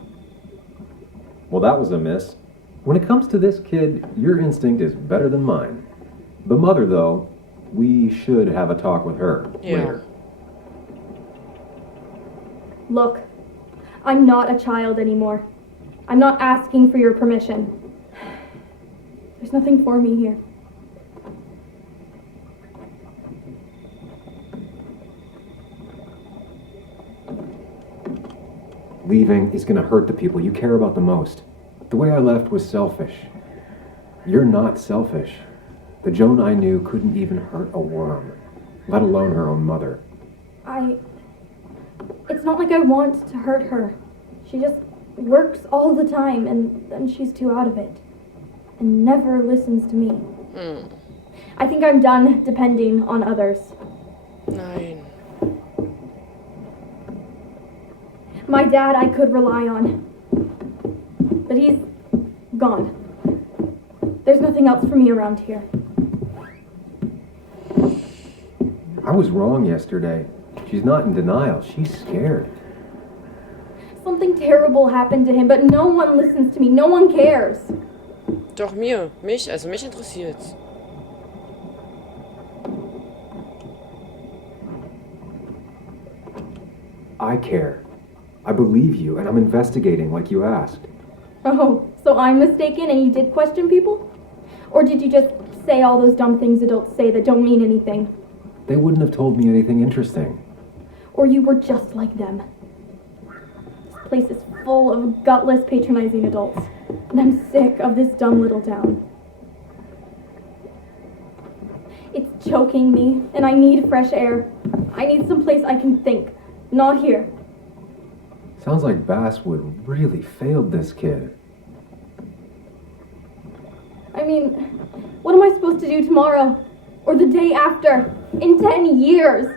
Well, that was a miss. When it comes to this kid, your instinct is better than mine. The mother, though, we should have a talk with her later. Look, I'm not a child anymore. I'm not asking for your permission. There's nothing for me here. Leaving is going to hurt the people you care about the most. The way I left was selfish. You're not selfish. The Joan I knew couldn't even hurt a worm, let alone her own mother. It's not like I want to hurt her. She just works all the time, and then she's too out of it. And never listens to me. I think I'm done depending on others. Nein. My dad I could rely on. But he's gone. There's nothing else for me around here. I was wrong yesterday. She's not in denial. She's scared. Something terrible happened to him, but no one listens to me. No one cares. Doch mich interessiert's. I care. I believe you, and I'm investigating like you asked. Oh, so I'm mistaken and you did question people? Or did you just say all those dumb things adults say that don't mean anything? They wouldn't have told me anything interesting. Or you were just like them. This place is full of gutless, patronizing adults. And I'm sick of this dumb little town. It's choking me, and I need fresh air. I need someplace I can think. Not here. Sounds like Basswood really failed this kid. I mean, what am I supposed to do tomorrow? Or the day after? In 10 years?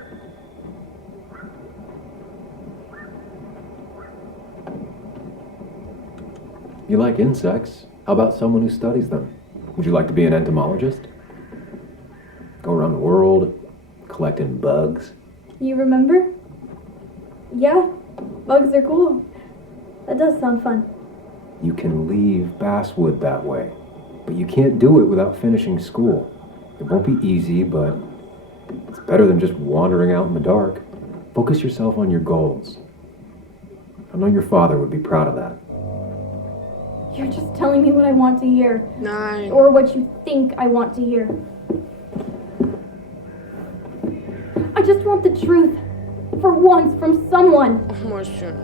You like insects? How about someone who studies them? Would you like to be an entomologist? Go around the world, collecting bugs? You remember? Yeah, bugs are cool. That does sound fun. You can leave Basswood that way, but you can't do it without finishing school. It won't be easy, but it's better than just wandering out in the dark. Focus yourself on your goals. I know your father would be proud of that. You're just telling me what I want to hear. Nein. Or what you think I want to hear. I just want the truth. For once, from someone. Mäuschen.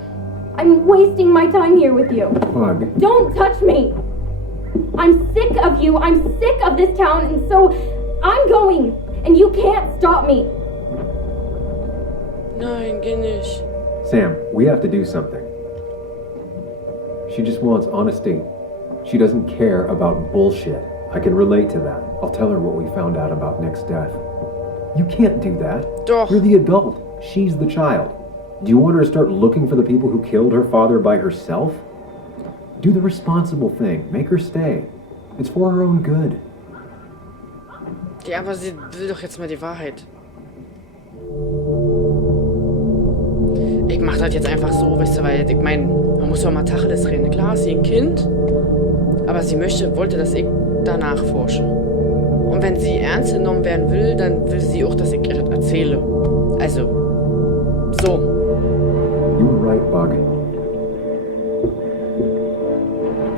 I'm wasting my time here with you. Bug. Don't touch me! I'm sick of you. I'm sick of this town, and so I'm going. And you can't stop me. Nein, geh nicht. Sam, we have to do something. She just wants honesty. She doesn't care about bullshit. I can relate to that. I'll tell her what we found out about Nick's death. You can't do that. Doch. You're the adult. She's the child. Do you want her to start looking for the people who killed her father by herself? Do the responsible thing. Make her stay. It's for her own good. Ja, aber sie will doch jetzt mal die Wahrheit. Ich mach das jetzt einfach so, weißt du, weil ich meine, man muss doch mal Tacheles reden. Klar ist sie ein Kind, aber sie wollte, dass ich danach forsche. Und wenn sie ernst genommen werden will, dann will sie auch, dass ich ihr das erzähle. Also, so. You were right, Bug.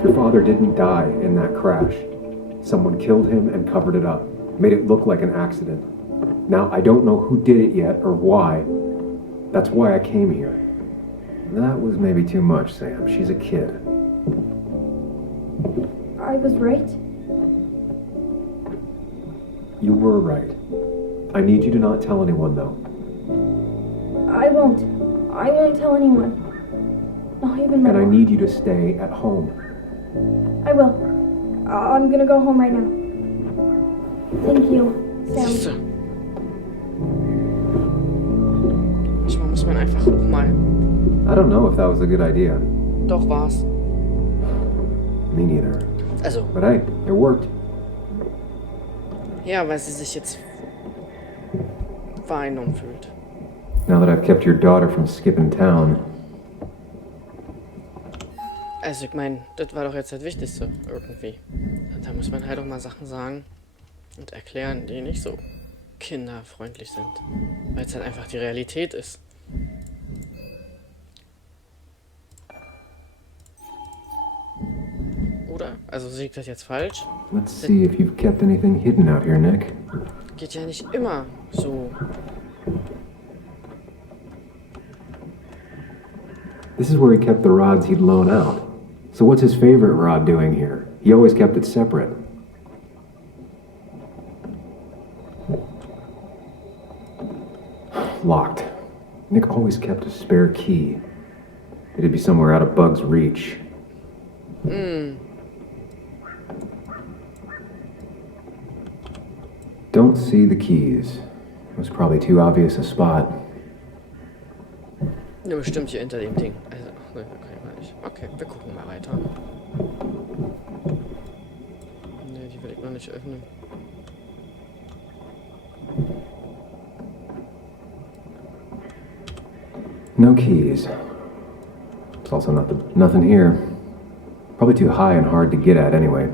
Your father didn't die in that crash. Someone killed him and covered it up, made it look like an accident. Now, I don't know who did it yet or why, That's why I came here. That was maybe too much, Sam. She's a kid. I was right. You were right. I need you to not tell anyone, though. I won't. I won't tell anyone. Not even my And I mom. need you to stay at home. I will. I'm gonna go home right now. Thank you, Sam. Siehste. Manchmal muss man einfach auch mal. I don't know if that was a good idea. Doch war's. Me neither. Also. But hey, it worked. Ja, weil sie sich jetzt vereinnahmen fühlt. Now that I've kept your daughter from skipping town. Also ich meine, das war doch jetzt das Wichtigste irgendwie. Da muss man halt auch mal Sachen sagen und erklären, die nicht so kinderfreundlich sind. Weil es halt einfach die Realität ist. Oder? Also sehe ich das jetzt falsch? Let's see if you've kept anything hidden out here, Nick. Geht ja nicht immer so. This is where he kept the rods he'd loan out. So what's his favorite rod doing here? He always kept it separate. Locked. Nick always kept a spare key. It'd be somewhere out of Bug's reach. Don't see the keys. It was probably too obvious a spot. Ja, bestimmt hier hinter dem Ding. Also, ne, okay, mal nicht. Okay, wir gucken mal weiter. Ne, die will ich noch nicht öffnen. No keys. There's also nothing here. Probably too high and hard to get at anyway.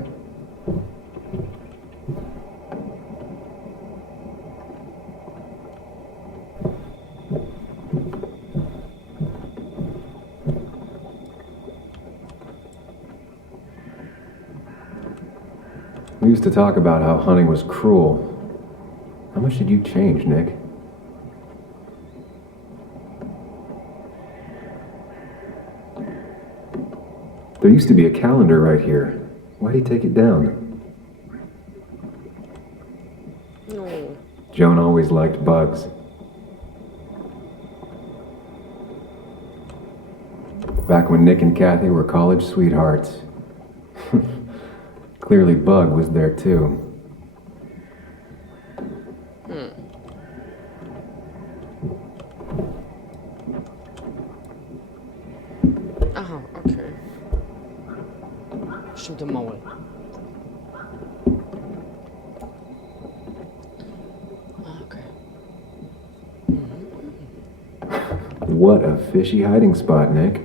We used to talk about how hunting was cruel. How much did you change, Nick? There used to be a calendar right here. Why'd he take it down? No. Joan always liked bugs. Back when Nick and Kathy were college sweethearts. Clearly Bug was there too. Aha, okay. Stimmt im Maul. Okay. What a fishy hiding spot, Nick.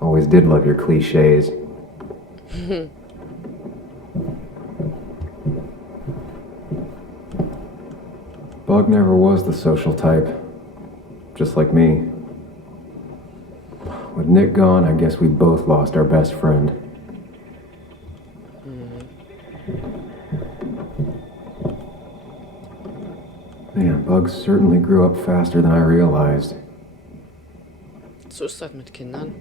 Always did love your cliches. Bug never was the social type. Just like me. With Nick gone, I guess we both lost our best friend. Man, Bug certainly grew up faster than I realized. So ist das mit Kindern.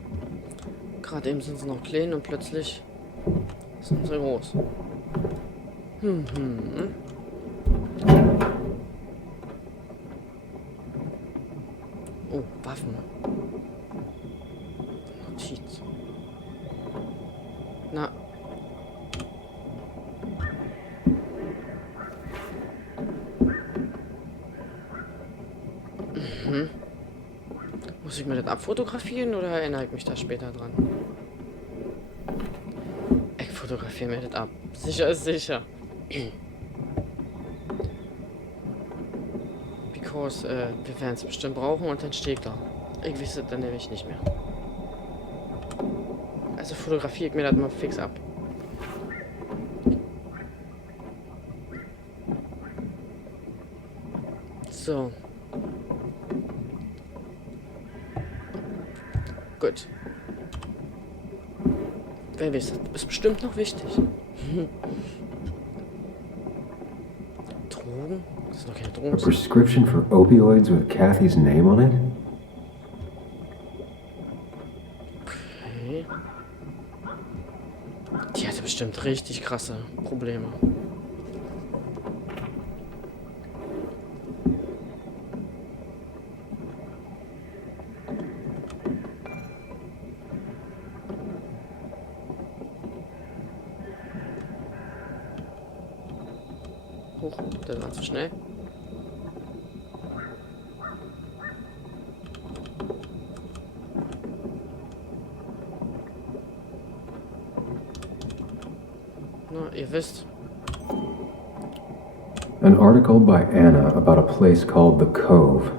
Gerade eben sind sie noch klein und plötzlich sind sie groß. Oh, Waffen. Notiz. Na. Muss ich mir das abfotografieren oder erinnere ich mich da später dran? Ich fotografiere mir das ab. Sicher ist sicher. Because wir werden es bestimmt brauchen und dann steht da. Ich weiß es dann nämlich nicht mehr. Also fotografiere ich mir das mal fix ab. So. Gut. Wer weiß, das ist bestimmt noch wichtig. Drogen? Das ist doch keine A Drogen. prescription for opioids with Kathy's name on it? Die hatte bestimmt richtig krasse Probleme. Hoch, der war zu schnell. Na, ihr wisst. An article by Anna about a place called the Cove.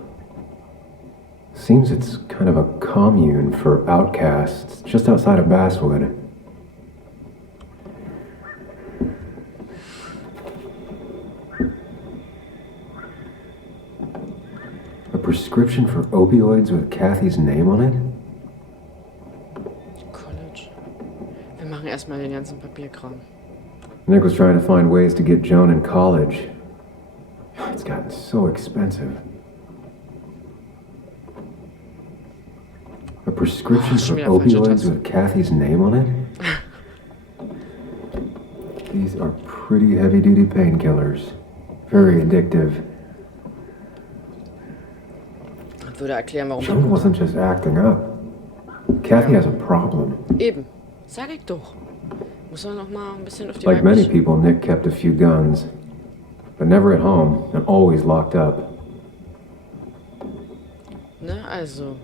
Seems it's kind of a commune for outcasts just outside of Basswood. A prescription for opioids with Kathy's name on it? College. Wir machen erstmal den ganzen Papierkram. Nick was trying to find ways to get Joan in college. It's gotten so expensive. A prescription for opioids with Kathy's name on it? These are pretty heavy-duty painkillers. Very addictive. Das würde erklären, warum Joan wasn't just acting up. Kathy has a problem. Eben. Sag ich doch. Muss man noch mal ein bisschen auf die Like many weibliche... people, Nick kept a few guns. But never at home, and always locked up. Ne, also...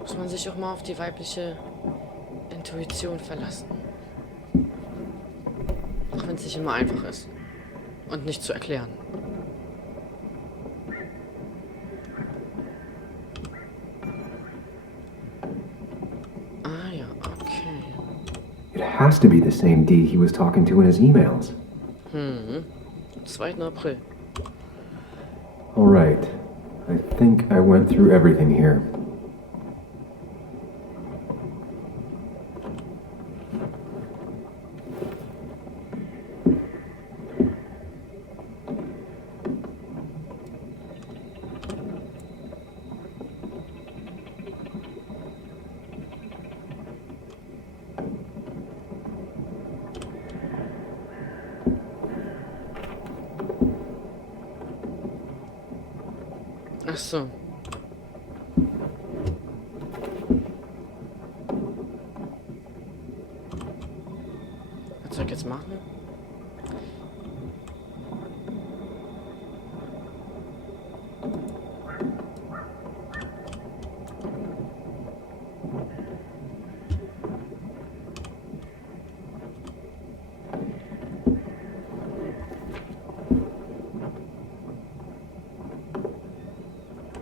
Muss man sich auch mal auf die weibliche Intuition verlassen. Auch wenn es nicht immer einfach ist. Und nicht zu erklären. Ah ja, okay. It has to be the same D he was talking to in his emails. 2. April. All right. I think I went through everything here. Ach so. Was soll ich jetzt machen?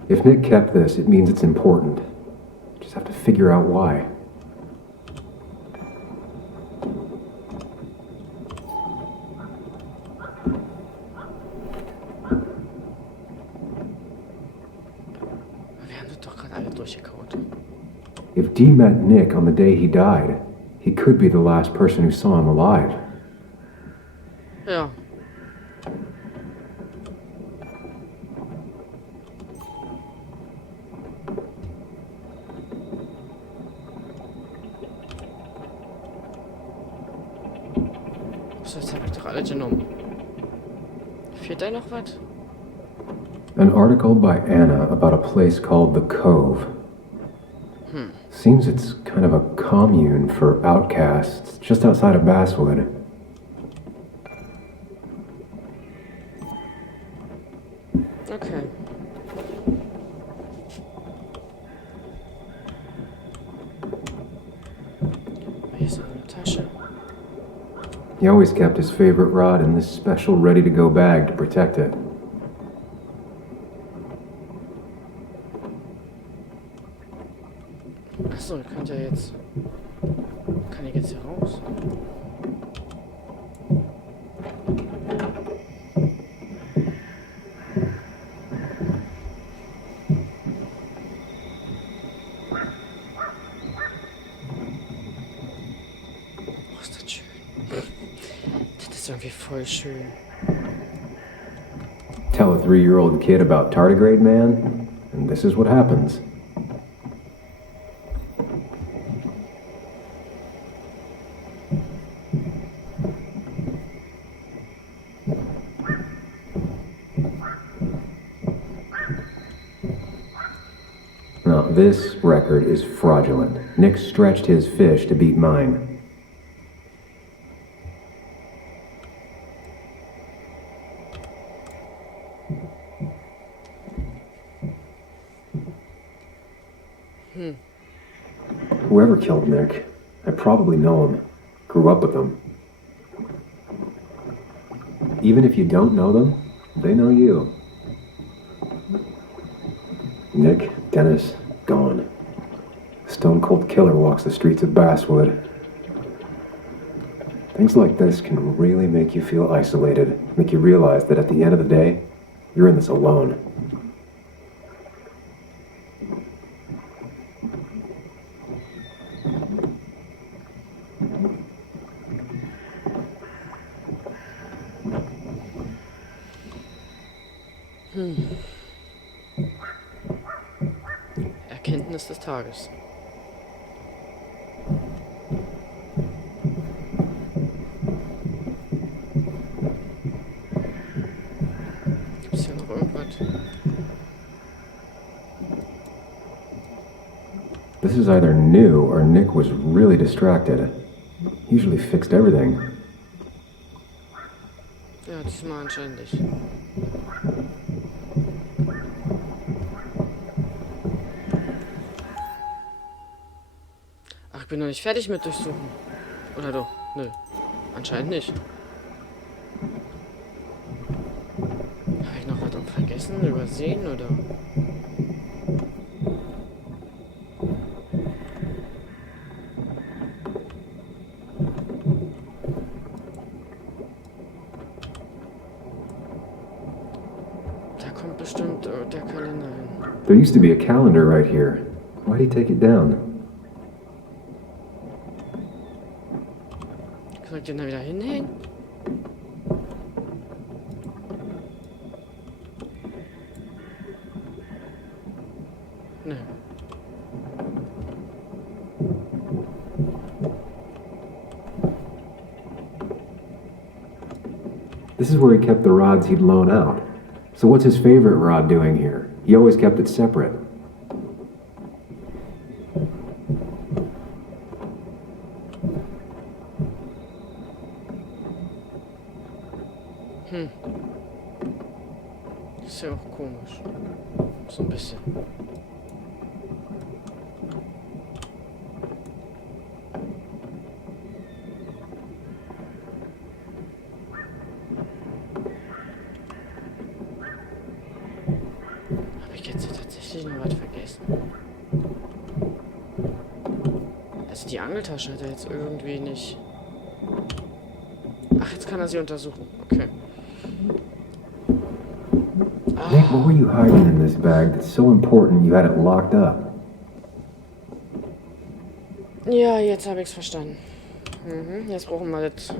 If Nick kept this, it means it's important. Just have to figure out why. Wir haben das doch gerade alle durchgekaut. If Dee met Nick on the day he died, he could be the last person who saw him alive. Ja. So, jetzt habe ich doch alle genommen. Fehlt da noch was? An article by Anna about a place called the Cove. Seems it's kind of a commune for outcasts just outside of Basswood. Okay. Hier ist eine Tasche. He always kept his favorite rod in this special ready-to-go bag to protect it. Achso, ihr könnt ja jetzt... Kann ich jetzt hier raus? Oh, ist das schön. Das ist irgendwie voll schön. Tell a 3-year-old kid about tardigrade man, and this is what happens. this record is fraudulent. Nick stretched his fish to beat mine. Whoever killed Nick, I probably know him. Grew up with him. Even if you don't know them, they know you. Nick, Dennis, gone. A stone-cold killer walks the streets of Basswood. Things like this can really make you feel isolated, make you realize that at the end of the day, you're in this alone. Erkenntnis des Tages. Gibt's hier noch irgendwas? This is either new or Nick was really distracted. Usually fixed everything. Ja, diesmal anscheinend nicht. Ach, ich bin noch nicht fertig mit Durchsuchen. Oder doch? Nö. Anscheinend nicht. Habe ich noch was vergessen, übersehen, oder? Da kommt bestimmt der Kalender hin. There used to be a calendar right here. Why'd he take it down? Soll ich den da wieder hinhängen? Nö. This is where he kept the rods he'd loan out. So what's his favorite rod doing here? He always kept it separate. Ist ja auch komisch. So ein bisschen. Habe ich jetzt hier tatsächlich noch was vergessen? Also die Angeltasche hat er jetzt irgendwie nicht. Ach, jetzt kann er sie untersuchen. Okay. Nick, what were you hiding in this bag that's so important you had it locked up? Ja, jetzt habe ich's verstanden. Jetzt brauchen wir das.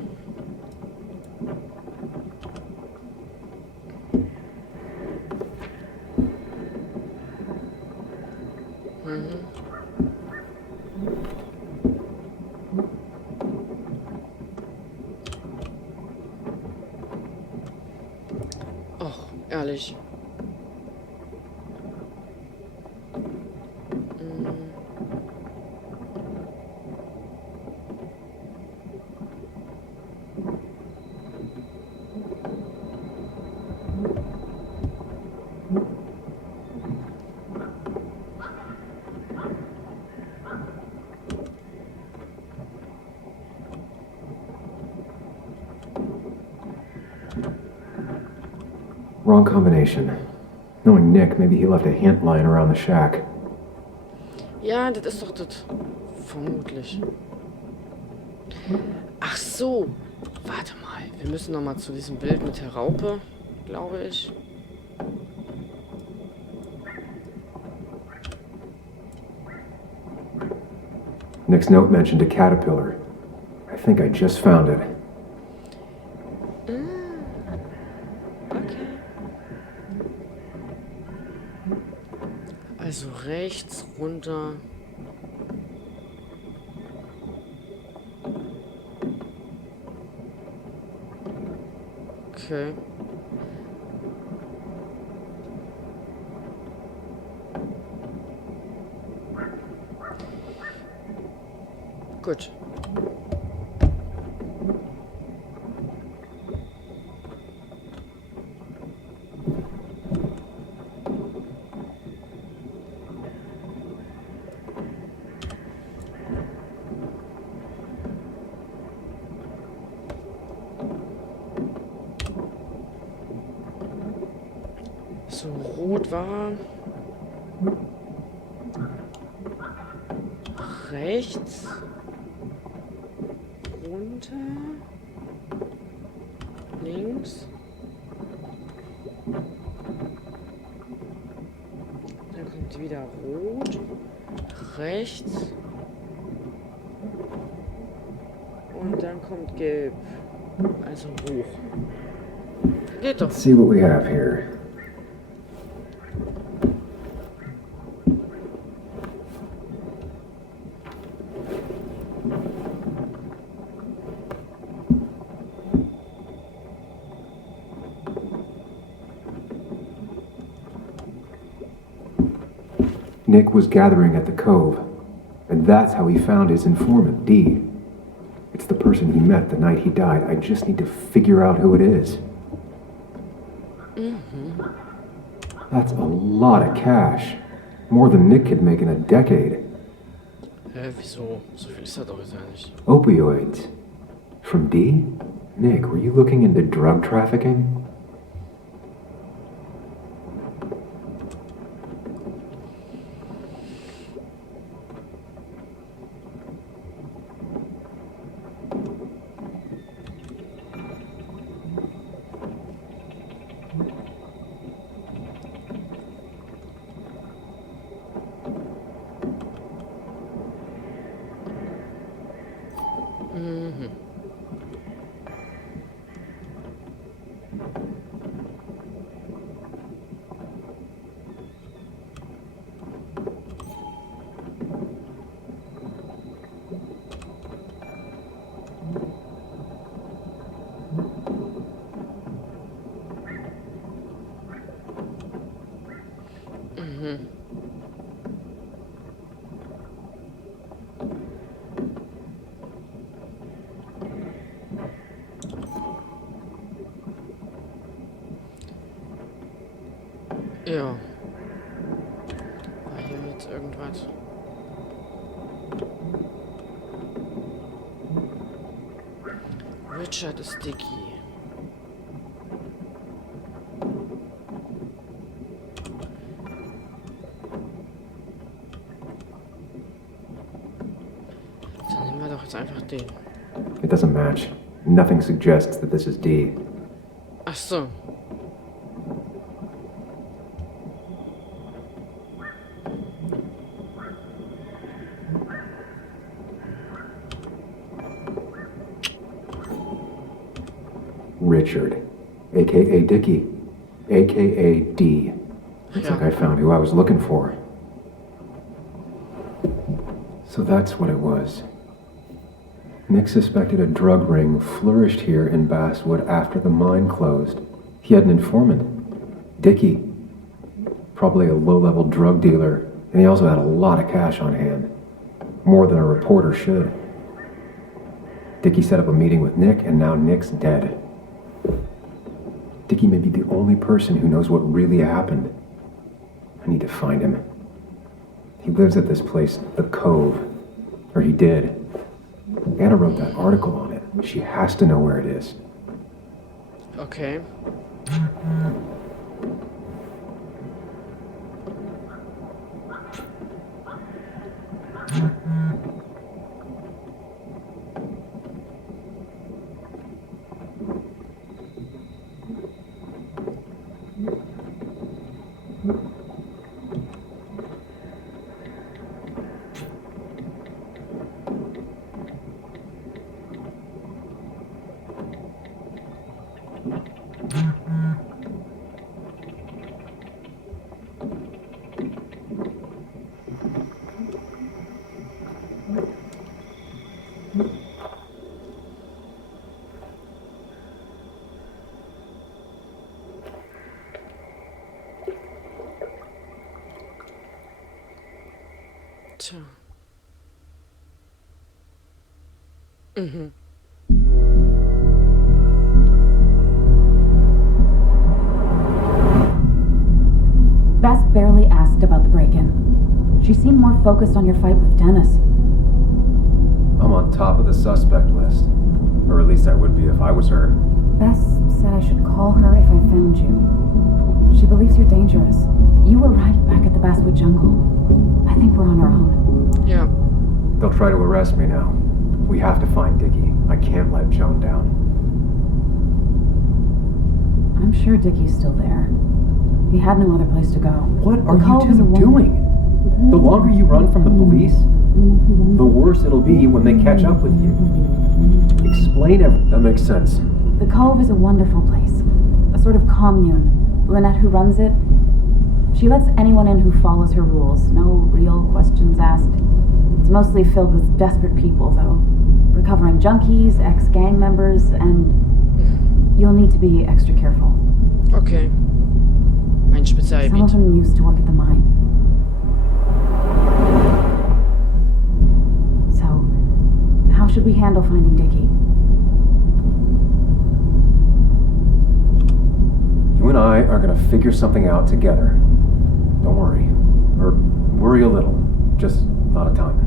Och, ehrlich. Wrong combination. Knowing Nick, maybe he left a hint lying around the shack. Ja, das ist doch das. Vermutlich. Ach so. Warte mal. Wir müssen noch mal zu diesem Bild mit der Raupe, glaube ich. Nick's note mentioned a caterpillar. I think I just found it. Also rechts runter. Okay. Gut. So, rot war rechts runter, links, dann kommt wieder rot, rechts und dann kommt gelb, also hoch. Geht doch. Let's see what we have here. Nick was gathering at the cove, and that's how he found his informant, Dee. It's the person he met the night he died. I just need to figure out who it is. That's a lot of cash. More than Nick could make in a decade. Wieso? So viel ist da doch jetzt nicht. Opioids. From Dee? Nick, were you looking into drug trafficking? Ja. War hier jetzt irgendwas? Richard ist Dicky. Dann nehmen wir doch jetzt einfach den. It doesn't match. Nothing suggests that this is Dee. Ach so. Richard, aka Dicky, aka Dee. Looks like I found who I was looking for. So that's what it was. Nick suspected a drug ring flourished here in Basswood after the mine closed. He had an informant, Dicky, probably a low-level drug dealer, and he also had a lot of cash on hand, more than a reporter should. Dicky set up a meeting with Nick, and now Nick's dead. Dicky may be the only person who knows what really happened. I need to find him. He lives at this place, The Cove. Or he did. Anna wrote that article on it. She has to know where it is. Okay. Tja. Mhm. Bess barely asked about the break-in. She seemed more focused on your fight with Dennis. I'm on top of the suspect list. Or at least I would be if I was her. Bess said I should call her if I found you. She believes you're dangerous. You were right back at the Basswood jungle. I think we're on our own. Ja. They'll try to arrest me now. We have to find Dickie. I can't let Joan down. I'm sure Dickie's still there. He had no other place to go. What are you two doing? The longer you run from the police, the worse it'll be when they catch up with you. Explain everything. That makes sense. The Cove is a wonderful place. A sort of commune. Lynette, who runs it, she lets anyone in who follows her rules. No real questions asked. It's mostly filled with desperate people, though. Recovering junkies, ex-gang members, and you'll need to be extra careful. Okay. Mein Some of Spezialgebiet. them used to work at the mine. So, how should we handle finding Dickie? You and I are gonna figure something out together. Don't worry. Or worry a little. Just not a ton.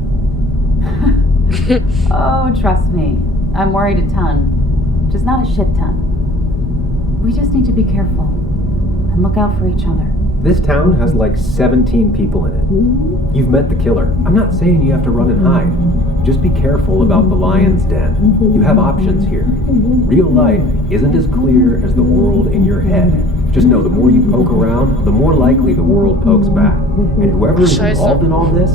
Oh, trust me. I'm worried a ton. Just not a shit ton. We just need to be careful and look out for each other. This town has like 17 people in it. You've met the killer. I'm not saying you have to run and hide. Just be careful about the lion's den. You have options here. Real life isn't as clear as the world in your head. Just know the more you poke around, the more likely the world pokes back. And whoever is involved in all this,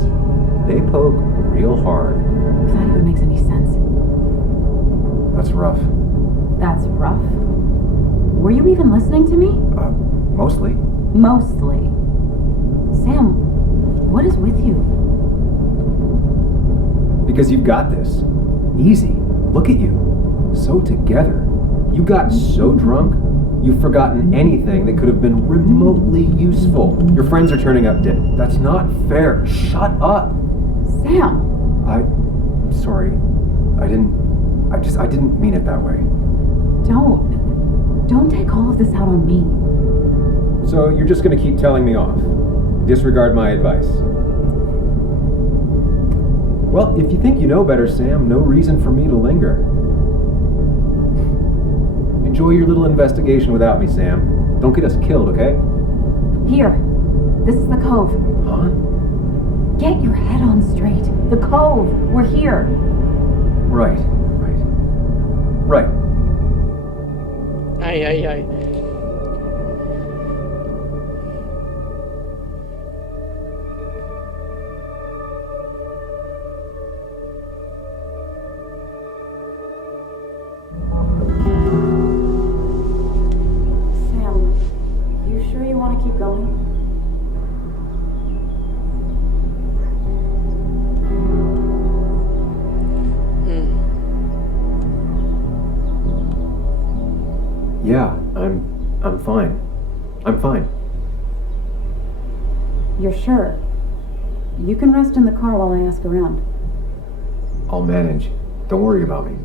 they poke real hard. That even makes any sense. That's rough. That's rough. Were you even listening to me? Mostly. Mostly. Sam, what is with you? Because you've got this. Easy. Look at you. So together. You got so drunk, you've forgotten anything that could have been remotely useful. Your friends are turning up dead. That's not fair. Shut up. Sam! Sorry. I didn't mean it that way. Don't take all of this out on me. So you're just gonna keep telling me off. Disregard my advice. Well, if you think you know better, Sam, no reason for me to linger. Enjoy your little investigation without me, Sam. Don't get us killed, okay? Here. This is the Cove. Huh? Get your head on straight. The Cove. We're here. Right. Ei, ei, ei. Sam, you sure you want to keep going? Yeah, I'm fine. I'm fine. You're sure? You can rest in the car while I ask around. I'll manage. Don't worry about me.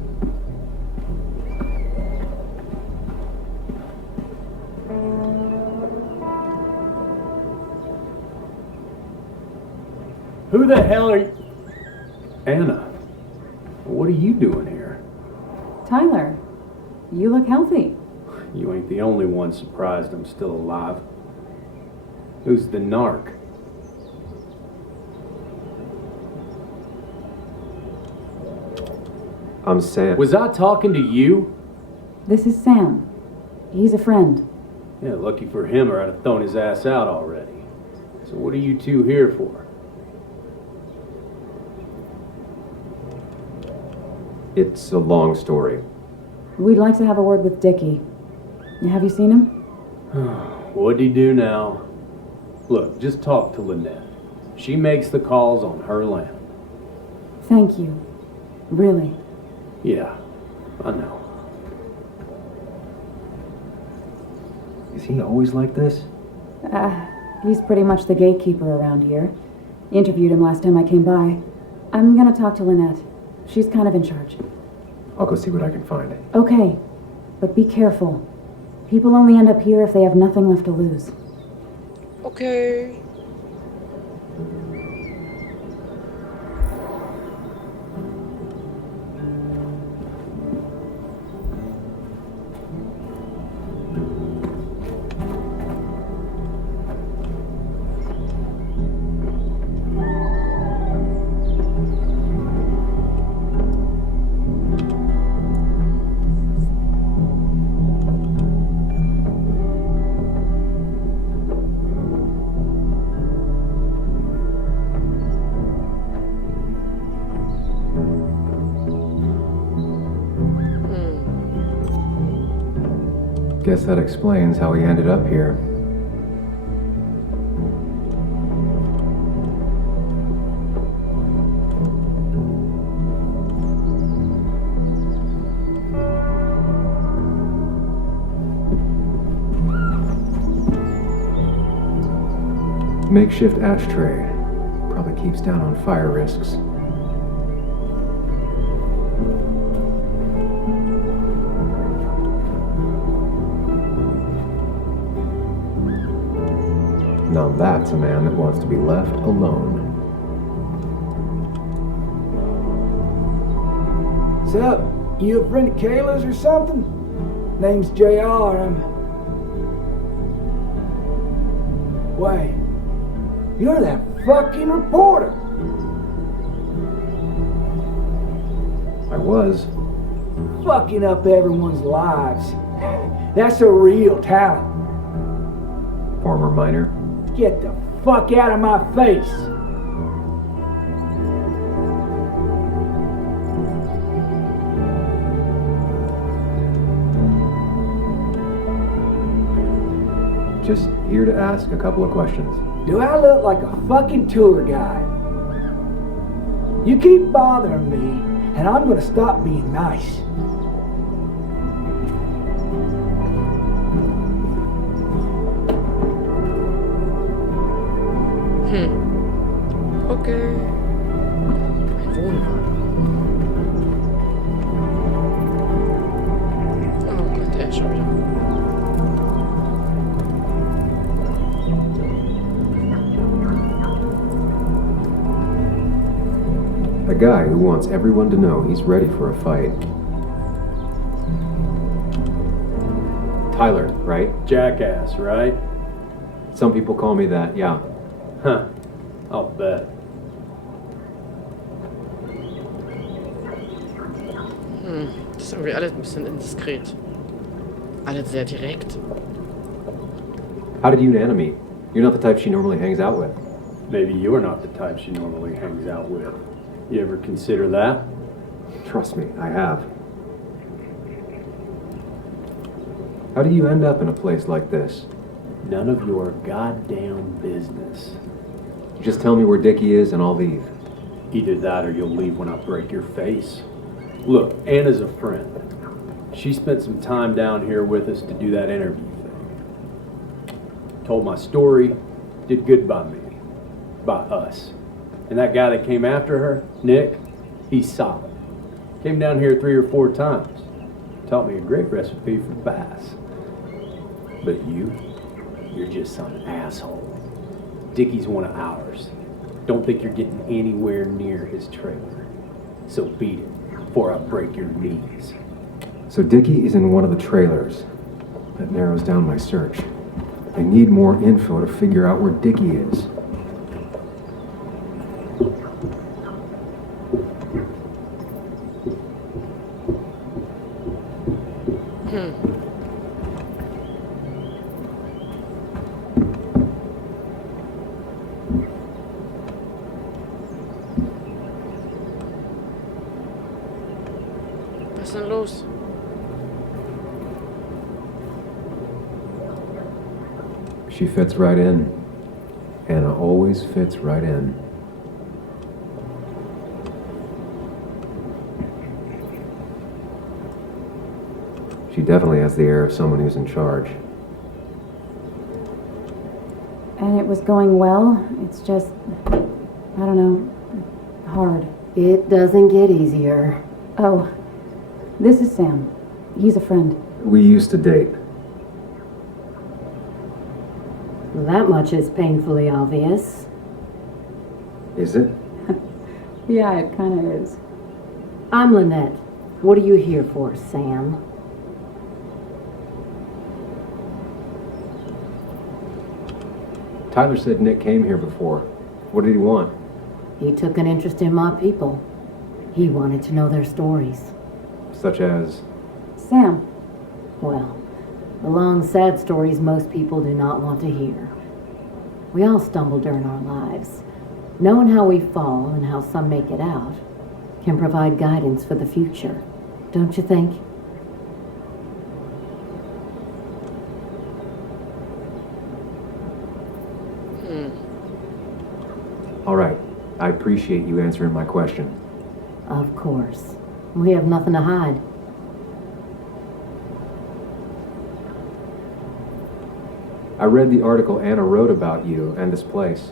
Who the hell are you? Anna, what are you doing here? Tyler, you look healthy. You ain't the only one surprised I'm still alive. Who's the narc? I'm Sam. Was I talking to you? This is Sam. He's a friend. Yeah, lucky for him or I'd have thrown his ass out already. So what are you two here for? It's a long story. We'd like to have a word with Dickie. Have you seen him? What'd he do now? Look, just talk to Lynette. She makes the calls on her land. Thank you. Really. Yeah, I know. Is he always like this? He's pretty much the gatekeeper around here. Interviewed him last time I came by. I'm gonna talk to Lynette. She's kind of in charge. I'll go see what I can find. Okay, but be careful. People only end up here if they have nothing left to lose. Okay. Guess that explains how he ended up here. Makeshift ashtray. Probably keeps down on fire risks. Now that's a man that wants to be left alone. So, you a friend of Kayla's or something? Name's JR, Wait, you're that fucking reporter! I was. Fucking up everyone's lives. That's a real talent. Former miner. Get the fuck out of my face! Just here to ask a couple of questions. Do I look like a fucking tour guide? You keep bothering me, and I'm gonna stop being nice. Okay. Ein Wohnwagen. Oh Gott, schon wieder. A guy who wants everyone to know he's ready for a fight. Tyler, right? Jackass, right? Some people call me that, yeah. Huh. I'll bet. Das ist irgendwie alles ein bisschen indiskret. Alles sehr direkt. How did you and Anna meet? You're not the type she normally hangs out with. Maybe you're not the type she normally hangs out with. You ever consider that? Trust me, I have. How do you end up in a place like this? None of your goddamn business. Just tell me where Dickie is and I'll leave. Either that or you'll leave when I break your face. Look, Anna's a friend. She spent some time down here with us to do that interview thing. Told my story, did good by me. By us. And that guy that came after her, Nick, he's solid. Came down here 3 or 4 times. Taught me a great recipe for bass. But you're just some asshole. Dickie's one of ours. Don't think you're getting anywhere near his trailer. So beat it before I break your knees. So Dickie is in one of the trailers. That narrows down my search. I need more info to figure out where Dickie is. Was ist denn los? She fits right in. Anna always fits right in. She definitely has the air of someone who's in charge. And it was going well. It's just, I don't know, hard. It doesn't get easier. Oh, This is Sam. He's a friend. We used to date. That much is painfully obvious. Is it? Yeah, it kind of is. I'm Lynette. What are you here for, Sam? Tyler said Nick came here before. What did he want? He took an interest in my people. He wanted to know their stories. Such as? Sam. Well, the long, sad stories most people do not want to hear. We all stumble during our lives. Knowing how we fall and how some make it out can provide guidance for the future, don't you think? All right. I appreciate you answering my question. Of course. We have nothing to hide. I read the article Anna wrote about you and this place.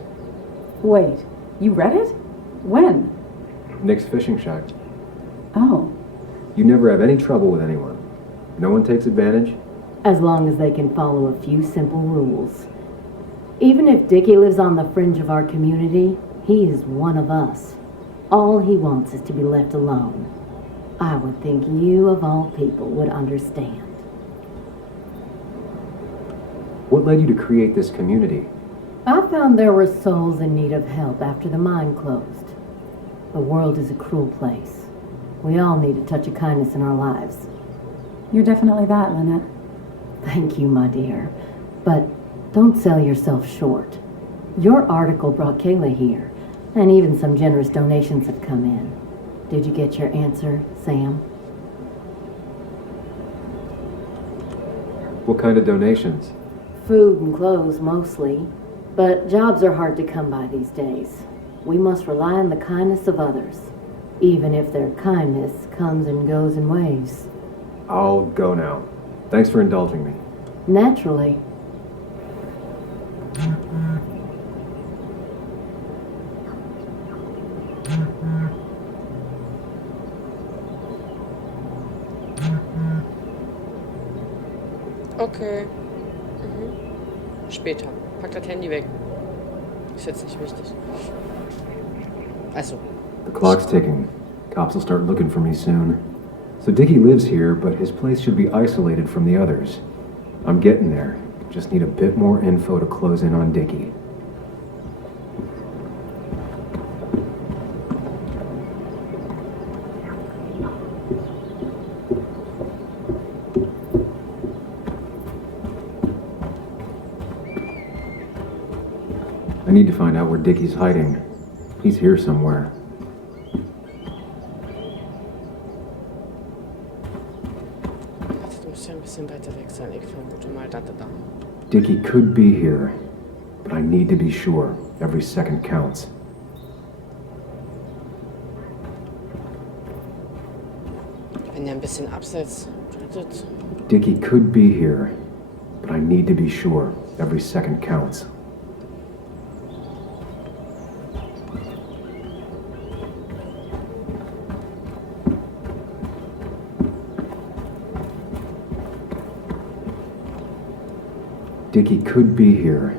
Wait, you read it? When? Nick's fishing shack. Oh. You never have any trouble with anyone. No one takes advantage? As long as they can follow a few simple rules. Even if Dickie lives on the fringe of our community, he is one of us. All he wants is to be left alone. I would think you, of all people, would understand. What led you to create this community? I found there were souls in need of help after the mine closed. The world is a cruel place. We all need a touch of kindness in our lives. You're definitely that, Lynette. Thank you, my dear. But don't sell yourself short. Your article brought Kayla here, and even some generous donations have come in. Did you get your answer, Sam? What kind of donations? Food and clothes, mostly. But jobs are hard to come by these days. We must rely on the kindness of others, even if their kindness comes and goes in waves. I'll go now. Thanks for indulging me. Naturally. Okay. Später. Pack das Handy weg. Ist jetzt nicht wichtig. Also. The clock's ticking. Cops will start looking for me soon. So Dickie lives here, but his place should be isolated from the others. I'm getting there. Just need a bit more info to close in on Dickie. I need to find out where Dickie's hiding. He's here somewhere. Du musst ja ein bisschen weiter weg sein. Ich vermute mal da. Dickie could be here, but I need to be sure. Every second counts. Wenn ihr ein bisschen abseits tretet. Dickie could be here, but I need to be sure. Every second counts. Dickie could be here,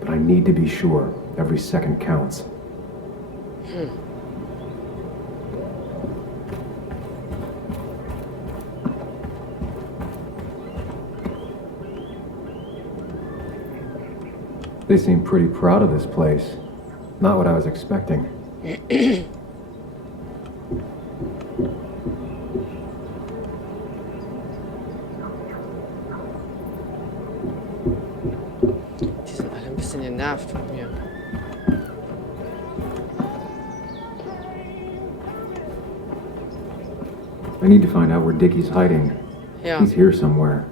but I need to be sure. Every second counts. They seem pretty proud of this place. Not what I was expecting. Genervt von mir. I need to find out where Dickie's hiding. Ja. He's here somewhere.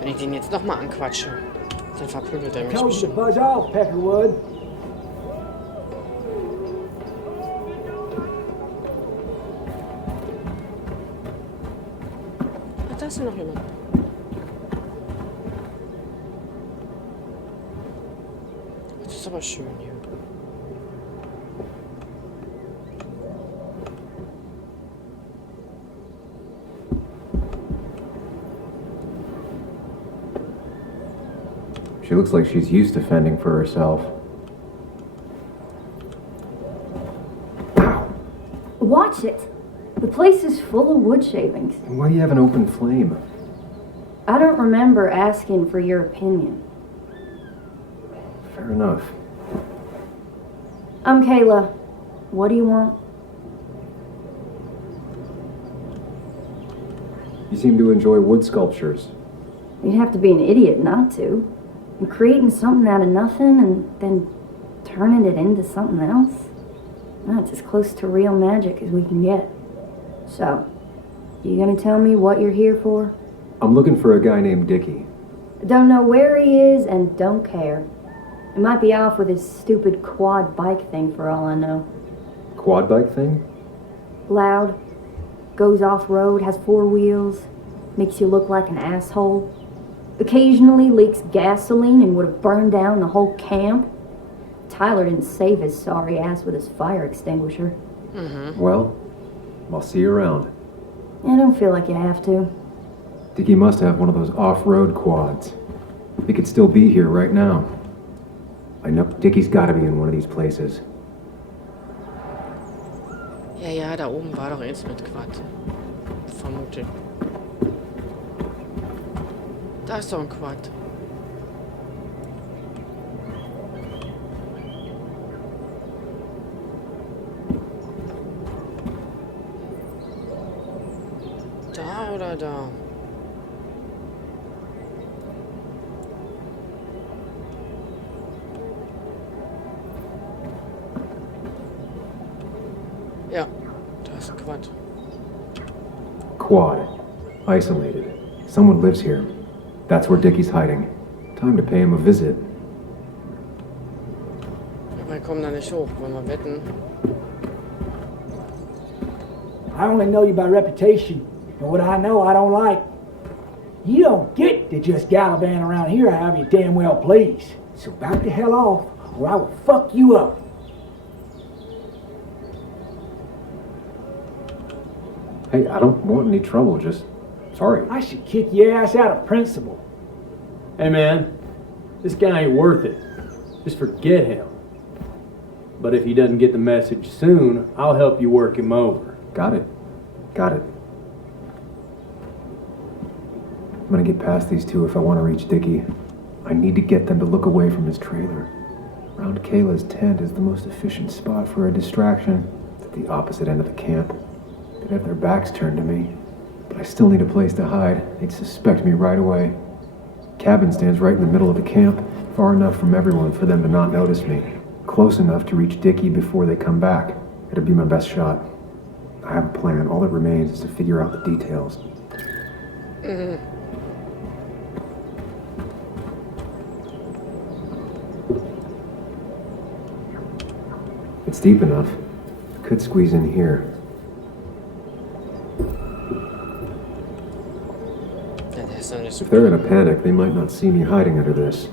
Wenn ich den jetzt nochmal anquatsche, dann verprügelt er mich Told you to bestimmt. buzz off, Peckerwood. Da ist ja noch jemand. ist aber schön hier. She looks like she's used to fending for herself. Watch it. The place is full of wood shavings. Why do you have an open flame? I don't remember asking for your opinion. Fair enough. I'm Kayla. What do you want? You seem to enjoy wood sculptures. You'd have to be an idiot not to. And creating something out of nothing and then turning it into something else. That's as close to real magic as we can get. So, you gonna tell me what you're here for? I'm looking for a guy named Dickie. Don't know where he is and don't care. He might be off with his stupid quad bike thing for all I know. Quad bike thing? Loud, goes off-road, has 4 wheels, makes you look like an asshole. Occasionally leaks gasoline and would have burned down the whole camp. Tyler didn't save his sorry ass with his fire extinguisher. Well, I'll see you around. I don't feel like you have to. Dickie must have one of those off-road quads. He could still be here right now. I know Dickie's gotta be in one of these places. Ja, da oben war doch eins mit Quad. Vermute ich. Da ist doch ein Quad. Da oder da? Ja, da ist ein Quad. Quad. Isolated. Someone lives here. That's where Dickie's hiding. Time to pay him a visit. Wir kommen da nicht hoch, wollen wir wetten? I only know you by reputation, and what I know I don't like. You don't get to just gallivant around here however you damn well please. So back the hell off, or I will fuck you up. Hey, I don't want any trouble, just... sorry. I should kick your ass out of principle. Hey man, this guy ain't worth it. Just forget him. But if he doesn't get the message soon, I'll help you work him over. Got it. Got it. I'm gonna get past these two if I want to reach Dickie. I need to get them to look away from his trailer. Around Kayla's tent is the most efficient spot for a distraction. It's at the opposite end of the camp. They'd have their backs turned to me. But I still need a place to hide. They'd suspect me right away. Cabin stands right in the middle of the camp, far enough from everyone for them to not notice me. Close enough to reach Dickie before they come back. It'd be my best shot. I have a plan. All that remains is to figure out the details. It's deep enough. Could squeeze in here. If they're in a panic, they might not see me hiding under this.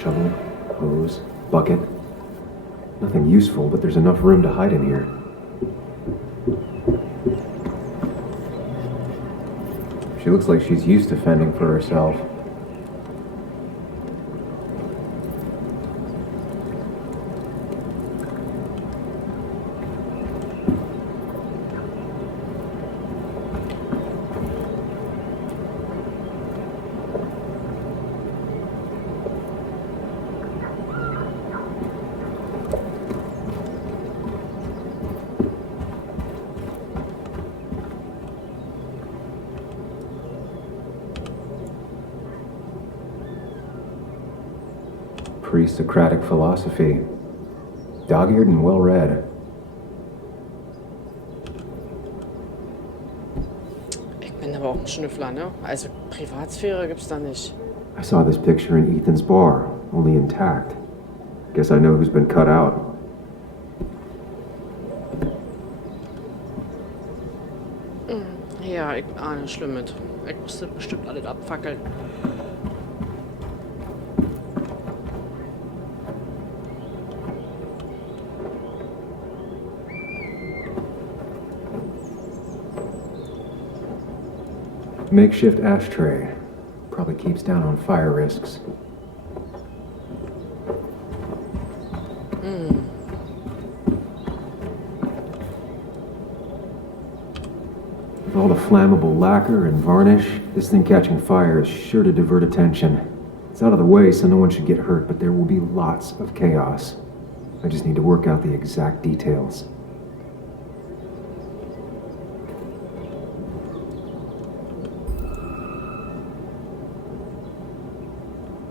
Shovel, hose, bucket. Nothing useful, but there's enough room to hide in here. She looks like she's used to fending for herself. Pre-Socratic philosophy. Dog-eared and well-read. Ich bin aber auch ein Schnüffler, ne? Also Privatsphäre gibt's da nicht. I saw this picture in Ethan's bar, only intact. Guess I know who's been cut out. Ja, ich ahne Schlimmes. Ich musste bestimmt alles abfackeln. Makeshift ashtray. Probably keeps down on fire risks. With all the flammable lacquer and varnish, this thing catching fire is sure to divert attention. It's out of the way so no one should get hurt, but there will be lots of chaos. I just need to work out the exact details.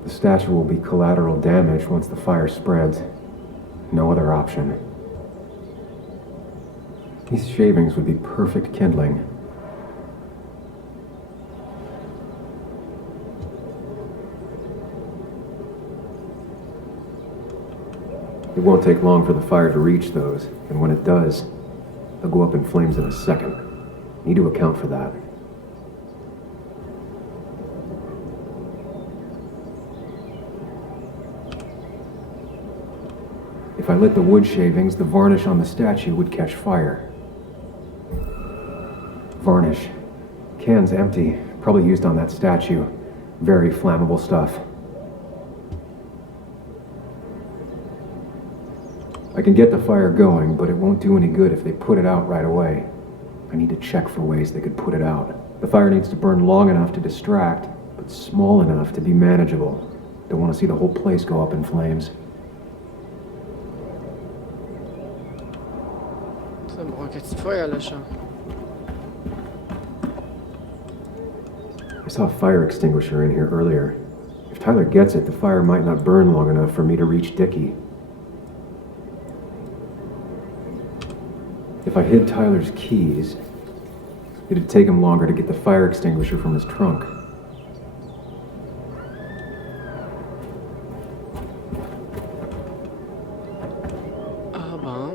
The statue will be collateral damage once the fire spreads. No other option. These shavings would be perfect kindling. It won't take long for the fire to reach those, and when it does, they'll go up in flames in a second. Need to account for that. If I lit the wood shavings, the varnish on the statue would catch fire. Varnish. Can's empty. Probably used on that statue. Very flammable stuff. I can get the fire going, but it won't do any good if they put it out right away. I need to check for ways they could put it out. The fire needs to burn long enough to distract, but small enough to be manageable. Don't want to see the whole place go up in flames. So, dann brauche ich jetzt Feuerlöscher. I saw a fire extinguisher in here earlier. If Tyler gets it, the fire might not burn long enough for me to reach Dickie. If I hid Tyler's keys, it'd take him longer to get the fire extinguisher from his trunk. Aber...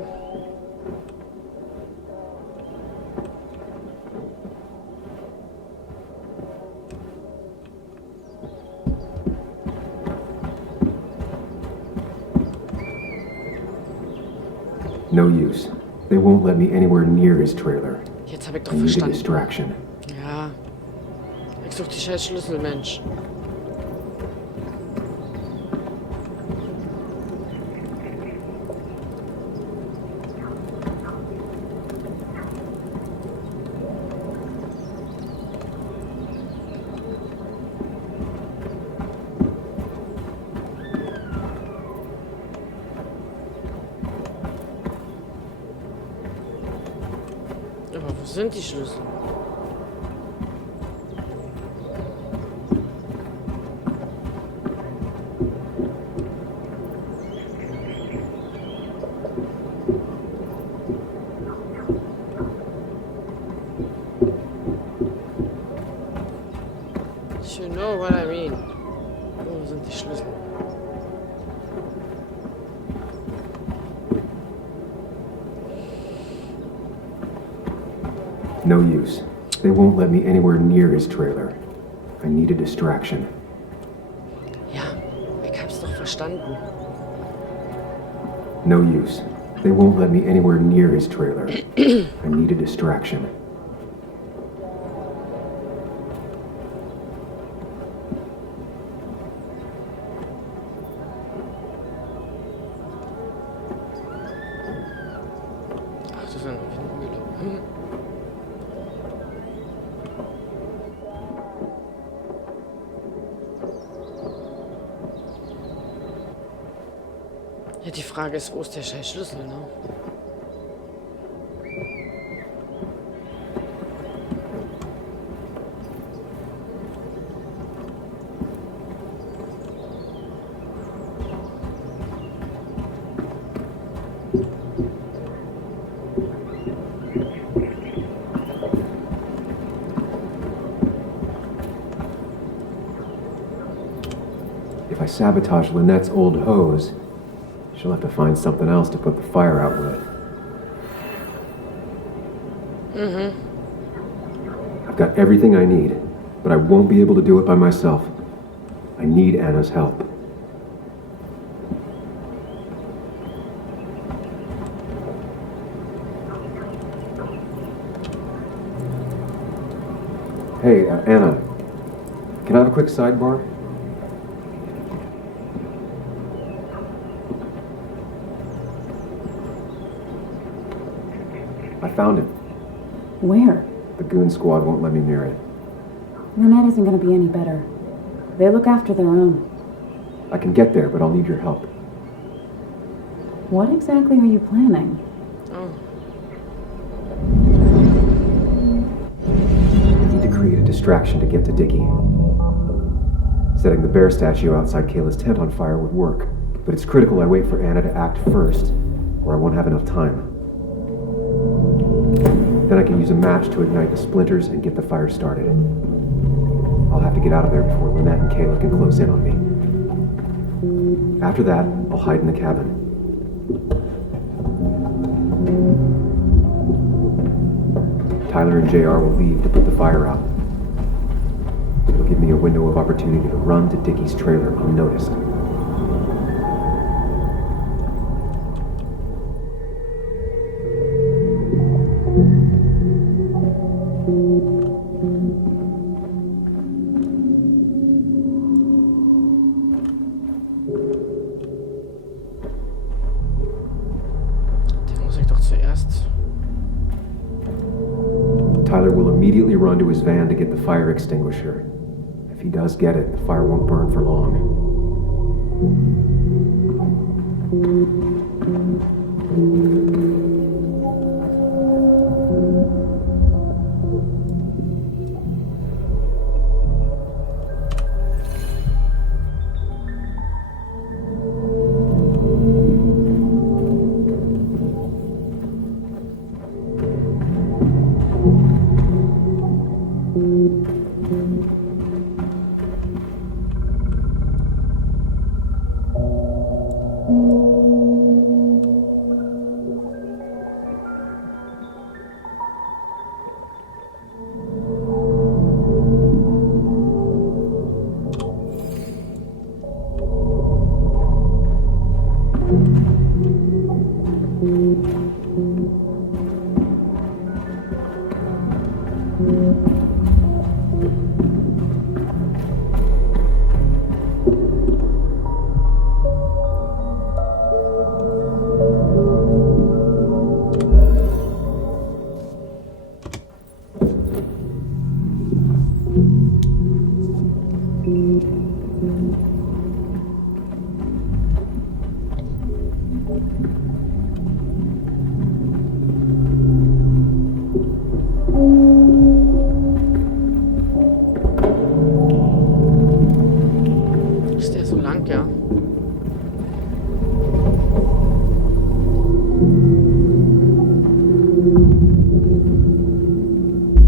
No use. They won't let me anywhere near his trailer. Jetzt habe ich doch I need a verstanden. distraction. Ja. Ich suche die scheiß Schlüssel, Mensch. Aber wo sind die Schlüssel? You know what I mean. Wo sind die Schlüssel? No use. They won't let me anywhere near his trailer. I need a distraction. Ja, ich hab's doch verstanden. No use. They won't let me anywhere near his trailer. I need a distraction. Ach, das ist eine Windmühle. Ja, die Frage ist, wo ist der scheiß Schlüssel, ne? If I sabotage Lynette's old hose, she'll have to find something else to put the fire out with. I've got everything I need, but I won't be able to do it by myself. I need Anna's help. Hey, Anna. Can I have a quick sidebar? I found him. Where? The goon squad won't let me near it. Lynette isn't going to be any better. They look after their own. I can get there, but I'll need your help. What exactly are you planning? I need to create a distraction to get to Dickie. Setting the bear statue outside Kayla's tent on fire would work, but it's critical I wait for Anna to act first, or I won't have enough time. Then I can use a match to ignite the splinters and get the fire started. I'll have to get out of there before Lynette and Kayla can close in on me. After that, I'll hide in the cabin. Tyler and JR will leave to put the fire out. It'll give me a window of opportunity to run to Dickie's trailer unnoticed. Tyler will immediately run to his van to get the fire extinguisher. If he does get it, the fire won't burn for long.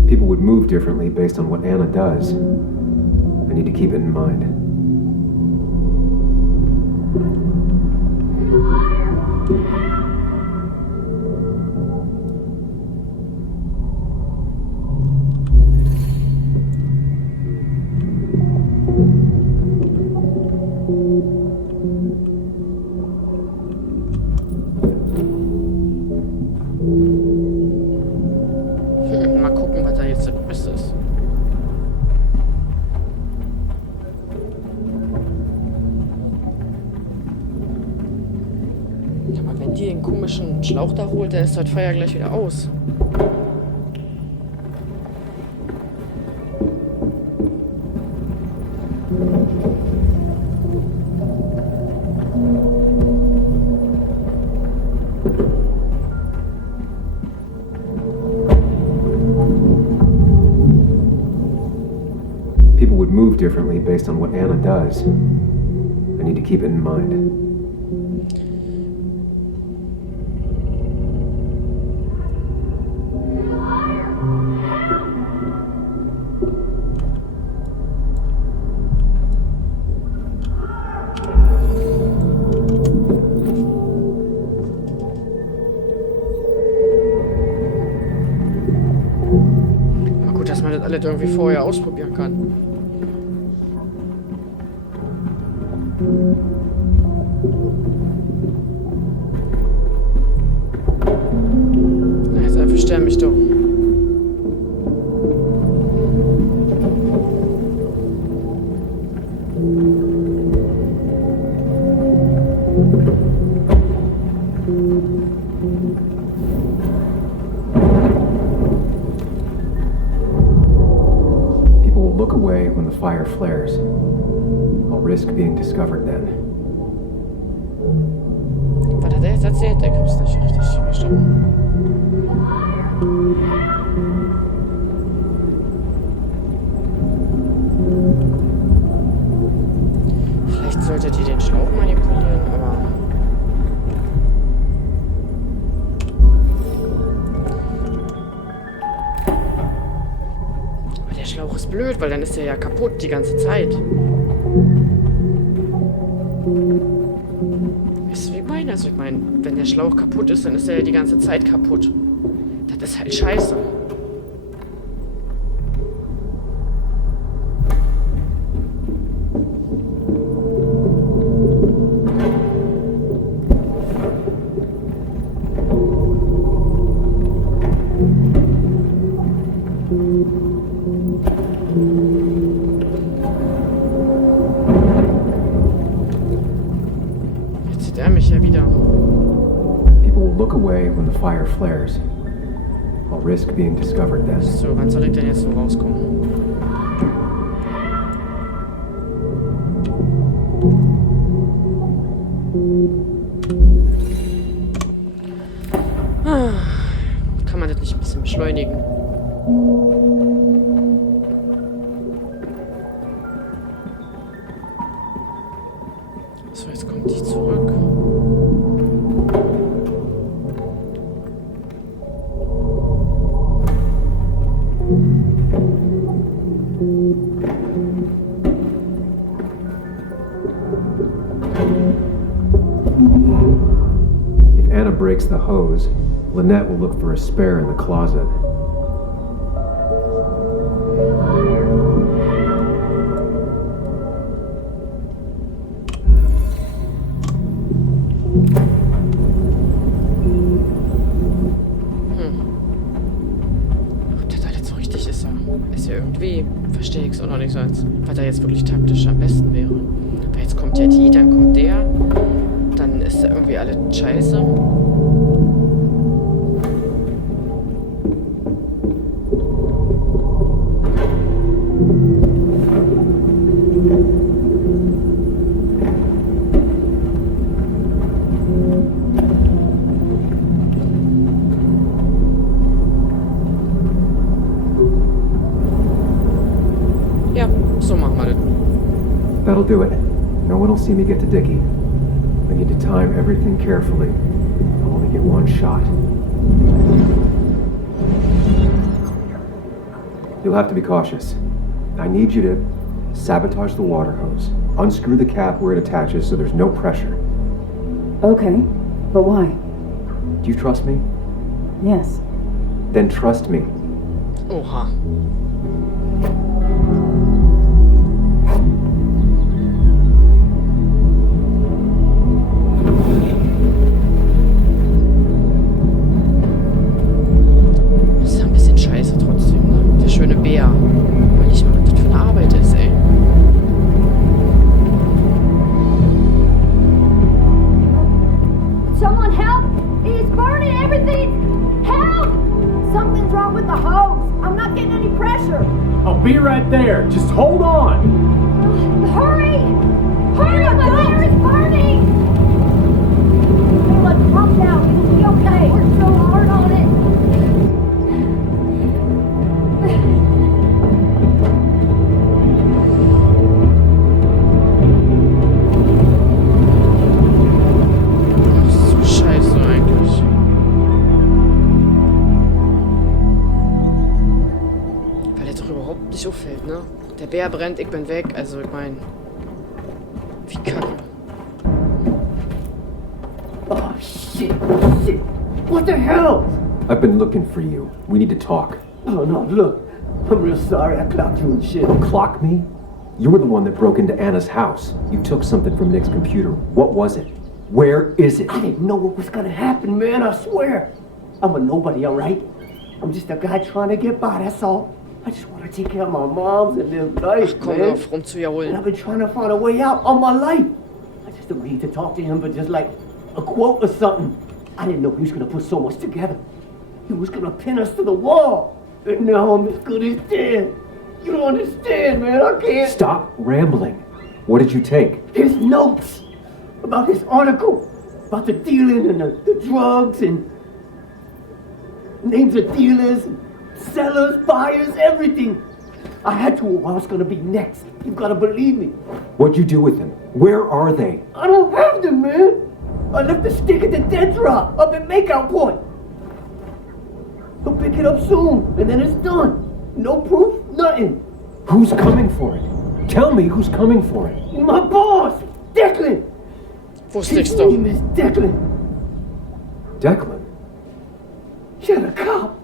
People would move differently based on what Anna does. I need to keep it in mind. Mal gucken, was da jetzt das Beste ist. Aber wenn die den komischen Schlauch da holt, dann ist das Feuer gleich wieder aus. People would move differently based on what Anna does. I need to keep it in mind. Aber gut, dass man das alles irgendwie vorher ausprobieren kann. Na, jetzt einfach sterben mich doch. the fire flares. I'll risk being discovered then. Was hat er jetzt erzählt? Ich hab's nicht richtig verstanden. Vielleicht solltet ihr den Schlauch manipulieren, aber... Aber der Schlauch ist blöd, weil dann ist er ja kaputt die ganze Zeit. Weißt du, wie ich meine? Also ich meine, wenn der Schlauch kaputt ist, dann ist er ja die ganze Zeit kaputt. Das ist halt scheiße. Jetzt sieht er mich ja wieder. People will look away when the fire flares. I'll risk being discovered then. So, wann soll ich denn jetzt so rauskommen? Kann man das nicht ein bisschen beschleunigen? So, jetzt kommt die zurück. If Anna breaks the hose, Lynette will look for a spare in the closet. Ob das alles so richtig ist, ist ja irgendwie, verstehe ich es auch noch nicht so, als was da jetzt wirklich taktisch am besten wäre. Weil jetzt kommt ja die, dann kommt der, dann ist da irgendwie alles scheiße. Ja, so machen wir das. That'll do it. No one will see me get to Dickie. I need to time everything carefully. I'll only get one shot. You'll have to be cautious. I need you to sabotage the water hose. Unscrew the cap where it attaches so there's no pressure. Okay, but why? Do you trust me? Yes. Then trust me. Oha. Das ist ja ein bisschen scheiße trotzdem, ne? Der schöne Bär. Weil ich mal, was das für eine Arbeit ist, ey. Someone help! It's burning everything! Help! Something's wrong with the hose. I'm not getting any pressure. I'll be right there. Just hold on. Hurry! Hurry! My hair is burning! Hey, let the pump down. It'll be okay. We're so hard on it. So scheiße eigentlich. Weil er doch überhaupt nicht auffällt, ne? Der Bär brennt, ich bin weg. Also ich meine, wie kacke. Oh, shit. Shit. What the hell? I've been looking for you. We need to talk. Oh, no, look. I'm real sorry I clocked you and shit. Clock me? You were the one that broke into Anna's house. You took something from Nick's computer. What was it? Where is it? I didn't know what was gonna happen, man, I swear. I'm a nobody, all right? I'm just a guy trying to get by, that's all. I just want to take care of my moms and live life, Komm man. auf, rumzujaholen. And I've been trying to find a way out all my life. I just agreed to talk to him, but just like a quote or something. I didn't know he was gonna put so much together. He was gonna pin us to the wall. And now I'm as good as dead. You don't understand, man. I can't. Stop rambling. What did you take? His notes about his article, about the dealing and the drugs and names of dealers, sellers, buyers, everything. I had to, or I was gonna be next. You gotta believe me. What'd you do with them? Where are they? I don't have them, man. I left the stick at the dead drop up at Makeout Point. He'll pick it up soon, and then it's done. No proof, nothing. Who's coming for it? Tell me who's coming for it. My boss, Declan. Wusste ich's His doch. name is Declan. Declan? You're the cop.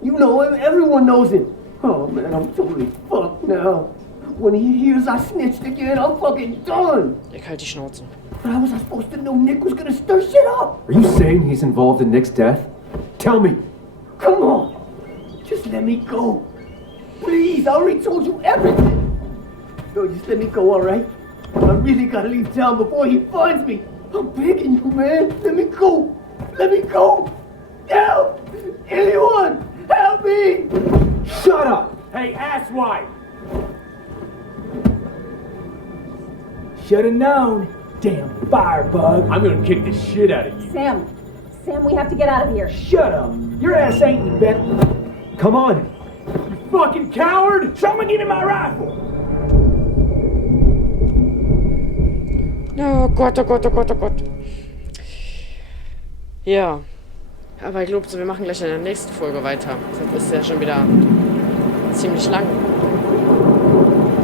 You know him, everyone knows him. Oh man, I'm totally fucked now. When he hears I snitched again, I'm fucking done. Ich halt die Schnauze. But how was I supposed to know Nick was gonna stir shit up? Are you saying he's involved in Nick's death? Tell me. Come on. Just let me go. Please, I already told you everything. No, just let me go, alright? I really gotta leave town before he finds me. I'm begging you, man. Let me go. Let me go. Help! Anyone! Help me! Shut up! Hey, asswipe! Should've known. Damn firebug. I'm gonna kick the shit out of you. Sam, we have to get out of here. Shut up. Your ass ain't any better. Come on. You fucking coward! Someone give me my rifle! Oh Gott, oh Gott, oh Gott, oh Gott. Ja. Aber ich glaube, wir machen gleich in der nächsten Folge weiter. Das ist ja schon wieder ziemlich lang.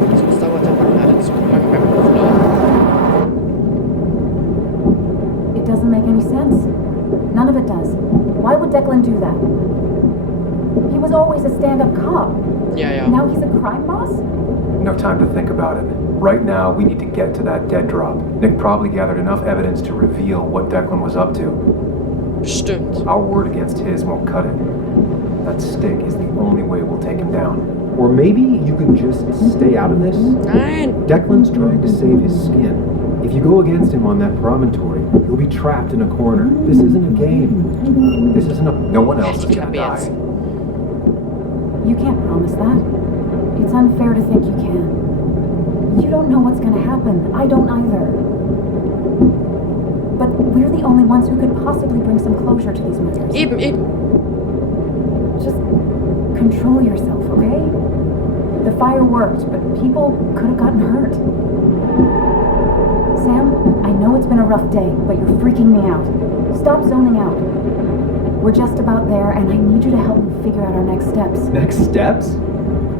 Das dauert dann leider zu lang beim Aufladen. It doesn't make any sense. None of it does. Why would Declan do that? He was always a stand-up cop. Yeah. Now he's a crime boss? No time to think about it. Right now, we need to get to that dead drop. Nick probably gathered enough evidence to reveal what Declan was up to. Bestimmt. Our word against his won't cut it. That stick is the only way we'll take him down. Or maybe you can just stay out of this? Nein. Declan's trying to save his skin. If you go against him on that promontory, he'll be trapped in a corner. This isn't a game. This isn't a... No one else is gonna die. You can't promise that. It's unfair to think you can. You don't know what's gonna happen. I don't either. But we're the only ones who could possibly bring some closure to these matters. Eben. Just control yourself, okay? The fire worked, but people could have gotten hurt. Sam, I know it's been a rough day, but you're freaking me out. Stop zoning out. We're just about there, and I need you to help me figure out our next steps. Next steps?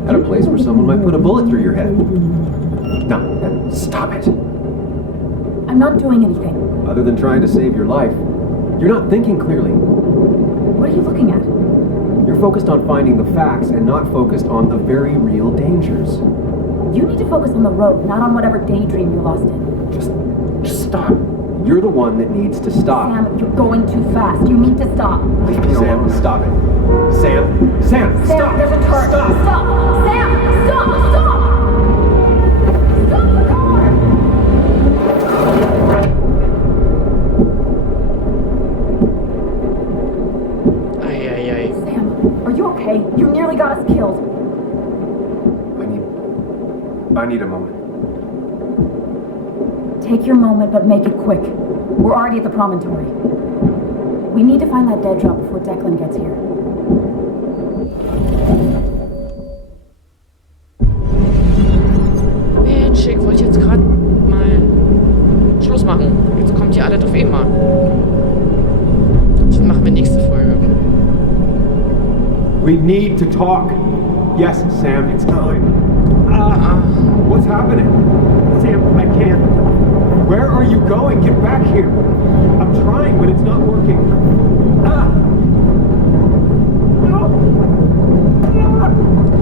At a place where someone might put a bullet through your head. No, stop it. I'm not doing anything. Other than trying to save your life, you're not thinking clearly. What are you looking at? You're focused on finding the facts and not focused on the very real dangers. You need to focus on the road, not on whatever daydream you're lost in. Just stop. You're the one that needs to stop. Sam, you're going too fast. You need to stop. Sam, stop it. Sam, Sam, stop. There's a turn. Stop. Stop. Sam, stop. Stop the car. Ay. Sam, are you okay? You nearly got us killed. I need a moment. Take your moment, but make it quick. We're already at the promontory. We need to find that dead drop before Declan gets here. Mensch, ich wollte jetzt gerade mal Schluss machen. Jetzt kommt ihr alle auf immer. Das machen wir nächste Folge. We need to talk. Yes, Sam, it's time. What's happening? Sam, I can't. Where are you going? Get back here. I'm trying, but it's not working.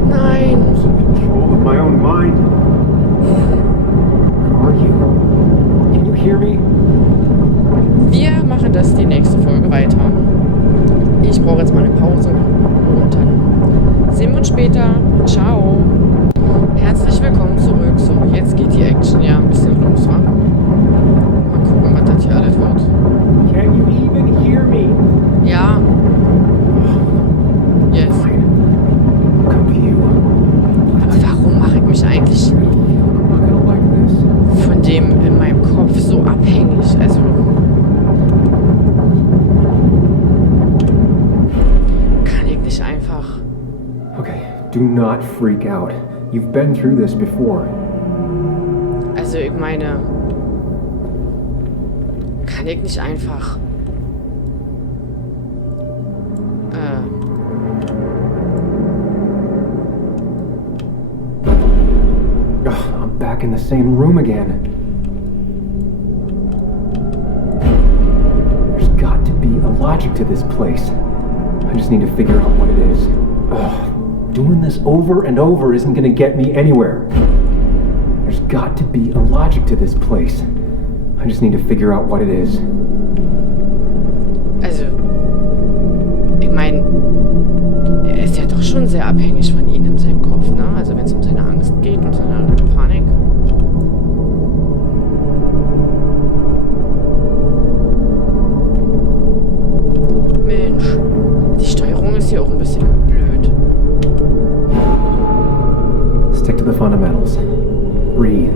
Nein. I'm losing control of my own mind. Where are you? Can you hear me? Wir machen das die nächste Folge weiter. Ich brauche jetzt mal eine Pause und dann sehen wir uns später. Ciao. Herzlich willkommen zurück. So, jetzt geht die Action ja ein bisschen los, wa? Mal gucken, was das hier alles wird. Can you even hear me? Ja. Yes. Come to you. dem in meinem Kopf so abhängig. Also kann ich nicht einfach. Okay, do not freak out. You've been through this before. Also ich meine, kann ich nicht einfach. Ugh, I'm back in the same room again. There's got to be a logic to this place. I just need to figure out what it is. Ugh, doing this over and over isn't gonna get me anywhere. There's got to be a logic to this place. I just need to figure out what it is. Also, ich meine, er ist ja doch schon sehr abhängig von ihnen in seinem Kopf, ne? Also wenn es um seine Angst geht und seine Panik. Mensch, die Steuerung ist hier auch ein bisschen blöd. Stick to the fundamentals. Breathe.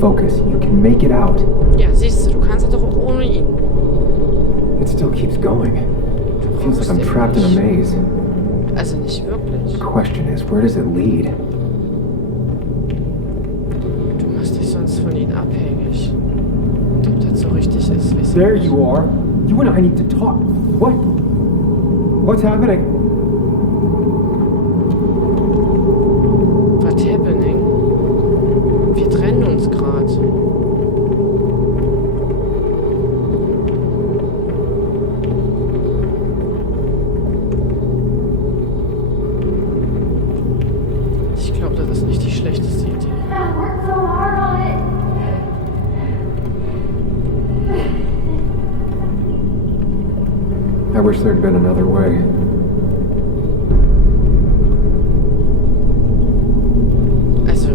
Focus. You can make it out. Ja, siehst du kannst doch auch ohne ihn. It still keeps going. It feels like I'm trapped in a maze. Also nicht wirklich. The question is, where does it lead? Du machst dich sonst von ihnen abhängig. Und ob das so richtig ist, weiß ich There nicht. you are. You and I need to talk. What? What's happening? What's happening? Wir trennen uns gerade. Ich glaube, das ist nicht die schlechteste Idee. I wish there'd been another way. Also,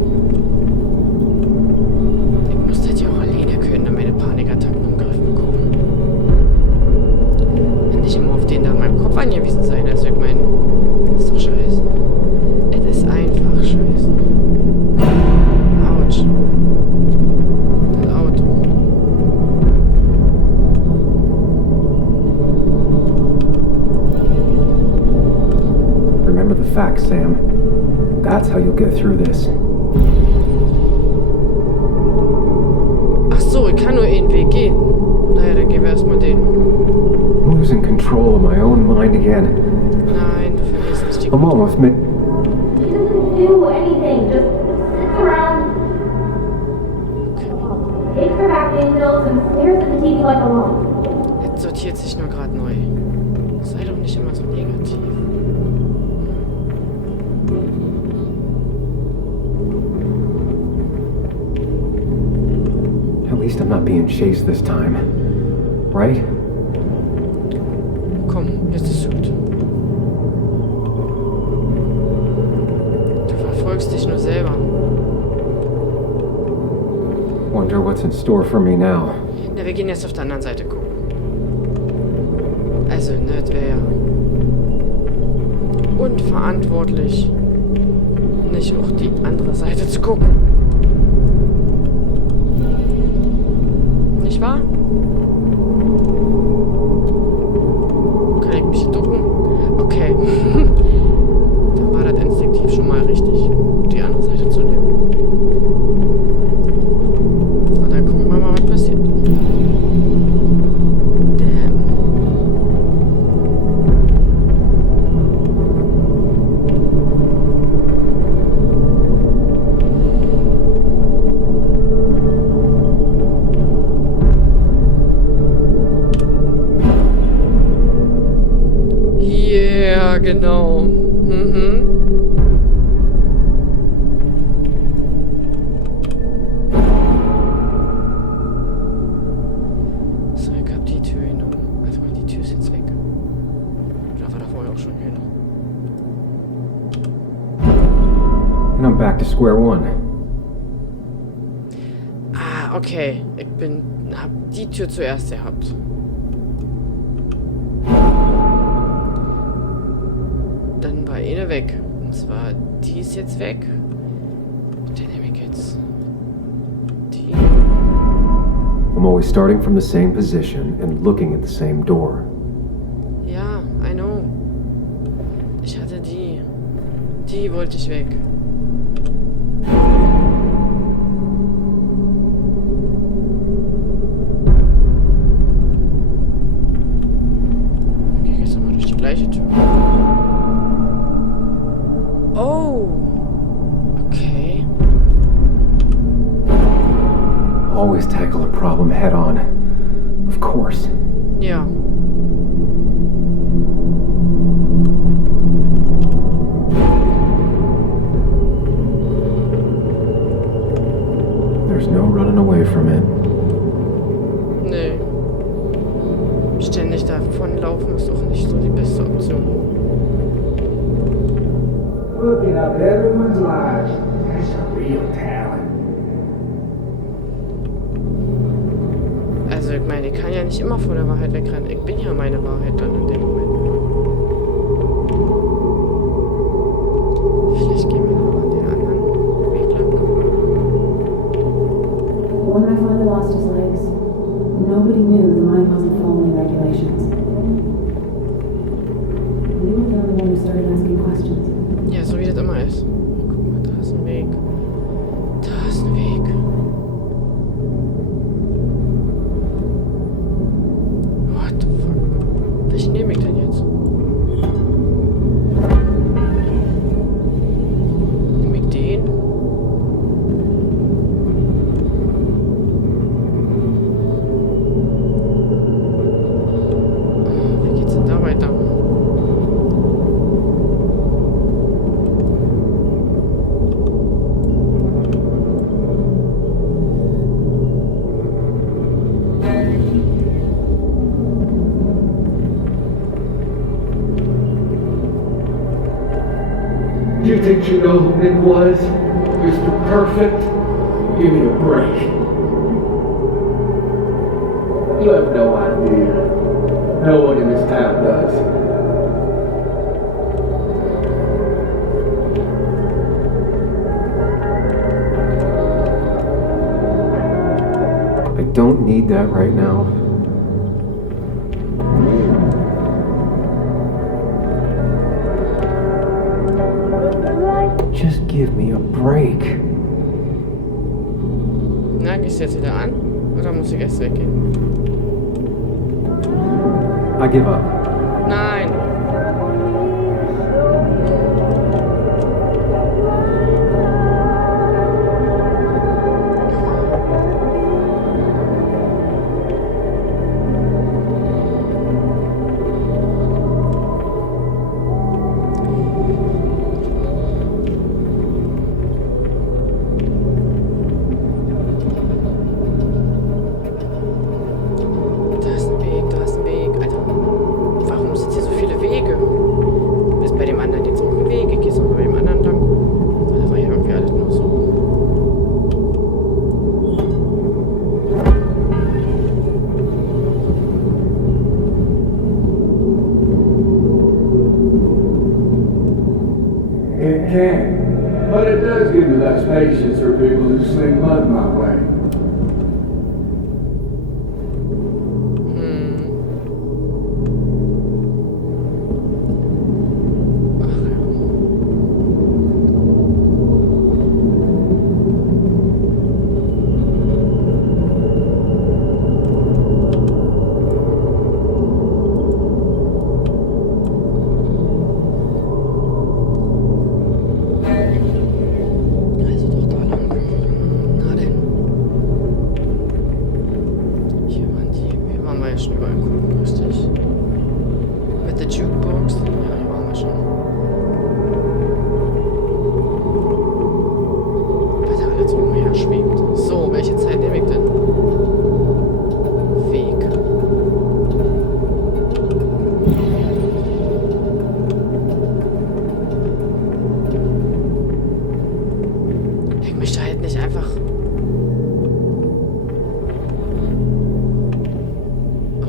ich muss das ja auch alleine können, um meine Panikattacken im Griff bekommen. Und nicht immer auf den da in meinem Kopf angewiesen sein. Also ich meine, das ist doch scheiße. Es ist einfach scheiße. Autsch. Das Auto. Remember the facts, Sam. That's how you'll get through this. Ach so, ich kann nur einen Weg gehen. Naja, dann gehen wir erstmal den. I'm losing control of my own mind again. Nein, du verlierst nicht die I'm almost mid. He doesn't do anything, just sits around, takes her vacuum pills and stares at the TV like a lump. Jetzt sortiert sich nur gerade neu. Sei doch nicht immer so negativ. At least I'm not being chased this time. Right? Komm, jetzt ist gut. Du verfolgst dich nur selber. Wonder what's in store for me now. Na, wir gehen jetzt auf der anderen Seite gucken. Also, ne, das wäre ja unverantwortlich, nicht auch die andere Seite zu gucken. Nicht wahr? Kann ich mich ducken? Okay. Dann war das instinktiv schon mal richtig, die andere Seite zu nehmen. Und dann gucken wir mal, was passiert. Damn. Ja, genau. Mhm. So, ich hab die Tür genommen. Also, die Tür ist jetzt weg. Da war da vorher auch schon genommen. And I'm back to square one. Ah, okay. Ich hab die Tür zuerst gehabt. Dann war eine weg. Und zwar, die ist jetzt weg. Und dann nehme ich jetzt die. I'm always starting from the same position and looking at the same door. Ja, I know. Ich hatte die. Die wollte ich weg. Okay, gehst du mal durch die gleiche Tür. Oh. Okay. Always tackle a problem head on. Of course. Ja. There's no running away from it. Nee. Ständig davonlaufen ist auch nicht so die beste Option. Looking up everyone's lives. That's a real talent. Also ich meine, ich kann ja nicht immer vor der Wahrheit wegrennen. Ich bin ja meine Wahrheit dann in dem Moment. Vielleicht gehen wir noch an den anderen Weg lang. When my father lost his legs, nobody knew the mine wasn't following regulations. You were the only one who started asking questions. Ja, so wie das immer ist. Guck mal, da ist ein Weg. Da ist ein Weg. What the fuck? Welchen nehme ich denn jetzt? Nehme ich den? Wie geht's denn da weiter? You think you know who Nick was? Mr. Perfect? Give me a break. You have no idea. No one in this town does. I don't need that right now. Just give me a break. Na, gehst du jetzt wieder an? Oder muss ich erst weggehen? I give up. Nein! Da ist ein Weg, da ist ein Weg. Alter, warum sind hier so viele Wege? Ist bei dem anderen jetzt auch ein Weg? Ich gehe jetzt auch bei dem anderen lang. Da war ja irgendwie alles nur so. It can, but it does give me less patience for people who sling mud my way. Also doch da lang. Na denn. Hier waren wir ja schon überall gucken, richtig. Mit der Jukebox. Ja, hier waren wir schon. Weil da alles umher schwebt. So, welche Zeit nehme ich denn? Weg. Ich möchte halt nicht einfach.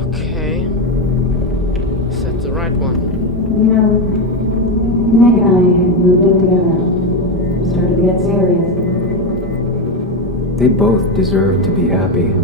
Okay. Is that the right one? You know, Nick and I had moved in together. Started to get serious. They both deserve to be happy.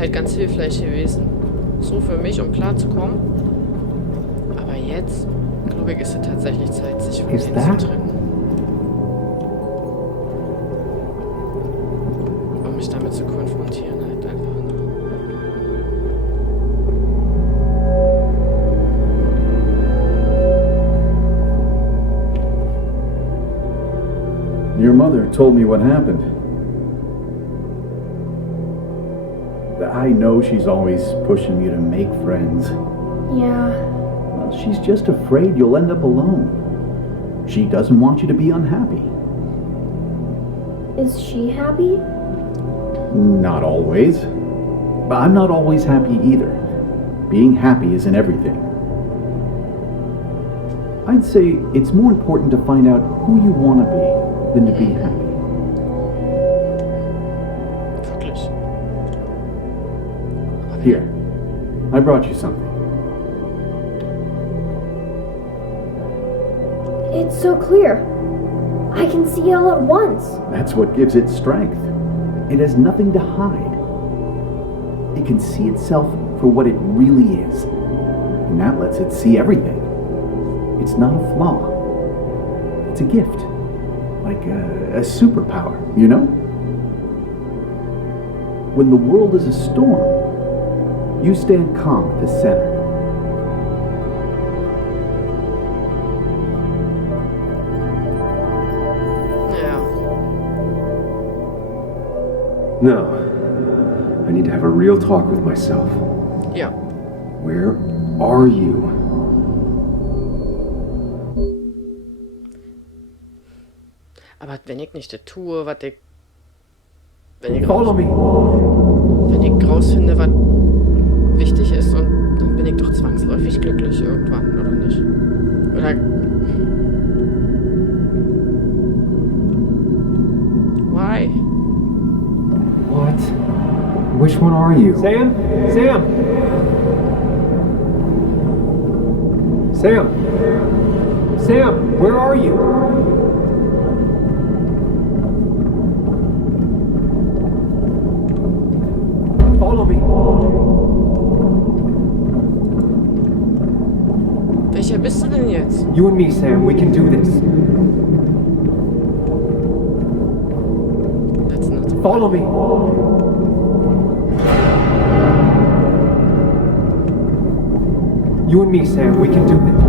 halt ganz hilfreich gewesen. So für mich, um klarzukommen. Aber jetzt, glaube ich, ist es tatsächlich Zeit, sich von denen zu trennen. Um mich damit zu konfrontieren, halt einfach. Your mother told me what happened. I know she's always pushing you to make friends. Yeah. Well, she's just afraid you'll end up alone. She doesn't want you to be unhappy. Is she happy? Not always. But I'm not always happy either. Being happy isn't everything. I'd say it's more important to find out who you want to be than to be happy. Here, I brought you something. It's so clear. I can see it all at once. That's what gives it strength. It has nothing to hide. It can see itself for what it really is. And that lets it see everything. It's not a flaw. It's a gift. Like a superpower, you know? When the world is a storm, you stand calm at the center. Yeah. No. I need to have a real talk with myself. Ja. Where are you? Aber wenn ich nicht das tue, was ich... Wenn ich rausfinde, was wichtig ist, und dann bin ich doch zwangsläufig glücklich irgendwann, oder nicht? Oder... Why? What? Which one are you? Sam? Sam? Sam? Sam, where are you? Follow me. Welcher bist du denn jetzt? You and me, Sam, we can do this. That's not... Follow me. You and me, Sam, we can do this.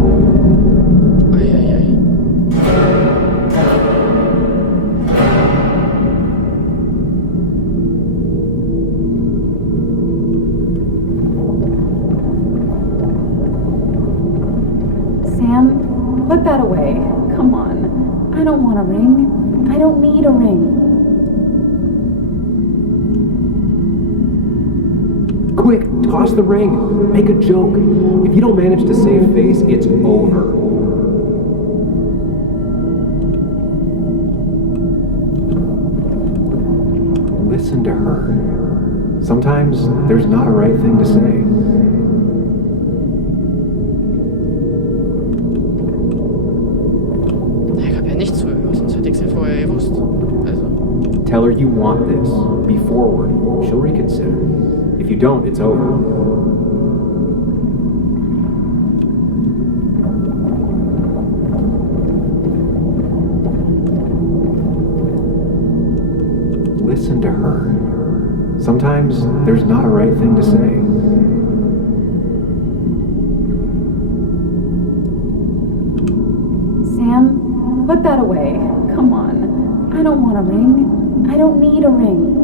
Ai, ai, ai. Sam, put that away. Come on. I don't want a ring. I don't need a ring. Quick, toss the ring. Make a joke. If you don't manage to save face, it's over. Listen to her. Sometimes there's not a right thing to say. Ich hab ja nicht zugehört, sonst hätte ich's ja vorher gewusst. Also... Tell her you want this. Be forward. She'll reconsider. If you don't, it's over. Listen to her. Sometimes there's not a right thing to say. Sam, put that away. Come on. I don't want a ring. I don't need a ring.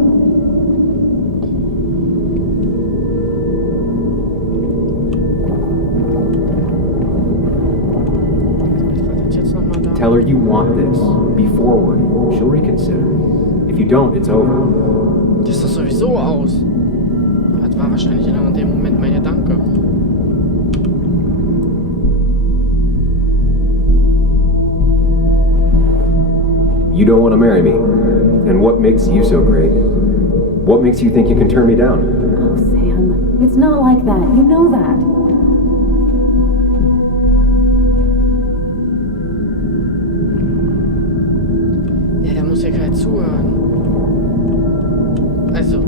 Tell her you want this. Be forward. She'll reconsider. If you don't, it's over. Das ist doch sowieso aus. Aber das war wahrscheinlich in dem Moment mein Gedanke. You don't want to marry me. And what makes you so great? What makes you think you can turn me down? Oh, Sam, it's not like that. You know that. Ja, da muss ich halt zuhören. Also...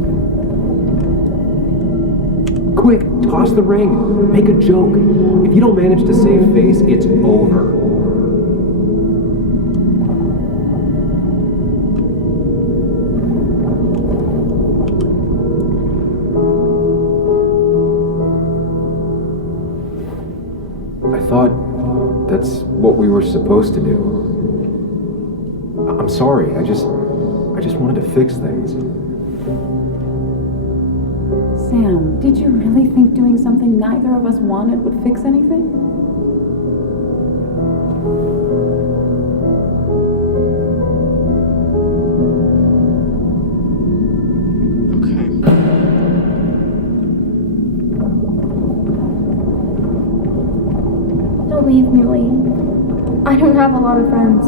Quick, toss the ring. Make a joke. If you don't manage to save face, it's over. I thought that's what we were supposed to do. I'm sorry, I just wanted to fix things. Sam, did you really think doing something neither of us wanted would fix anything? Don't leave me, Lee. I don't have a lot of friends.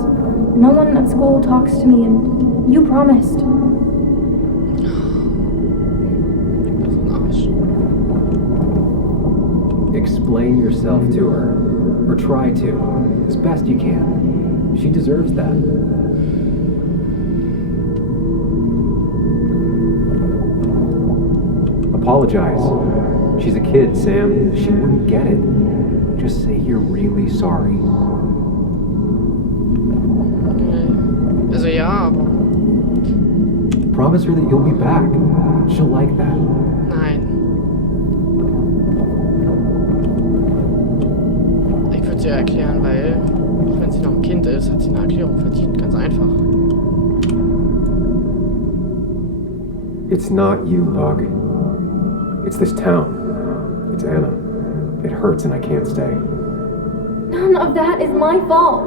No one at school talks to me, and you promised. Explain yourself to her, or try to, as best you can. She deserves that. Apologize. She's a kid, Sam. She wouldn't get it. Just say you're really sorry. Also ja, aber... Promise her that you'll be back. She'll like that. Nein. Ich würde sie ja erklären, weil, auch wenn sie noch ein Kind ist, hat sie eine Erklärung verdient. Ganz einfach. It's not you, Bug. It's this town. It's Anna. It hurts and I can't stay. None of that is my fault.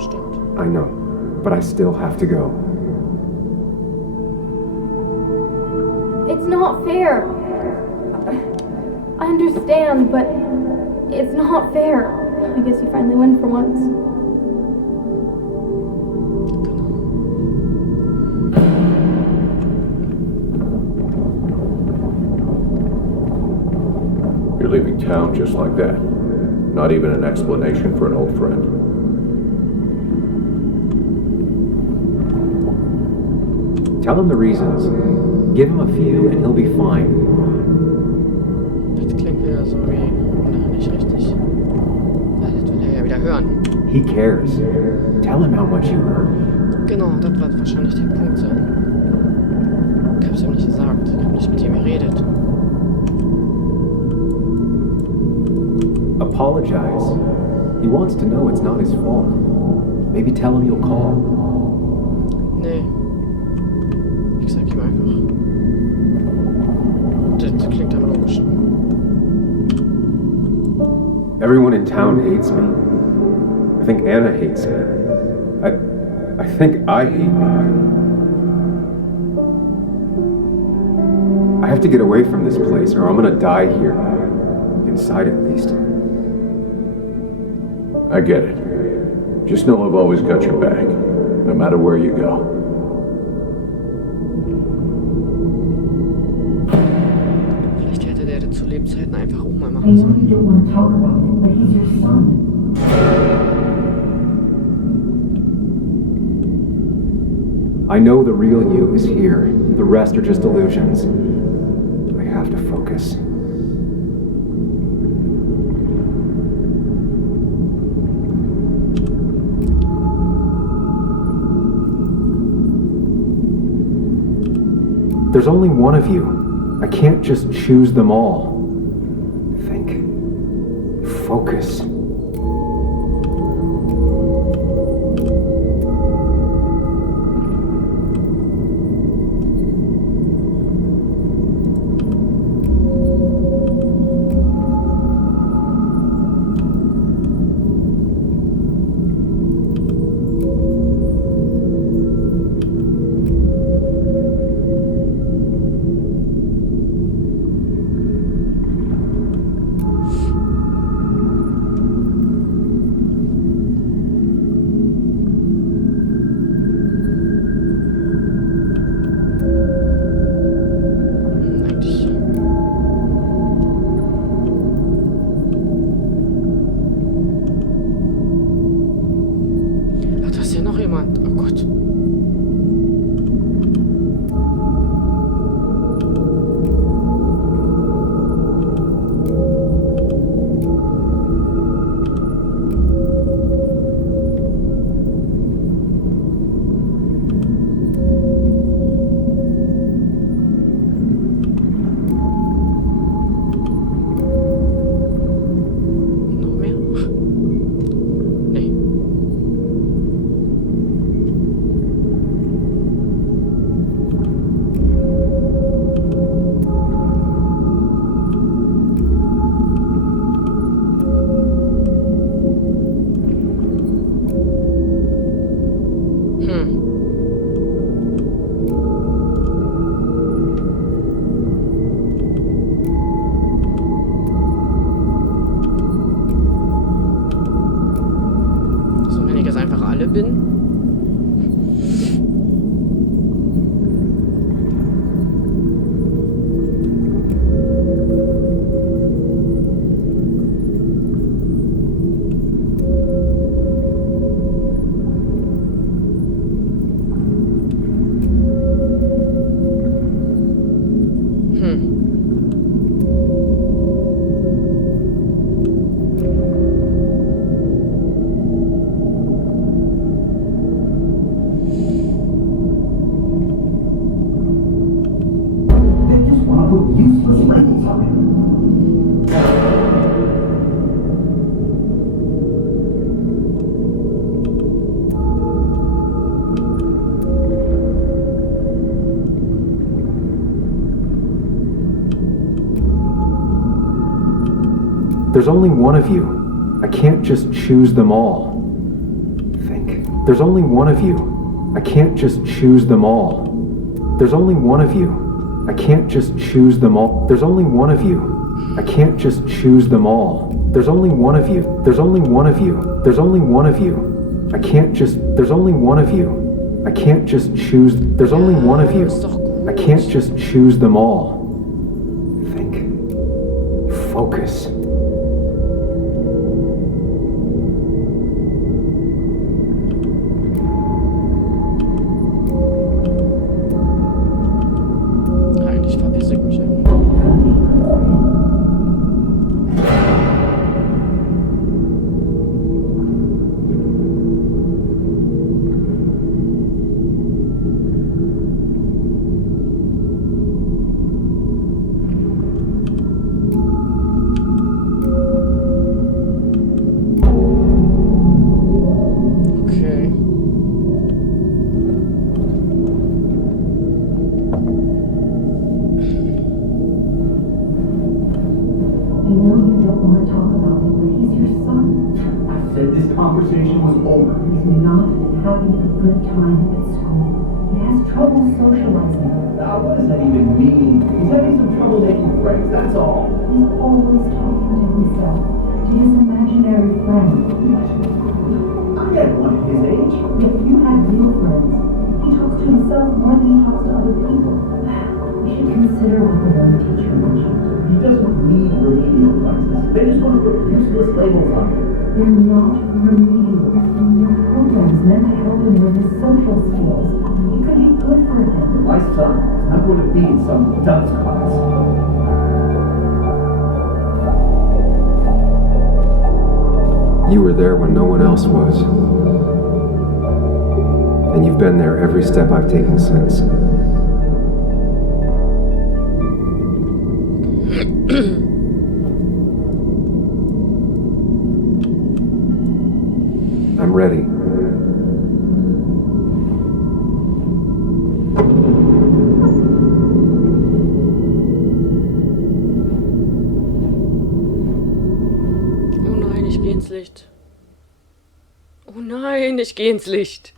Stimmt. I know, but I still have to go. It's not fair. I understand, but it's not fair. I guess you finally win for once. You're leaving town just like that. Not even an explanation for an old friend. Tell him the reasons. Give him a few and he'll be fine. Das klingt wieder so wie... Nein, nicht richtig. Das will er ja wieder hören. He cares. Tell him how much you hurt. Genau, das wird wahrscheinlich der Punkt sein. Ich hab's ihm nicht gesagt. Ich hab nicht mit ihm geredet. Apologize. He wants to know it's not his fault. Maybe tell him you'll call. Nee. Ich sag ihm einfach. Das klingt am logischen. Everyone in town hates me. I think Anna hates me. I think I hate me. I have to get away from this place or I'm gonna die here. Inside at least. I get it. Just know I've always got your back, no matter where you go. Vielleicht hätte der zu Lebzeiten einfach Oma machen sollen. I know the real you is here. The rest are just illusions. I have to focus. There's only one of you. I can't just choose them all. Think. Focus. bin. There's only one of you. I can't just choose them all. Think. There's only one of you. I can't just choose them all. There's only one of you. I can't just choose them all. There's only one of you. I can't just choose them all. There's only one of you. There's only one of you. There's only one of you. I can't just. There's only one of you. I can't just choose. There's only one of you. I can't just choose them all. Think. Focus. You were there when no one else was. And you've been there every step I've taken since. I'm ready. Licht. Oh nein, ich gehe ins Licht.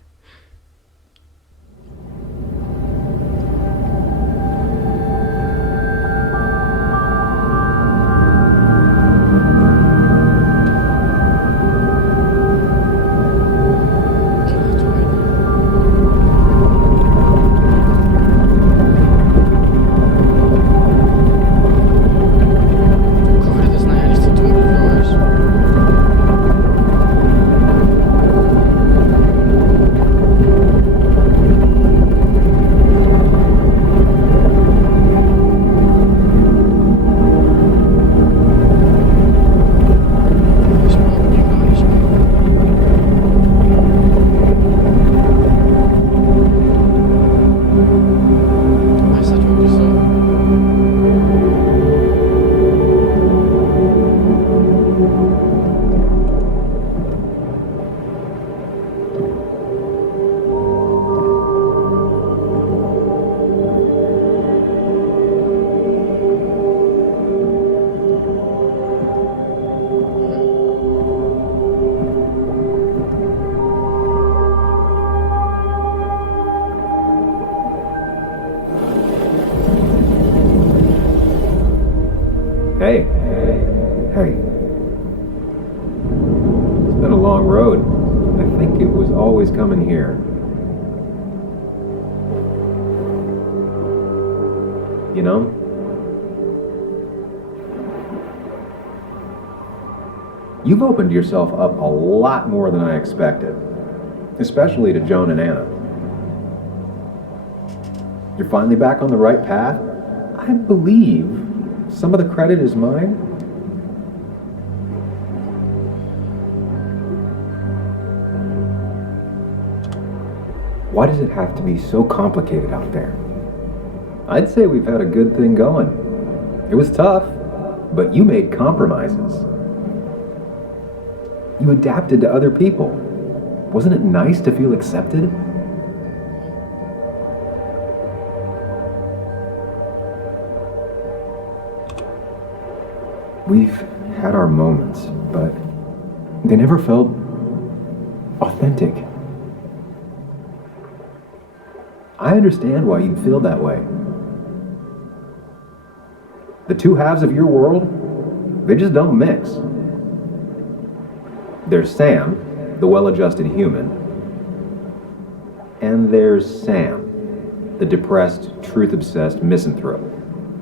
Hey. Hey. It's been a long road. I think it was always you know? You've opened yourself up a lot more than I expected, especially to Joan and Anna. You're finally back on the right path. I believe some of the credit is mine. Why does it have to be so complicated out there? I'd say we've had a good thing going. It was tough, but you made compromises. You adapted to other people. Wasn't it nice to feel accepted? We've had our moments, but they never felt authentic. I understand why you'd feel that way. The two halves of your world, they just don't mix. There's Sam, the well-adjusted human, and there's Sam, the depressed, truth-obsessed misanthrope,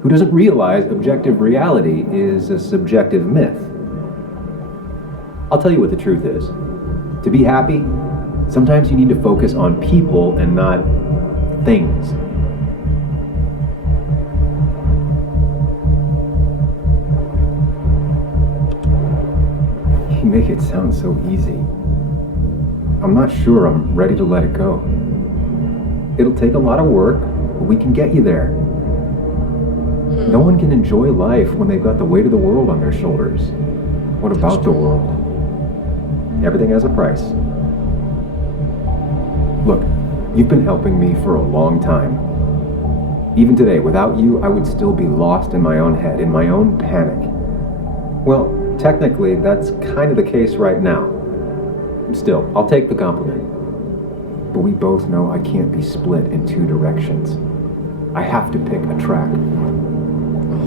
who doesn't realize objective reality is a subjective myth. I'll tell you what the truth is. To be happy, sometimes you need to focus on people and not things. You make it sound so easy. I'm not sure I'm ready to let it go. It'll take a lot of work, but we can get you there. No one can enjoy life when they've got the weight of the world on their shoulders. What about the world? Everything has a price. Look, you've been helping me for a long time. Even today, without you, I would still be lost in my own head, in my own panic. Well, technically, that's kind of the case right now. Still, I'll take the compliment. But we both know I can't be split in two directions. I have to pick a track.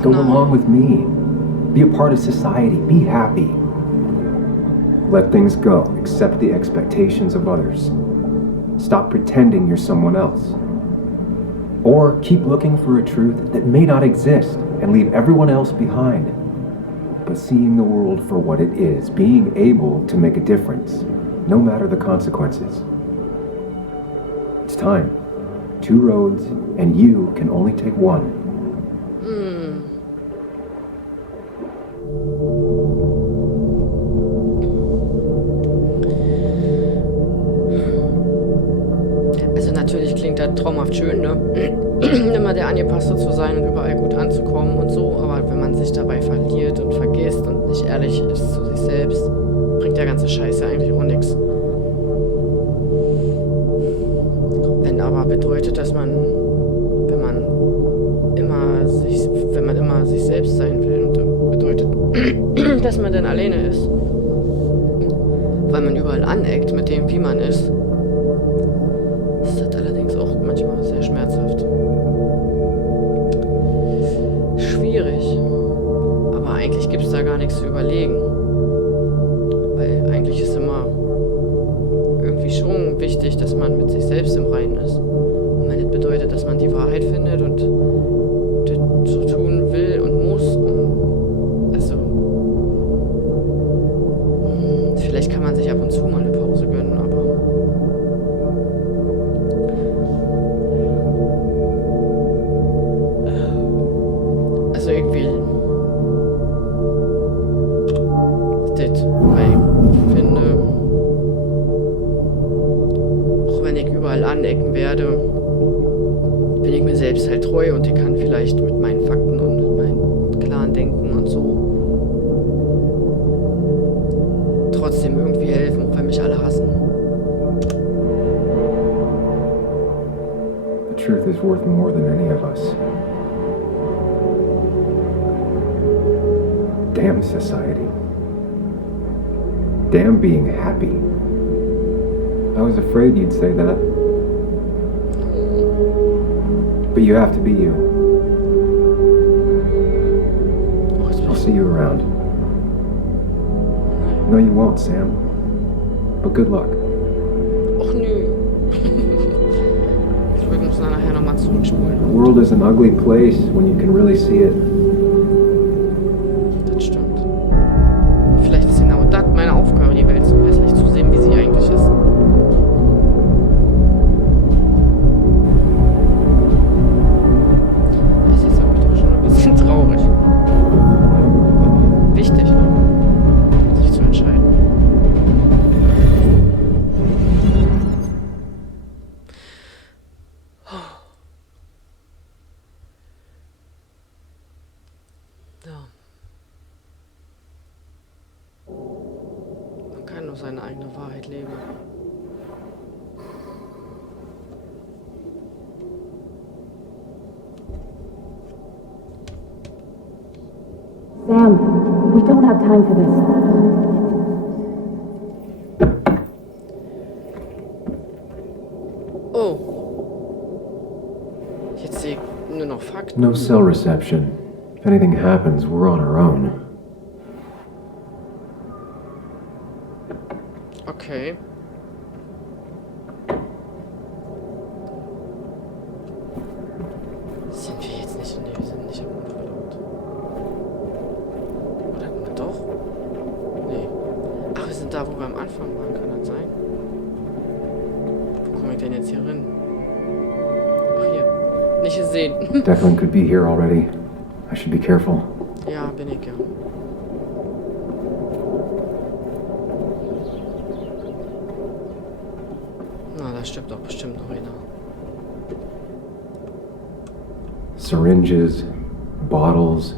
Go along with me. Be a part of society. Be happy. Let things go. Accept the expectations of others. Stop pretending you're someone else. Or keep looking for a truth that may not exist and leave everyone else behind. But seeing the world for what it is, being able to make a difference, no matter the consequences. It's time. Two roads, and you can only take one. Also natürlich klingt das traumhaft schön, ne? Immer der Angepasste zu sein und überall gut anzukommen und so, aber wenn man sich dabei verliert und vergisst und nicht ehrlich ist zu sich selbst, bringt der ganze Scheiß ja eigentlich auch nichts. Wenn aber bedeutet, dass man, wenn man immer sich selbst sein will, und bedeutet, dass man dann alleine ist, weil man überall aneckt mit dem, wie man ist das allerdings auch manchmal sehr schmerzhaft. Schwierig. Aber eigentlich gibt es da gar nichts zu überlegen. Weil eigentlich ist immer irgendwie schon wichtig, dass man mit sich selbst im Reinen ist. Und wenn das bedeutet, dass man die Wahrheit findet und das so tun will und muss, also vielleicht kann man sich ab und zu mal eine Pause gönnen, aber also irgendwie das, weil ich finde, auch wenn ich überall anecken werde, bin ich mir selbst halt treu und ich kann vielleicht mit meinen Fakten und mit meinem klaren Denken und so trotzdem irgendwie helfen, auch wenn mich alle hassen. The truth is worth more than any of us. Damn society. Damn being happy. I was afraid you'd say that. But you have to be you. I'll see you around. No, you won't, Sam. But good luck. Och nö. Ich muss dann nachher noch nochmal zurückspulen. The world is an ugly place when you can really see it. Das stimmt. Vielleicht ist genau das meine Aufgabe, die Welt so hässlich zu sehen, wie sie eigentlich ist. Das ist jetzt auch wieder schon ein bisschen traurig. Aber wichtig, ne? Sich zu entscheiden. Man kann nur seine eigene Wahrheit leben. Sam, we don't have time for this. Oh. Jetzt sehe ich nur noch Fakten. No cell reception. If anything happens, we're on our own. Okay. Sind wir jetzt nicht? Nee, wir sind nicht am Untergrund. Oder doch? Nee. Ach, wir sind da, wo wir am Anfang waren, kann das sein? Wo komme ich denn jetzt hier rein? Ach, hier. Nicht gesehen. Declan could be here already. I should be careful. Ja, bin ich ja. Na, da stirbt doch bestimmt noch einer. Syringes, bottles.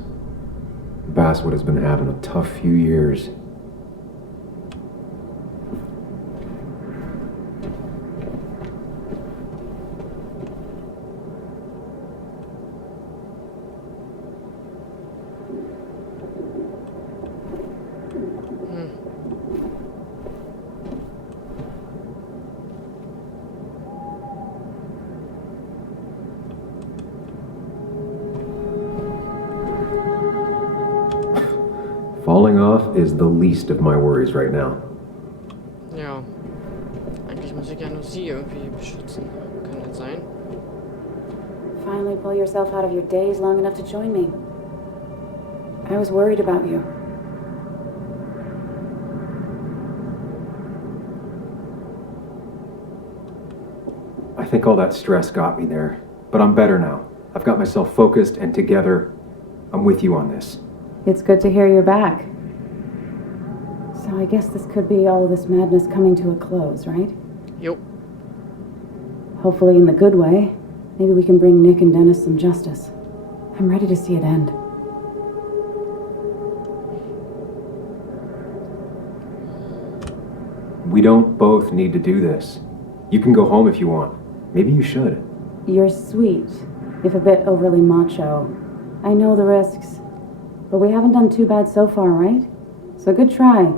Basswood has been having a tough few years. Falling off is the least of my worries right now. Ja. Eigentlich muss ich ja nur sie irgendwie beschützen. Kann das sein? Finally pull yourself out of your daze long enough to join me. I was worried about you. I think all that stress got me there, but I'm better now. I've got myself focused and together. I'm with you on this. It's good to hear you're back. So I guess this could be all of this madness coming to a close, right? Yep. Hopefully in the good way. Maybe we can bring Nick and Dennis some justice. I'm ready to see it end. We don't both need to do this. You can go home if you want. Maybe you should. You're sweet, if a bit overly macho. I know the risks. But we haven't done too bad so far, right? So good try.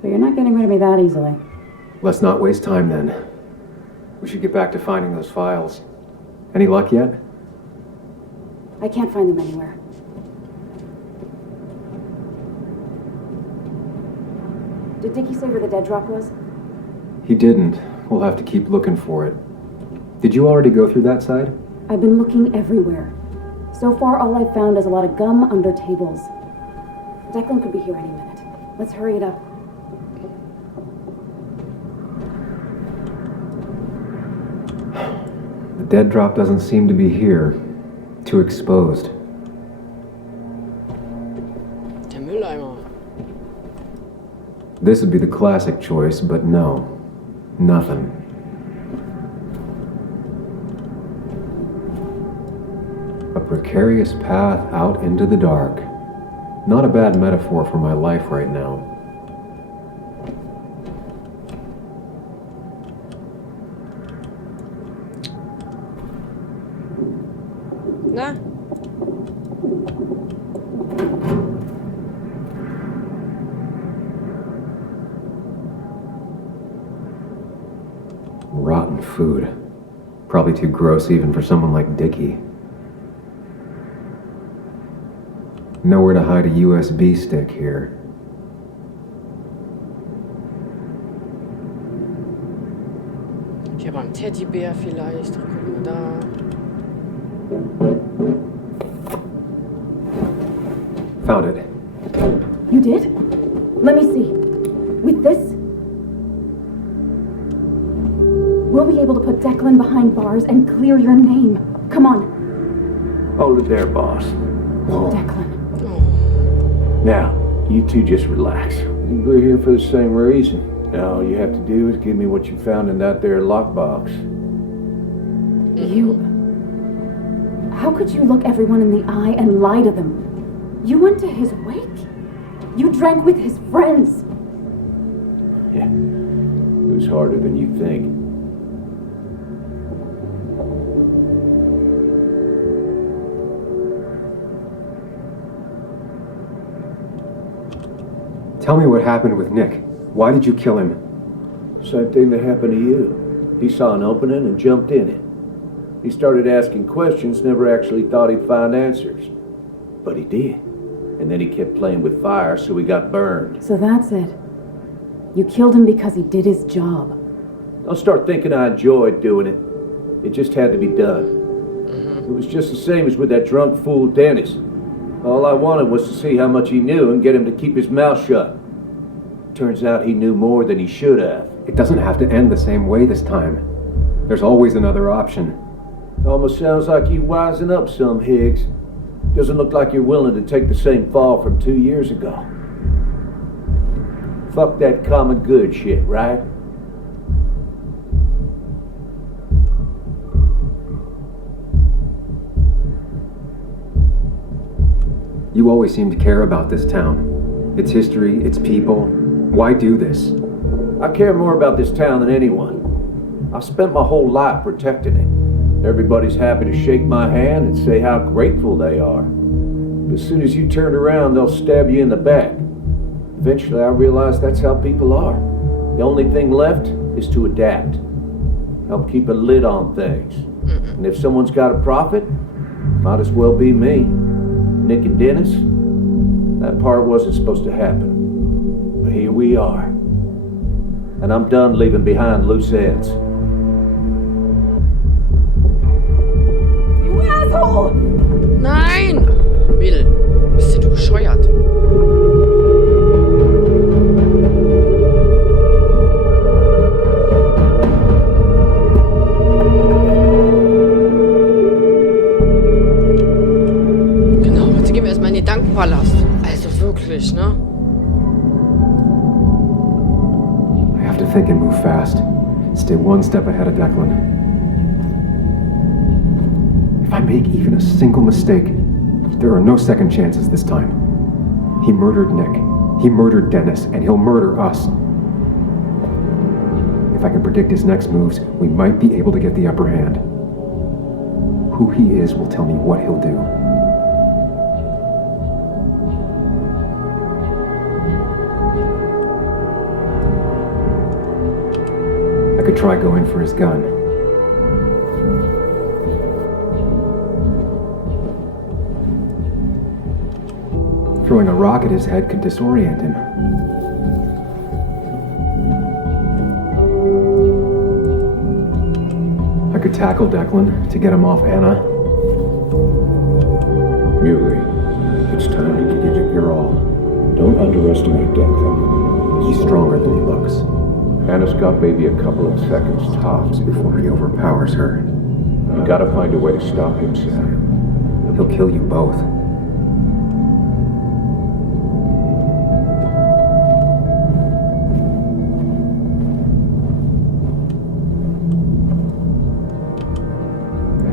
But you're not getting rid of me that easily. Let's not waste time then. We should get back to finding those files. Any luck yet? I can't find them anywhere. Did Dickie say where the dead drop was? He didn't. We'll have to keep looking for it. Did you already go through that side? I've been looking everywhere. So far, all I've found is a lot of gum under tables. Declan could be here any minute. Let's hurry it up. The dead drop doesn't seem to be here. Too exposed. Der Mülleimer. This would be the classic choice, but no. Nothing. A precarious path out into the dark. Not a bad metaphor for my life right now. Na? Rotten food. Probably too gross even for someone like Dickie. Nowhere to hide a USB stick here. Hier beim Teddybär vielleicht. Gucken wir da. Found it. You did? Let me see. With this, we'll be able to put Declan behind bars and clear your name. Come on. Hold it there, boss. Declan. Now, you two just relax. We're here for the same reason. Now, all you have to do is give me what you found in that there lockbox. You... How could you look everyone in the eye and lie to them? You went to his wake? You drank with his friends? Yeah, it was harder than you think. Tell me what happened with Nick. Why did you kill him? Same thing that happened to you. He saw an opening and jumped in it. He started asking questions, never actually thought he'd find answers. But he did. And then he kept playing with fire, so he got burned. So that's it. You killed him because he did his job. Don't start thinking I enjoyed doing it. It just had to be done. It was just the same as with that drunk fool Dennis. All I wanted was to see how much he knew and get him to keep his mouth shut. Turns out he knew more than he should have. It doesn't have to end the same way this time. There's always another option. Almost sounds like you wising up some, Higgs. Doesn't look like you're willing to take the same fall from 2 years ago. Fuck that common good shit, right? You always seem to care about this town. Its history, its people. Why do this? I care more about this town than anyone. I've spent my whole life protecting it. Everybody's happy to shake my hand and say how grateful they are. But as soon as you turn around, they'll stab you in the back. Eventually, I realized that's how people are. The only thing left is to adapt. Help keep a lid on things. And if someone's got a profit, might as well be me. Nick and Dennis, that part wasn't supposed to happen. But here we are. And I'm done leaving behind loose ends. You asshole! Nein! Will, bist du bescheuert? Genau, jetzt gehen wir erstmal in den Dankenpalast. Also wirklich, ne? I have to think and move fast. Stay one step ahead of Declan. If I make even a single mistake, there are no second chances this time. He murdered Nick. He murdered Dennis, and he'll murder us. If I can predict his next moves, we might be able to get the upper hand. Who he is will tell me what he'll do. I could try going for his gun. Throwing a rock at his head could disorient him. I could tackle Declan to get him off Anna. Muley, it's time to give it your all. Don't underestimate Declan. He's stronger than he looks. Anna's got maybe a couple of seconds tops before he overpowers her. You gotta find a way to stop him, Sam. He'll kill you both.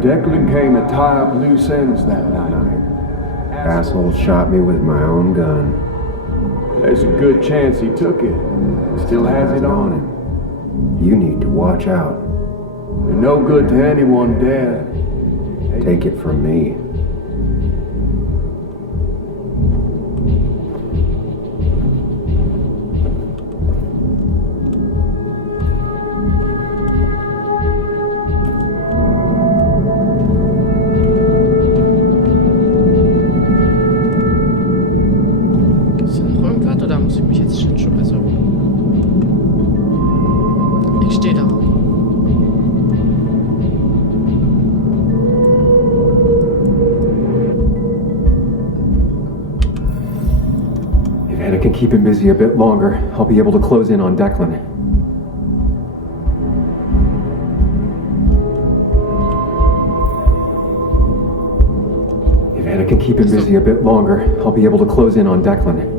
Declan came to tie up loose ends that night. Asshole shot me with my own gun. There's a good chance he took it. Still has it on him. You need to watch out. You're no good to anyone dead. Take it from me. If Anna can keep him busy a bit longer, I'll be able to close in on Declan. If Anna can keep him busy a bit longer, I'll be able to close in on Declan.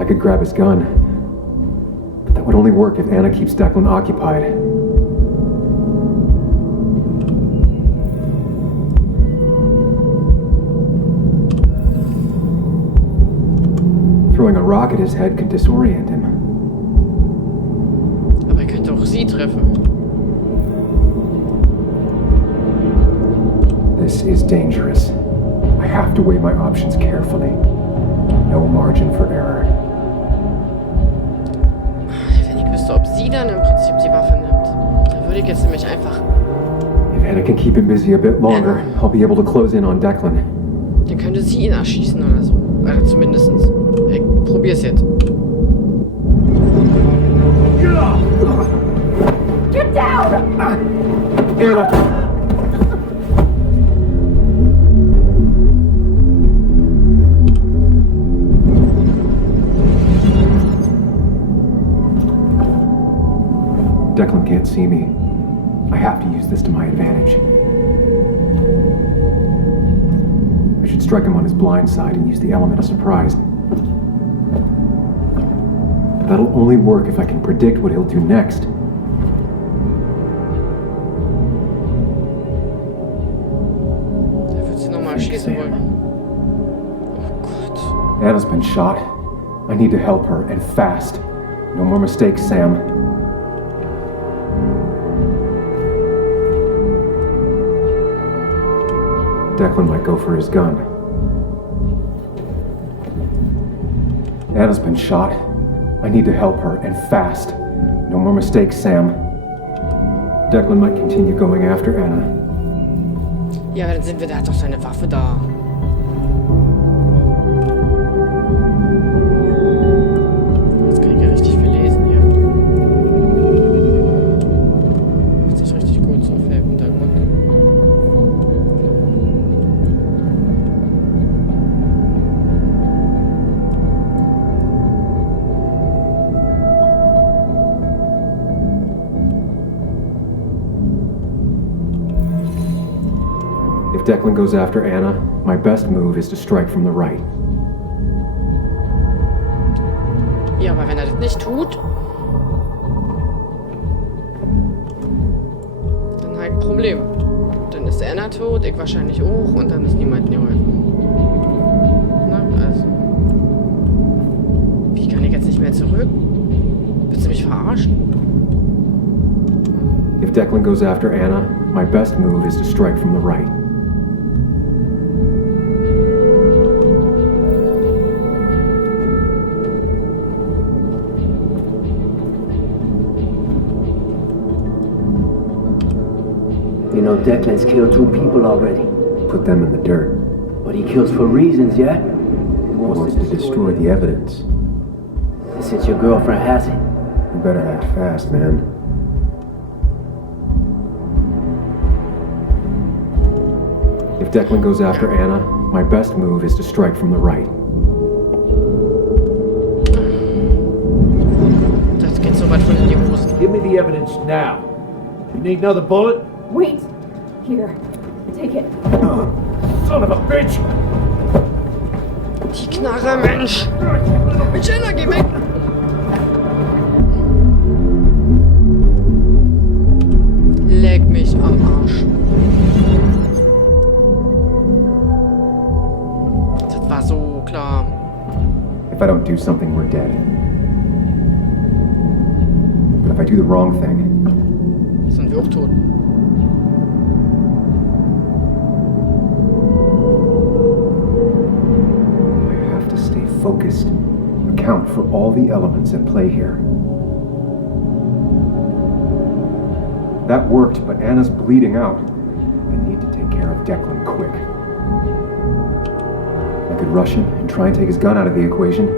I could grab his gun, but that would only work if Anna keeps Declan occupied. Throwing a rock at his head could disorient him. Aber könnte auch sie treffen. This is dangerous. I have to weigh my options carefully. No margin for error. Wenn ich wüsste, ob sie dann im Prinzip die Waffe nimmt, dann würde ich jetzt nämlich einfach... If Anna can keep him busy a bit longer, I'll be able to close in on Declan. Dann könnte sie ihn erschießen oder so. Oder zumindestens. Ich probier's jetzt. Get down! Anna! Declan can't see me. I have to use this to my advantage. I should strike him on his blind side and use the element of surprise. But that'll only work if I can predict what he'll do next. Der wird sie nochmal schießen wollen. Oh Gott. Anna's been shot. I need to help her, and fast. No more mistakes, Sam. Declan might go for his gun. Anna's been shot. I need to help her, and fast. No more mistakes, Sam. Declan might continue going after Anna. Ja, aber dann sind wir, der hat doch seine Waffe da. Jetzt kann ich ja richtig viel lesen hier. Macht sich richtig gut so auf der Hintergrund. If Declan goes after Anna, my best move is to strike from the right. Ja, aber wenn er das nicht tut, dann halt ein Problem. Dann ist Anna tot, ich wahrscheinlich auch und dann ist niemand geholfen. Na, also. Wie kann ich jetzt nicht mehr zurück? Willst du mich verarschen? If Declan goes after Anna, my best move is to strike from the right. You know, Declan's killed 2 people already. Put them in the dirt. But he kills for reasons, yeah? He Wants to destroy the evidence. Since your girlfriend has it. You better act fast, man. If Declan goes after Anna, my best move is to strike from the right. Das geht so weit von in die Hosen. Give me the evidence now. You need another bullet? Wait! Here, take it. Son of a bitch! Die Knarre, Mensch! Jenna, geh weg! Leck mich am Arsch. Das war so klar. If I don't do something, we're dead. But if I do the wrong thing, sind wir auch tot. I have to stay focused, account for all the elements at play here. That worked, but Anna's bleeding out. I need to take care of Declan quick. I could rush him and try and take his gun out of the equation.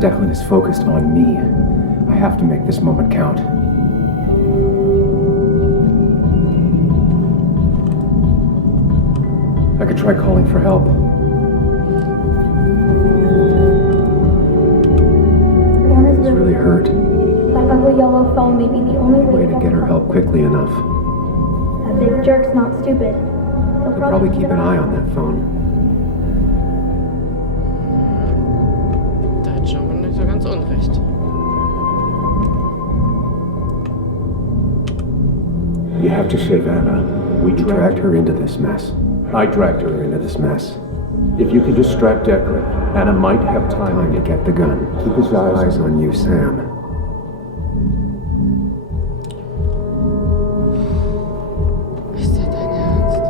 Declan is focused on me. I have to make this moment count. I could try calling for help. Rihanna's It's really hurt. That ugly yellow phone may be the only Way to get her help quickly enough. That big jerk's not stupid. He'll I'll probably keep an eye on that phone. Da hat schon nicht so ganz unrecht. You have to save Anna. We dragged her into this mess. I dragged her into this mess. If you could distract Declan, Anna might have Time to get the gun. Keep his eyes on you, Sam. Ist das dein Ernst?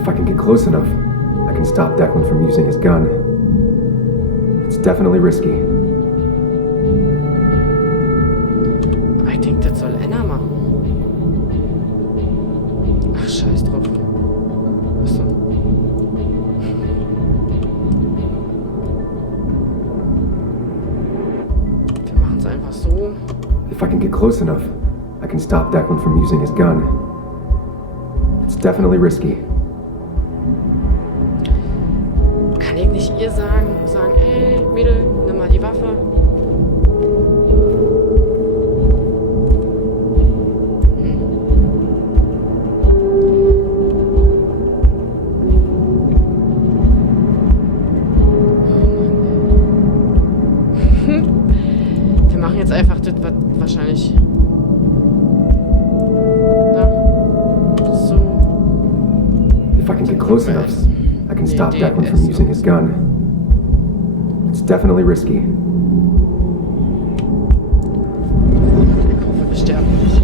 If I can get close enough, I can stop Declan from using his gun. It's definitely risky. Ich denke, das soll Anna machen. Ach, scheiß drauf. Achso. Wir machen es einfach so. If I can get close enough, I can stop Declan from using his gun. It's definitely risky. Kann ich nicht ihr sagen, ey, Mädel, nimm mal die Waffe. Wir machen jetzt einfach das, was wahrscheinlich... Na, so... If I can get close enough, I can stop Declan from using his gun. It's definitely risky. Ich hoffe, wir sterben nicht.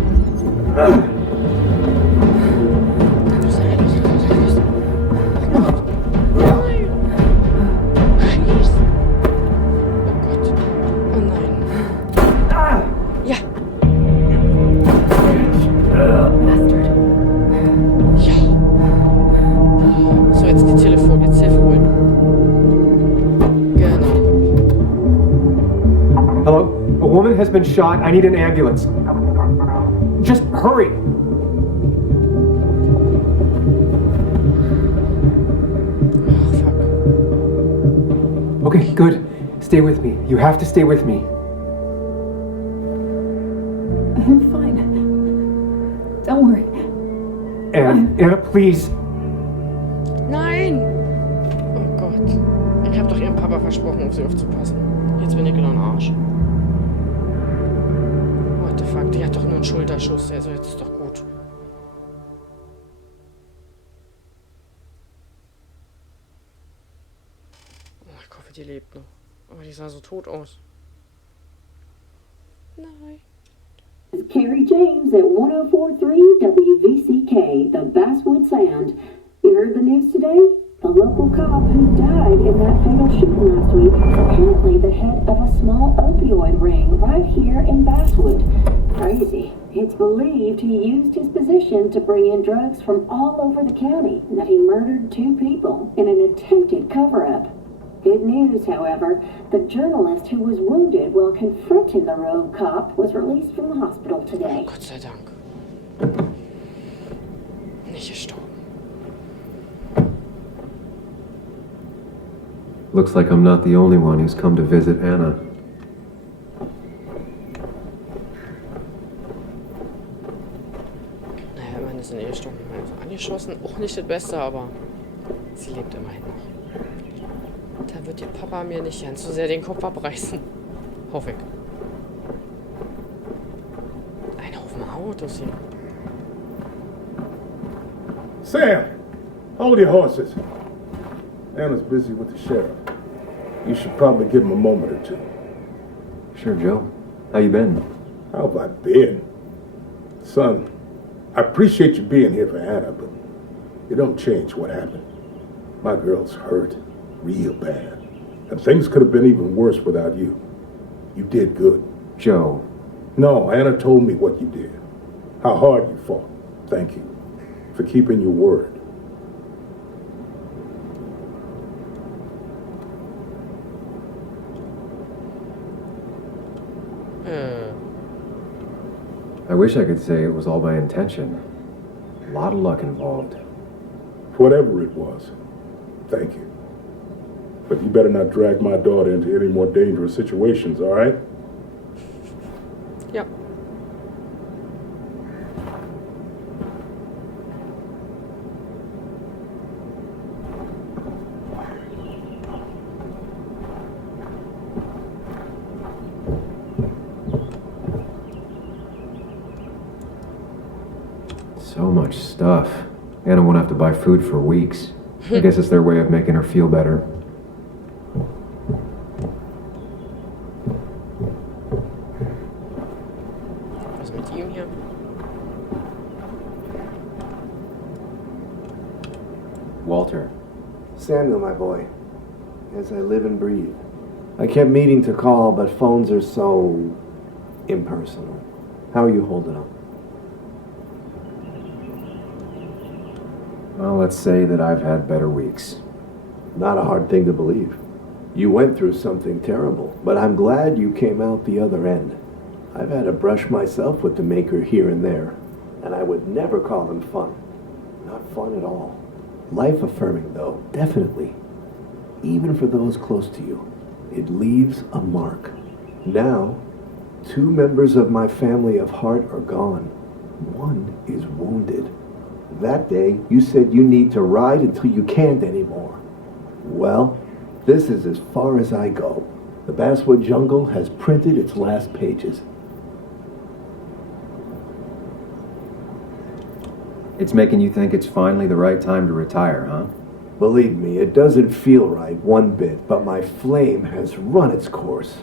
Has been shot. I need an ambulance. Just hurry. Okay, good. Stay with me. You have to stay with me. I'm fine. Don't worry. Anna, please. Nein! Oh Gott. Ich habe doch ihrem Papa versprochen, auf sie aufzupassen. Jetzt bin ich genau ein Arsch. What the fuck? Die hat doch nur einen Schulterschuss. Also jetzt ist doch gut. Oh, ich hoffe, die lebt noch. Aber die sah so tot aus. Nein. It's Carrie James at 104.3 WVCK, the Basswood Sound. You heard the news today? The local cop who died in that fatal shooting last week is apparently the head of a small opioid ring right here in Basswood. Crazy. It's believed he used his position to bring in drugs from all over the county and that he murdered 2 people in an attempted cover-up. Good news, however, the journalist who was wounded while confronting the rogue cop was released from the hospital today. Gott sei Dank. Nicht gestorben. Looks like I'm not the only one who's come to visit Anna. Naja, immerhin ist in ihr gestorben. Also angeschossen, auch nicht das Beste, aber sie lebt immerhin noch. Da wird ihr Papa mir nicht ganz so sehr den Kopf abreißen. Hoffe ich. Ein Haufen Autos hier. Sam, hold your horses. Anna's busy with the sheriff. You should probably give him a moment or two. Sure, Joe. How you been? How have I been? Son, I appreciate you being here for Anna, but you don't change what happened. My girl's hurt real bad. And things could have been even worse without you. You did good. Joe. No, Anna told me what you did. how hard you fought. Thank you for keeping your word. I wish I could say it was all by intention. A lot of luck involved. Whatever it was, thank you. But you better not drag my daughter into any more dangerous situations, all right? Yep. So much stuff. Anna won't have to buy food for weeks. I guess it's their way of making her feel better. Was mit ihm hier? Walter. Samuel, my boy. As I live and breathe. I kept meaning to call, but phones are so impersonal. How are you holding up? Well, let's say that I've had better weeks. Not a hard thing to believe. You went through something terrible, but I'm glad you came out the other end. I've had to brush myself with the maker here and there, and I would never call them fun. Not fun at all. Life-affirming, though, definitely. Even for those close to you. It leaves a mark. Now, 2 members of my family of heart are gone. One is wounded. That day, you said you need to ride until you can't anymore. Well, this is as far as I go. The Basswood jungle has printed its last pages. It's making you think it's finally the right time to retire, huh? Believe me, it doesn't feel right one bit, but my flame has run its course.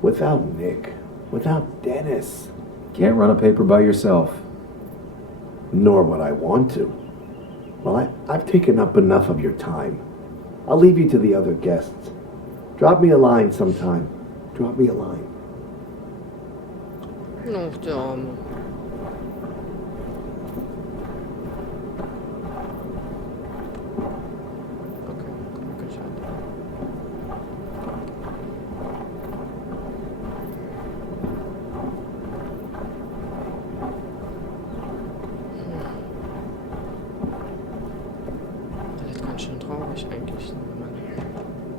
Without Nick, without Dennis. Can't run a paper by yourself. Nor would I want to. Well, I've taken up enough of your time. I'll leave you to the other guests. Drop me a line sometime. Drop me a line. No, der Arme. Okay, geschafft. Das ist ganz schön traurig eigentlich.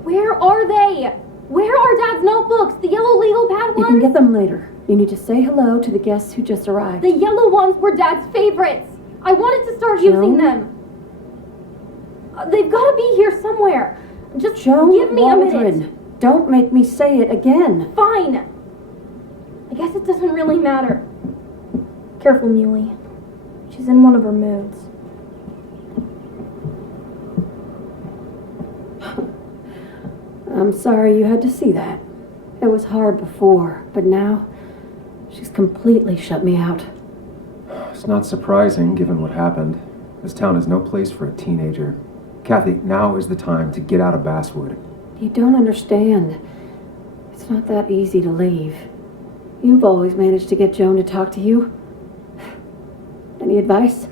Where are they? Where are Dad's notebooks? The yellow legal pad ones? You can get them later. You need to say hello to the guests who just arrived. The yellow ones were Dad's favorites. I wanted to start using them. They've got to be here somewhere. Just give me a minute. Don't make me say it again. Fine. I guess it doesn't really matter. Careful, Muley. She's in one of her moods. I'm sorry you had to see that. It was hard before, but now she's completely shut me out. It's not surprising, given what happened. This town is no place for a teenager. Kathy, now is the time to get out of Basswood. You don't understand. It's not that easy to leave. You've always managed to get Joan to talk to you. Any advice?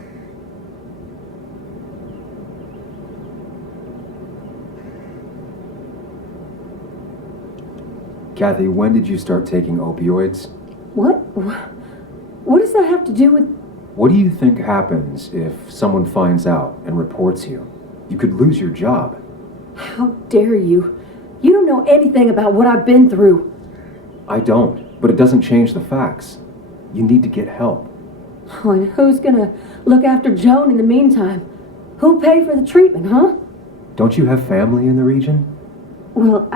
Kathy, when did you start taking opioids? What? What does that have to do with... What do you think happens if someone finds out and reports you? You could lose your job. How dare you? You don't know anything about what I've been through. I don't, but it doesn't change the facts. You need to get help. Oh, and who's gonna look after Joan in the meantime? Who'll pay for the treatment, huh? Don't you have family in the region? Well,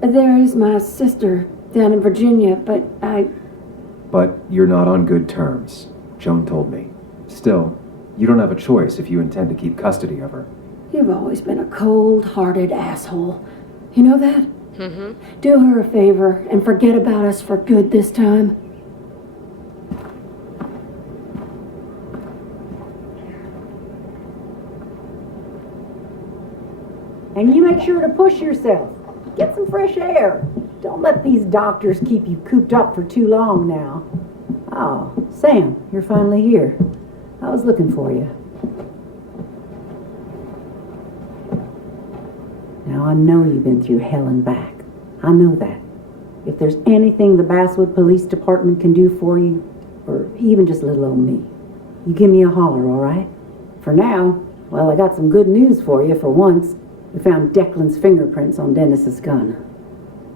there is my sister down in Virginia, but But you're not on good terms, Joan told me. Still, you don't have a choice if you intend to keep custody of her. You've always been a cold-hearted asshole. You know that? Mm-hmm. Do her a favor and forget about us for good this time. And you make sure to push yourself. Get some fresh air. Don't let these doctors keep you cooped up for too long now. Oh, Sam, you're finally here. I was looking for you. Now, I know you've been through hell and back. I know that. If there's anything the Basswood Police Department can do for you, or even just little old me, you give me a holler, all right? For now, well, I got some good news for you for once. We found Declan's fingerprints on Dennis's gun.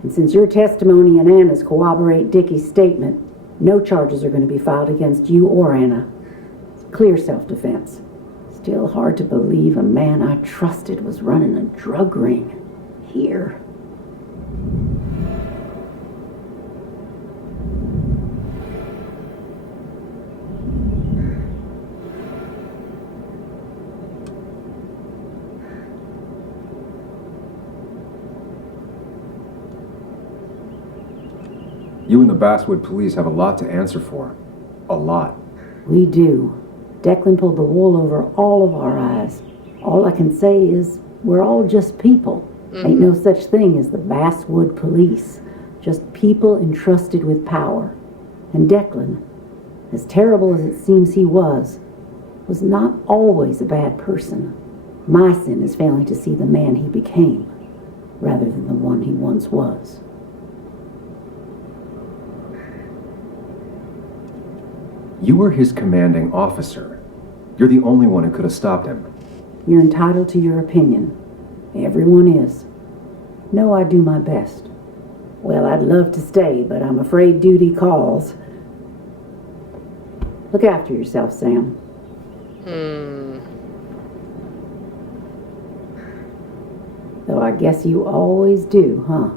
And since your testimony and Anna's corroborate Dickie's statement, no charges are going to be filed against you or Anna. It's clear self-defense. Still hard to believe a man I trusted was running a drug ring here. You and the Basswood police have a lot to answer for. A lot. We do. Declan pulled the wool over all of our eyes. All I can say is we're all just people. Ain't no such thing as the Basswood police. Just people entrusted with power. And Declan, as terrible as it seems he was not always a bad person. My sin is failing to see the man he became, rather than the one he once was. You were his commanding officer. You're the only one who could have stopped him. You're entitled to your opinion. Everyone is. No, I do my best. Well, I'd love to stay, but I'm afraid duty calls. Look after yourself, Sam. Though I guess you always do, huh?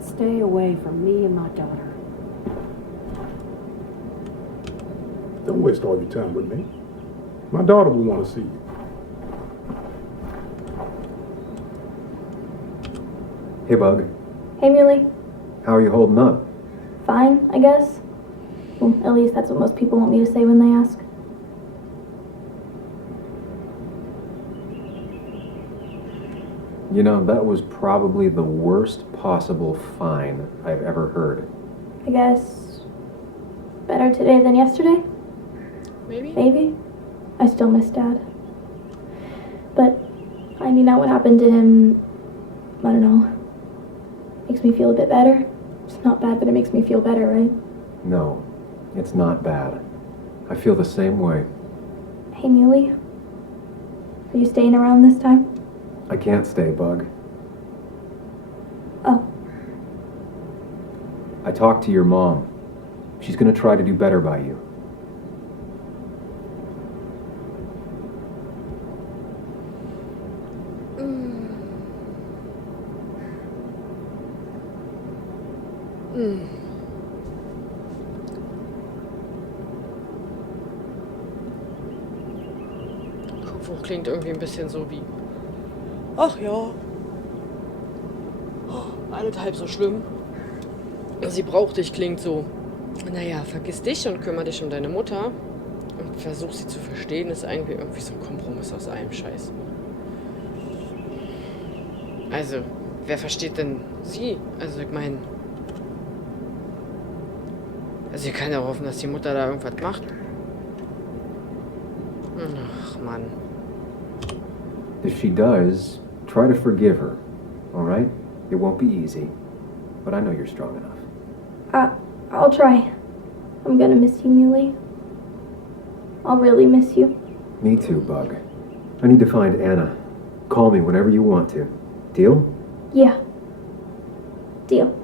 Stay away from me and my daughter. Don't waste all your time with me. My daughter will want to see you. Hey, Bug. Hey, Muley. How are you holding up? Fine, I guess. Well, at least that's what most people want me to say when they ask. You know, that was probably the worst possible fine I've ever heard. I guess better today than yesterday? Maybe? Maybe. I still miss Dad. But finding out what happened to him, I don't know, makes me feel a bit better. It's not bad, but it makes me feel better, right? No, it's not bad. I feel the same way. Hey, Muley. Are you staying around this time? I can't stay, Bug. Oh. I talked to your mom. She's gonna try to do better by you. Kuckuck klingt irgendwie ein bisschen so wie: Ach ja, alles halb so schlimm. Sie braucht dich klingt so: Naja, vergiss dich und kümmere dich um deine Mutter und versuch sie zu verstehen, ist eigentlich irgendwie so ein Kompromiss aus allem Scheiß. Also, wer versteht denn sie? Also, ich meine, sie kann ja hoffen, dass die Mutter da irgendwas macht. Ach, Mann. If she does, try to forgive her, all right? It won't be easy, but I know you're strong enough. I'll try. I'm gonna miss you, Muley. I'll really miss you. Me too, Bug. I need to find Anna. Call me whenever you want to. Deal? Yeah. Deal.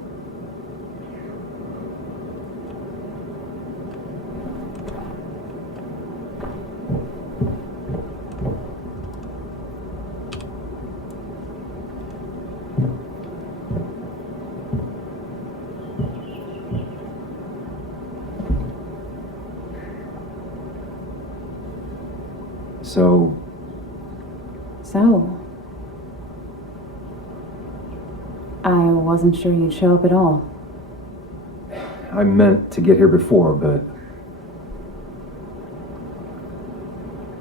So, I wasn't sure you'd show up at all. I meant to get here before, but...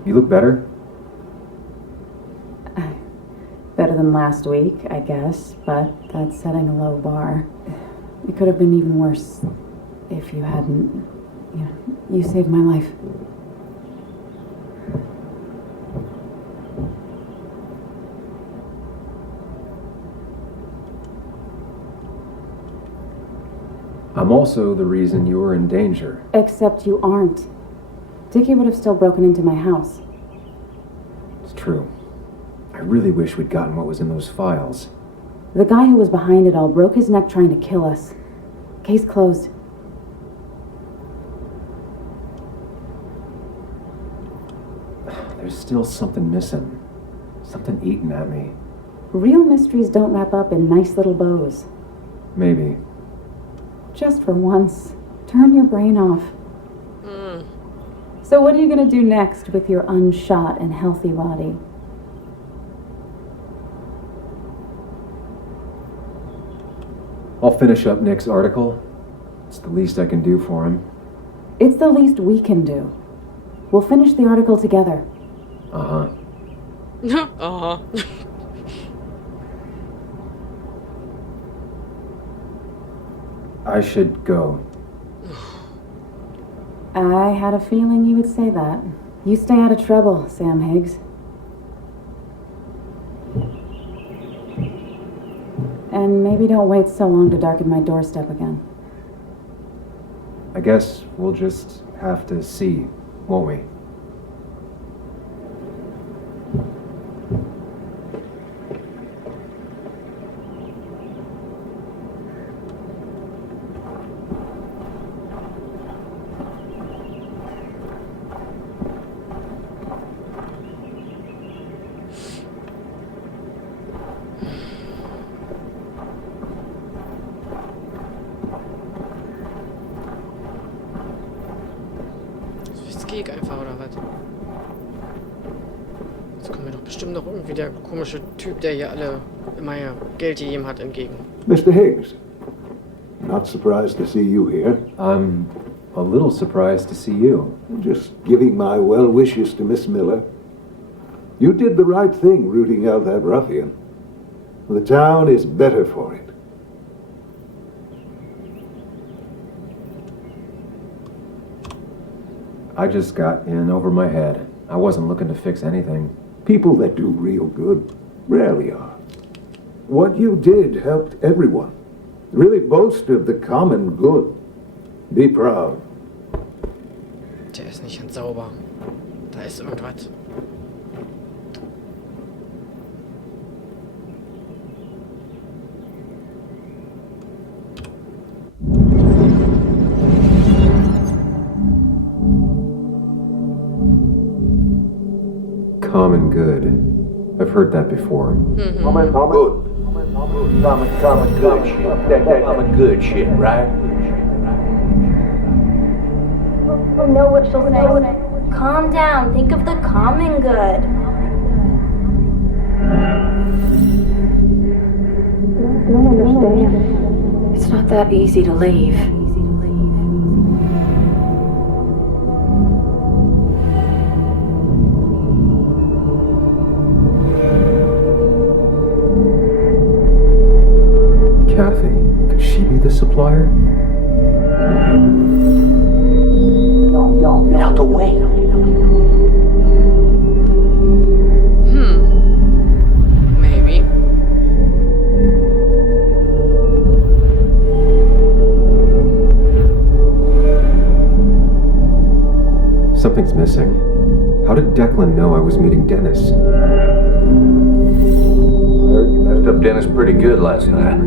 You look better? Better than last week, I guess, but that's setting a low bar. It could have been even worse if you hadn't... You saved my life. I'm also the reason you're in danger. Except you aren't. Dickie would have still broken into my house. It's true. I really wish we'd gotten what was in those files. The guy who was behind it all broke his neck trying to kill us. Case closed. There's still something missing. Something eating at me. Real mysteries don't wrap up in nice little bows. Maybe. Just for once, turn your brain off. So what are you going to do next with your unshot and healthy body? I'll finish up Nick's article. It's the least I can do for him. It's the least we can do. We'll finish the article together. Uh-huh. Uh-huh. I should go. I had a feeling you would say that. You stay out of trouble, Sam Higgs. And maybe don't wait so long to darken my doorstep again. I guess we'll just have to see, won't we? Einfach, oder was? Jetzt kommt mir doch bestimmt noch irgendwie der komische Typ, der hier alle immer Geld gegeben hat, entgegen. Mr. Higgs, not surprised to see you here. I'm a little surprised to see you. Just giving my well wishes to Miss Miller. You did the right thing rooting out that ruffian. The town is better for it. I just got in over my head. I wasn't looking to fix anything. People that do real good rarely are. What you did helped everyone. Really boasted the common good. Be proud. Der ist nicht ganz sauber. Da ist irgendwas. Common good. I've heard that before. Common good. Common good shit. Common good shit, right? I know what she'll say. Calm down. Think of the common good. I don't understand. It's not that easy to leave. Kathy, could she be the supplier? Get out the way. Maybe. Something's missing. How did Declan know I was meeting Dennis? Heard you messed up Dennis pretty good last night.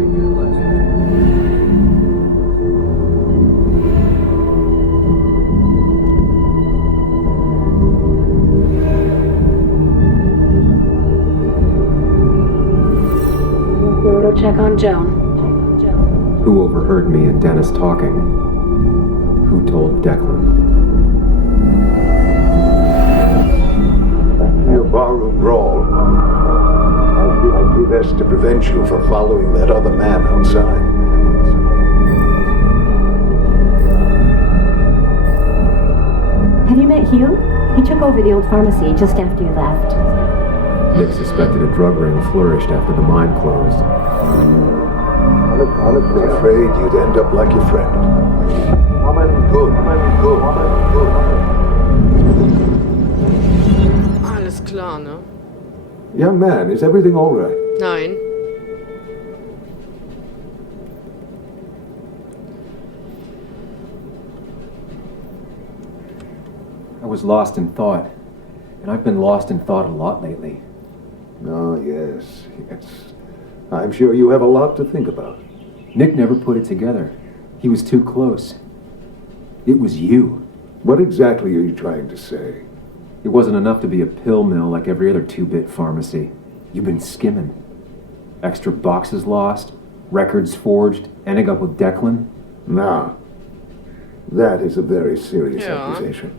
Go check on Joan. Who overheard me and Dennis talking? Who told Declan? Your barroom brawl. I did best to prevent you from following that other man outside. Have you met Hugh? He took over the old pharmacy just after you left. Nick suspected a drug ring flourished after the mine closed. I'm afraid you'd end up like your friend. Good. Alles klar, ne? Young man, is everything all right? Nein. I was lost in thought, and I've been lost in thought a lot lately. Oh, yes. I'm sure you have a lot to think about. Nick never put it together. He was too close. It was you. What exactly are you trying to say? It wasn't enough to be a pill mill like every other two-bit pharmacy. You've been skimming. Extra boxes lost, records forged, ending up with Declan. Now, that is a very serious accusation.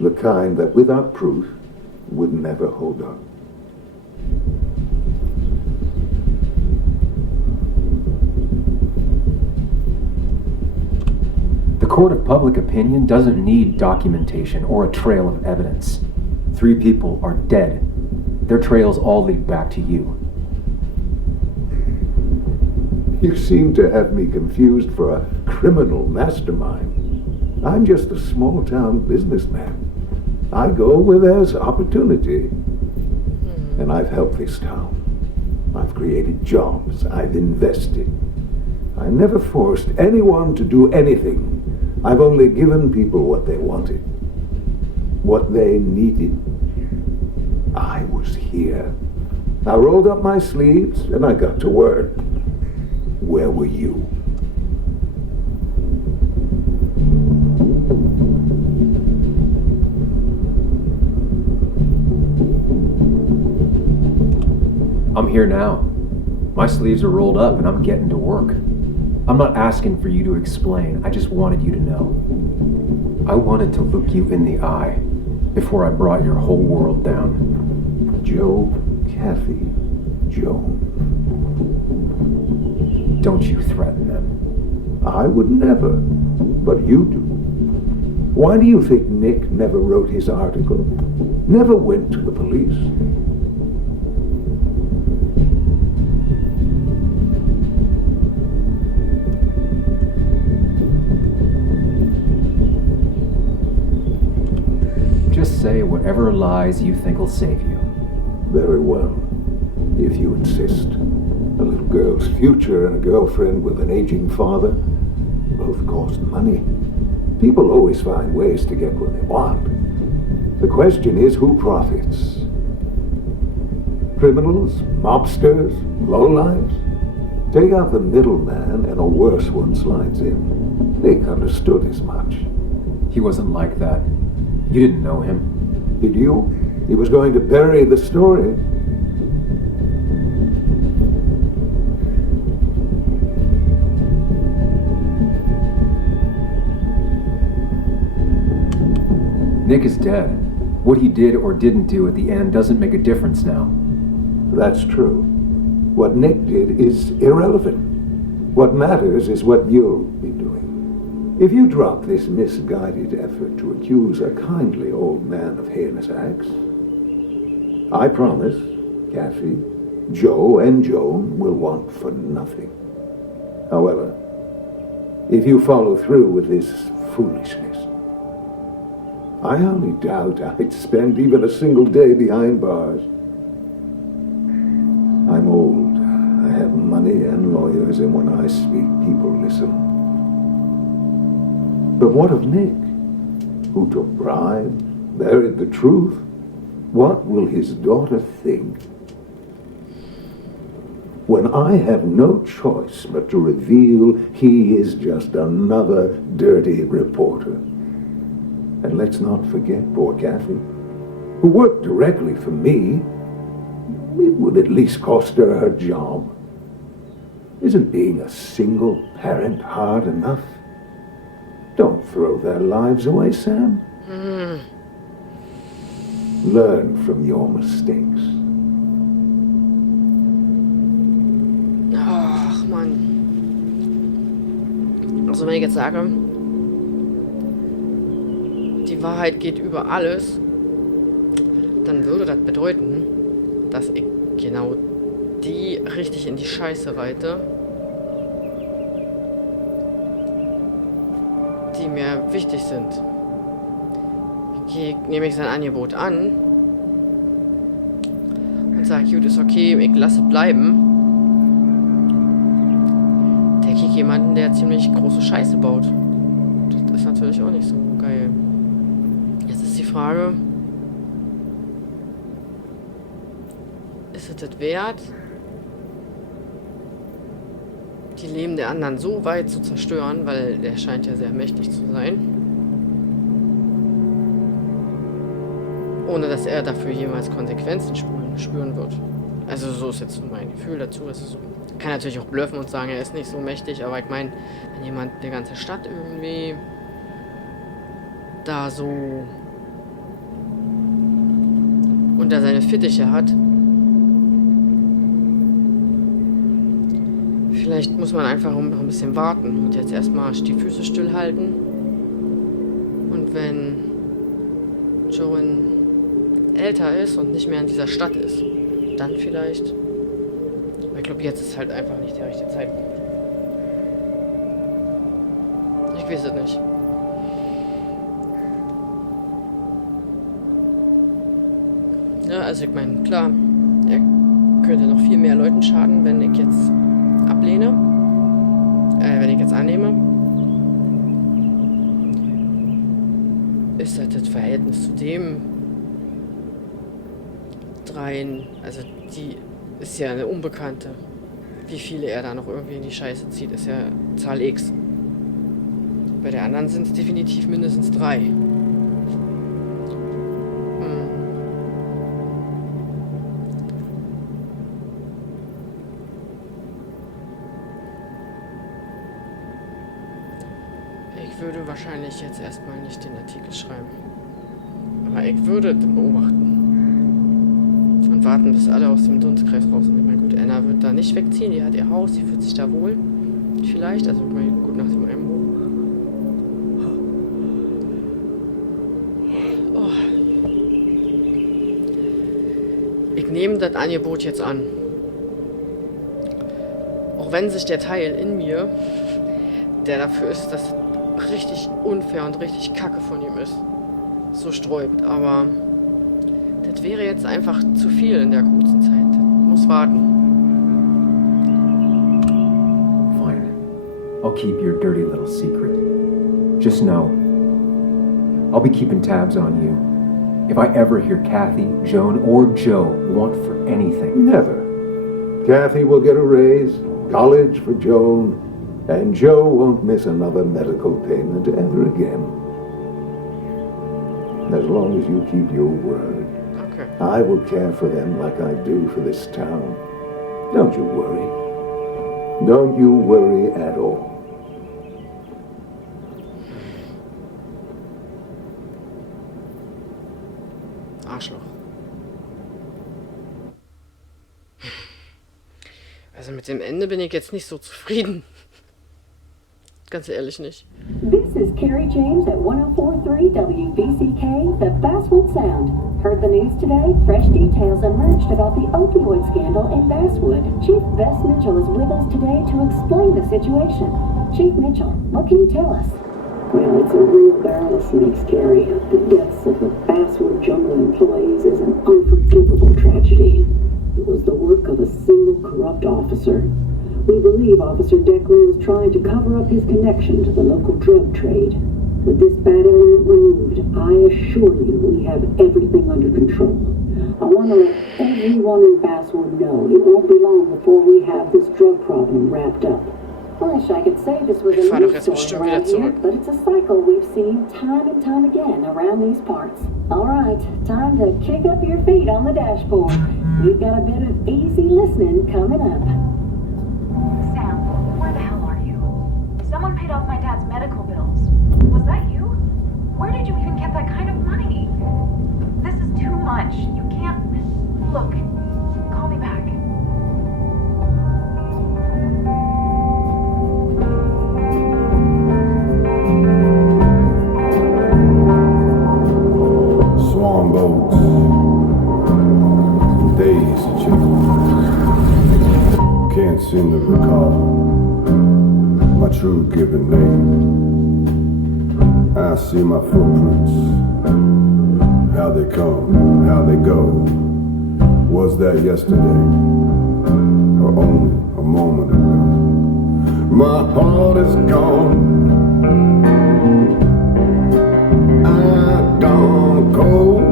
The kind that, without proof, would never hold up. The court of public opinion doesn't need documentation or a trail of evidence. 3 people are dead. Their trails all lead back to you. You seem to have me confused for a criminal mastermind. I'm just a small-town businessman. I go where there's opportunity. And I've helped this town. I've created jobs. I've invested. I never forced anyone to do anything. I've only given people what they wanted. What they needed. I was here. I rolled up my sleeves and I got to work. Where were you? I'm here now. My sleeves are rolled up and I'm getting to work. I'm not asking for you to explain. I just wanted you to know. I wanted to look you in the eye before I brought your whole world down. Joe, Kathy, Joan. Don't you threaten them. I would never, but you do. Why do you think Nick never wrote his article? Never went to the police? Just say whatever lies you think will save you. Very well, if you insist. A little girl's future and a girlfriend with an aging father both cost money. People always find ways to get what they want. The question is, who profits? Criminals? Mobsters? Lowlifes? Take out the middleman and a worse one slides in. Nick understood as much. He wasn't like that. You didn't know him. Did you? He was going to bury the story. Nick is dead. What he did or didn't do at the end doesn't make a difference now. That's true. What Nick did is irrelevant. What matters is what you'll be doing. If you drop this misguided effort to accuse a kindly old man of heinous acts, I promise Kathy, Joe, and Joan will want for nothing. However, if you follow through with this foolishness, I only doubt I'd spend even a single day behind bars. I'm old. I have money and lawyers, and when I speak, people listen. But what of Nick, who took bribes, buried the truth? What will his daughter think when I have no choice but to reveal he is just another dirty reporter? And let's not forget poor Kathy, who worked directly for me. It would at least cost her her job. Isn't being a single parent hard enough? Don't throw their lives away, Sam. Learn from your mistakes. Oh, Also wenn ich jetzt sage, die Wahrheit geht über alles, dann würde das bedeuten, dass ich genau die richtig in die Scheiße reite, die mir wichtig sind. Nehme ich sein Angebot an und sage, gut, ist okay, ich lasse es bleiben. Der kriegt jemanden, der ziemlich große Scheiße baut. Das ist natürlich auch nicht so geil. Jetzt ist die Frage, ist es das wert, die Leben der anderen so weit zu zerstören, weil der scheint ja sehr mächtig zu sein, ohne dass er dafür jemals Konsequenzen spüren wird. Also so ist jetzt so mein Gefühl dazu. Es ist so, kann natürlich auch bluffen und sagen, er ist nicht so mächtig, aber ich meine, wenn jemand eine ganze Stadt irgendwie da so unter seine Fittiche hat, vielleicht muss man einfach ein bisschen warten und jetzt erstmal die Füße stillhalten. Und wenn Joan älter ist und nicht mehr in dieser Stadt ist, dann vielleicht. Aber ich glaube, jetzt ist halt einfach nicht der richtige Zeitpunkt. Ich weiß es nicht. Ja, also ich meine, klar, er könnte noch viel mehr Leuten schaden, wenn ich jetzt ablehne, wenn ich jetzt annehme. Ist das Verhältnis zu dem dreien, also die ist ja eine Unbekannte. Wie viele er da noch irgendwie in die Scheiße zieht, ist ja Zahl X. Bei der anderen sind es definitiv mindestens 3. Ich würde wahrscheinlich jetzt erstmal nicht den Artikel schreiben. Aber ich würde beobachten. Und warten, bis alle aus dem Dunstkreis raus sind. Ich meine, gut, Anna wird da nicht wegziehen, die hat ihr Haus, die fühlt sich da wohl. Vielleicht, also gut nach dem Einbruch. Oh. Ich nehme das Angebot jetzt an. Auch wenn sich der Teil in mir, der dafür ist, dass es richtig unfair und richtig kacke von ihm ist, so sträubt, aber das wäre jetzt einfach zu viel in der kurzen Zeit. Das muss warten. Fine. I'll keep your dirty little secret. Just know, I'll be keeping tabs on you. If I ever hear Kathy, Joan, or Joe want for anything. Never. Kathy will get a raise, college for Joan, and Joe won't miss another medical payment ever again. As long as you keep your word. Okay. I will care for them like I do for this town. Don't you worry. Don't you worry at all. Arschloch. Also mit dem Ende bin ich jetzt nicht so zufrieden. Ganz ehrlich nicht. This is Carrie James at 104.3 WVCK, the Basswood Sound. Heard the news today? Fresh details emerged about the opioid scandal in Basswood. Chief Bess Mitchell is with us today to explain the situation. Chief Mitchell, what can you tell us? Well, it's a real barrel of snakes, Carrie. The deaths of the Basswood jungle employees is an unforgivable tragedy. It was the work of a single corrupt officer. We believe Officer Declan was trying to cover up his connection to the local drug trade. With this bad element removed, I assure you we have everything under control. I want to let everyone in Basswood know it won't be long before we have this drug problem wrapped up. I wish I could say this was a new story around here, but it's a cycle we've seen time and time again around these parts. All right, time to kick up your feet on the dashboard. We've got a bit of easy listening coming up. Sam, where the hell are you? Someone paid off my dad's medical bills. Was that you? Where did you even get that kind of money? This is too much. You can't... Look, call me back. boats, days to change. Can't seem to recall my true given name. I see my footprints, how they come, how they go. Was that yesterday, or only a moment ago? My heart is gone. I've gone cold.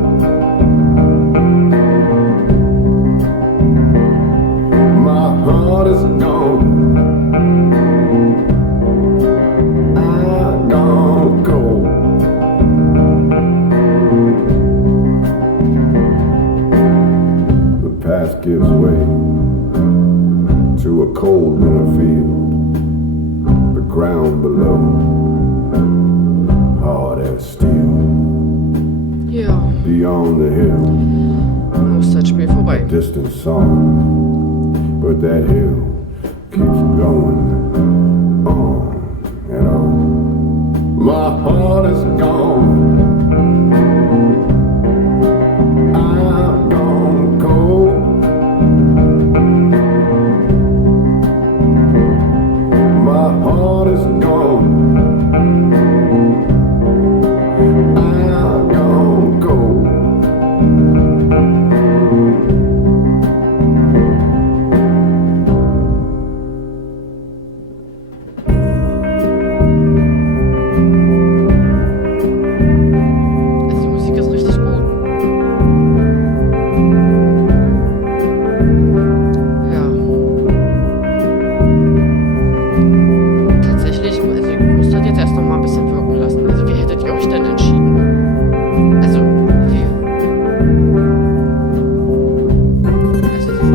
My heart is gone. I've gone cold. The past gives way to a cold winter field. The ground below, hard as steel. Ja. Beyond the hill, Dann ist das Spiel vorbei. a distant song, but that hill keeps going on and on. My heart is gone. I've gone cold. My heart is gone. I've gone cold. Also die Musik ist richtig gut. Ja. Tatsächlich, also ich muss das jetzt erst noch mal ein bisschen wirken lassen. Also wie hättet ihr euch denn entschieden? Also,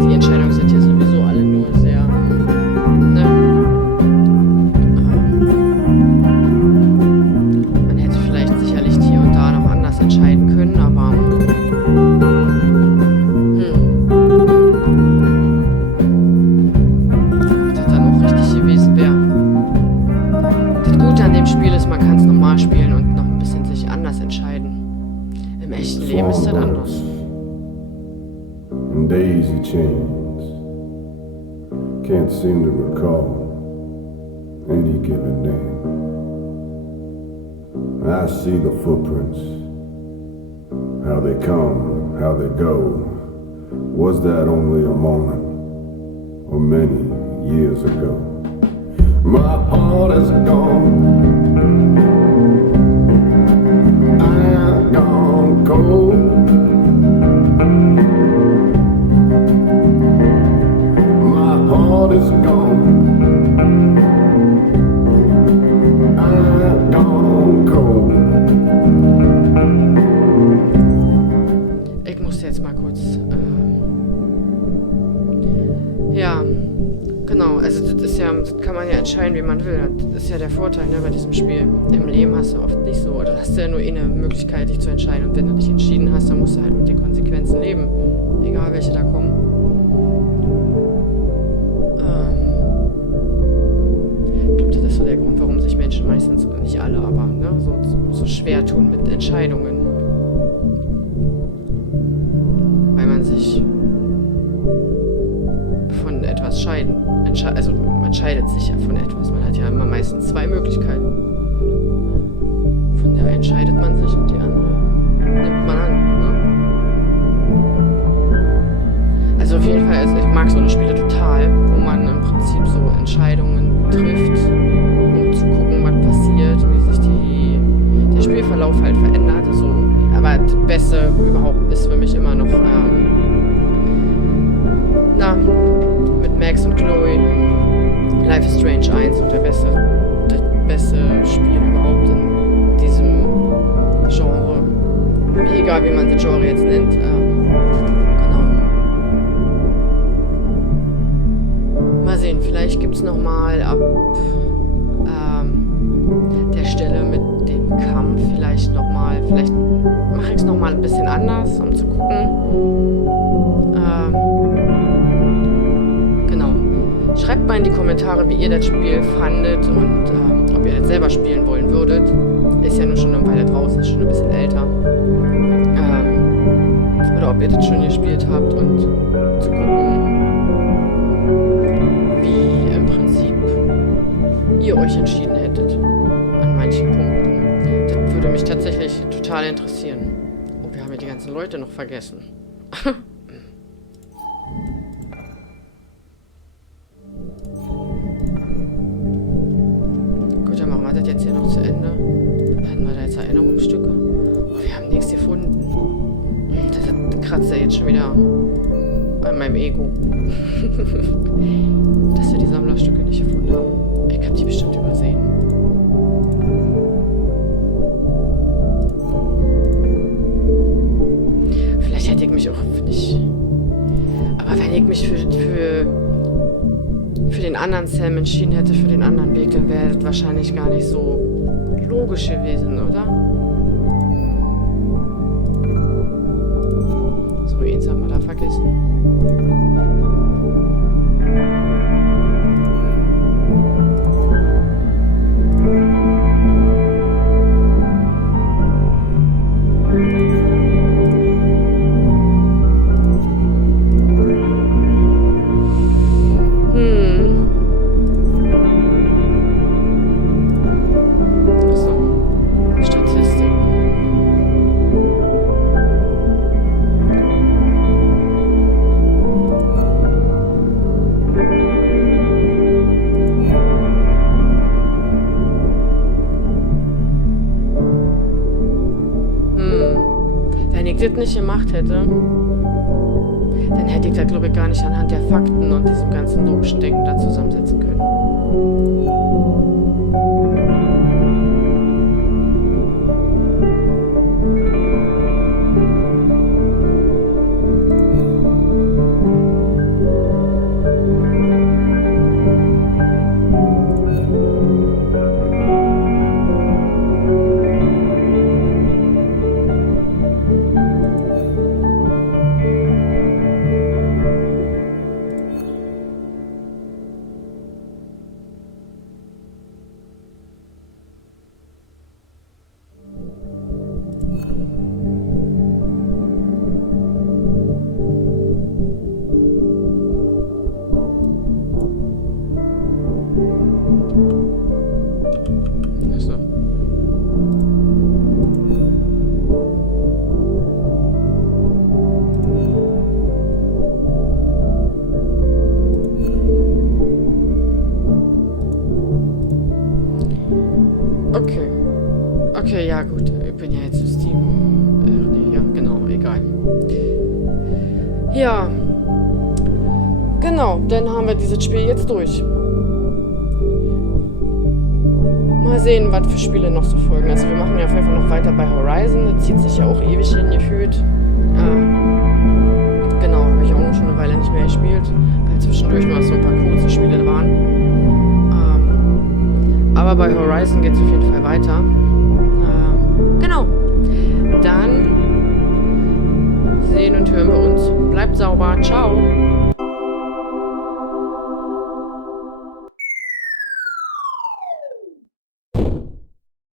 die Entscheidungen sind hier sowieso alle nur sehr, ne? Man hätte vielleicht sicherlich hier und da noch anders entscheiden können, aber ob das dann auch richtig gewesen wäre. Das Gute an dem Spiel ist, man kann es normal spielen und noch ein bisschen sich anders entscheiden. Im echten Leben ist das anders. And daisy chains. Can't seem to recall any given name. I see the footprints, how they come, how they go. Was that only a moment, or many years ago? My heart is gone. I've gone cold. My heart is gone. I've gone cold. Ich muss jetzt mal kurz. Ja, genau. Also das ist ja, das kann man ja entscheiden, wie man will. Das ist ja der Vorteil, ne, bei diesem Spiel. Im Leben hast du oft nicht so. Oder hast du ja nur eine Möglichkeit, dich zu entscheiden. Und wenn du dich entschieden hast, dann musst du halt mit den Konsequenzen leben. Egal welche da kommen. Ich glaube, das ist so der Grund, warum sich Menschen meistens, nicht alle, aber ne, so schwer tun mit Entscheidungen. Weil man sich von etwas scheiden. Also man scheidet sich ja von etwas. Man hat ja immer meistens zwei Möglichkeiten. Von der einen scheidet man sich und die andere nimmt man an. Ne? Also auf jeden Fall, also ich mag so eine Spiele total, wo man im Prinzip so Entscheidungen trifft, um zu gucken, was passiert, wie sich der Spielverlauf halt verändert. So, aber das Beste überhaupt ist für mich immer noch mit Max und Chloe Life is Strange 1 und das beste Spiel überhaupt in diesem Genre. Egal wie man das Genre jetzt nennt. Genau. Mal sehen, vielleicht gibt es nochmal ab der Stelle mit dem Kampf vielleicht nochmal, vielleicht mache ich es nochmal ein bisschen anders, um zu gucken. Genau. Schreibt mal in die Kommentare, wie ihr das Spiel fandet und ob ihr das selber spielen wollen würdet. Ist ja nur schon eine Weile draußen, ist schon ein bisschen älter. ihr das schon gespielt habt und zu gucken, wie im Prinzip ihr euch entschieden hättet an manchen Punkten. Das würde mich tatsächlich total interessieren. Oh, wir haben ja die ganzen Leute noch vergessen. Gut, dann machen wir das jetzt hier noch zu Ende. Hatten wir da jetzt Erinnerungsstücke? Oh, wir haben nichts gefunden. Das kratzt ja jetzt schon wieder an meinem Ego. Dass wir die Sammlerstücke nicht gefunden haben. Ich hab die bestimmt übersehen. Vielleicht hätte ich mich auch nicht... Aber wenn ich mich für den anderen Sam entschieden hätte, für den anderen Weg, dann wäre das wahrscheinlich gar nicht so logisch gewesen, oder? So, eins haben wir da vergessen. Wenn ich das nicht gemacht hätte, dann hätte ich da, glaube ich, gar nicht anhand der Fakten und diesem ganzen logischen Denken da zusammensetzen können. Okay, ja gut. Ich bin ja jetzt im Steam. Nee, ja, genau, egal. Ja. Genau, dann haben wir dieses Spiel jetzt durch. Mal sehen, was für Spiele noch so folgen. Also wir machen ja auf jeden Fall noch weiter bei Horizon. Das zieht sich ja auch ewig hin, gefühlt. Genau, habe ich auch noch schon eine Weile nicht mehr gespielt, weil zwischendurch mal so ein paar kurze Spiele waren. Aber bei Horizon geht es auf jeden Fall weiter. Genau. Dann sehen und hören wir uns. Bleibt sauber. Ciao.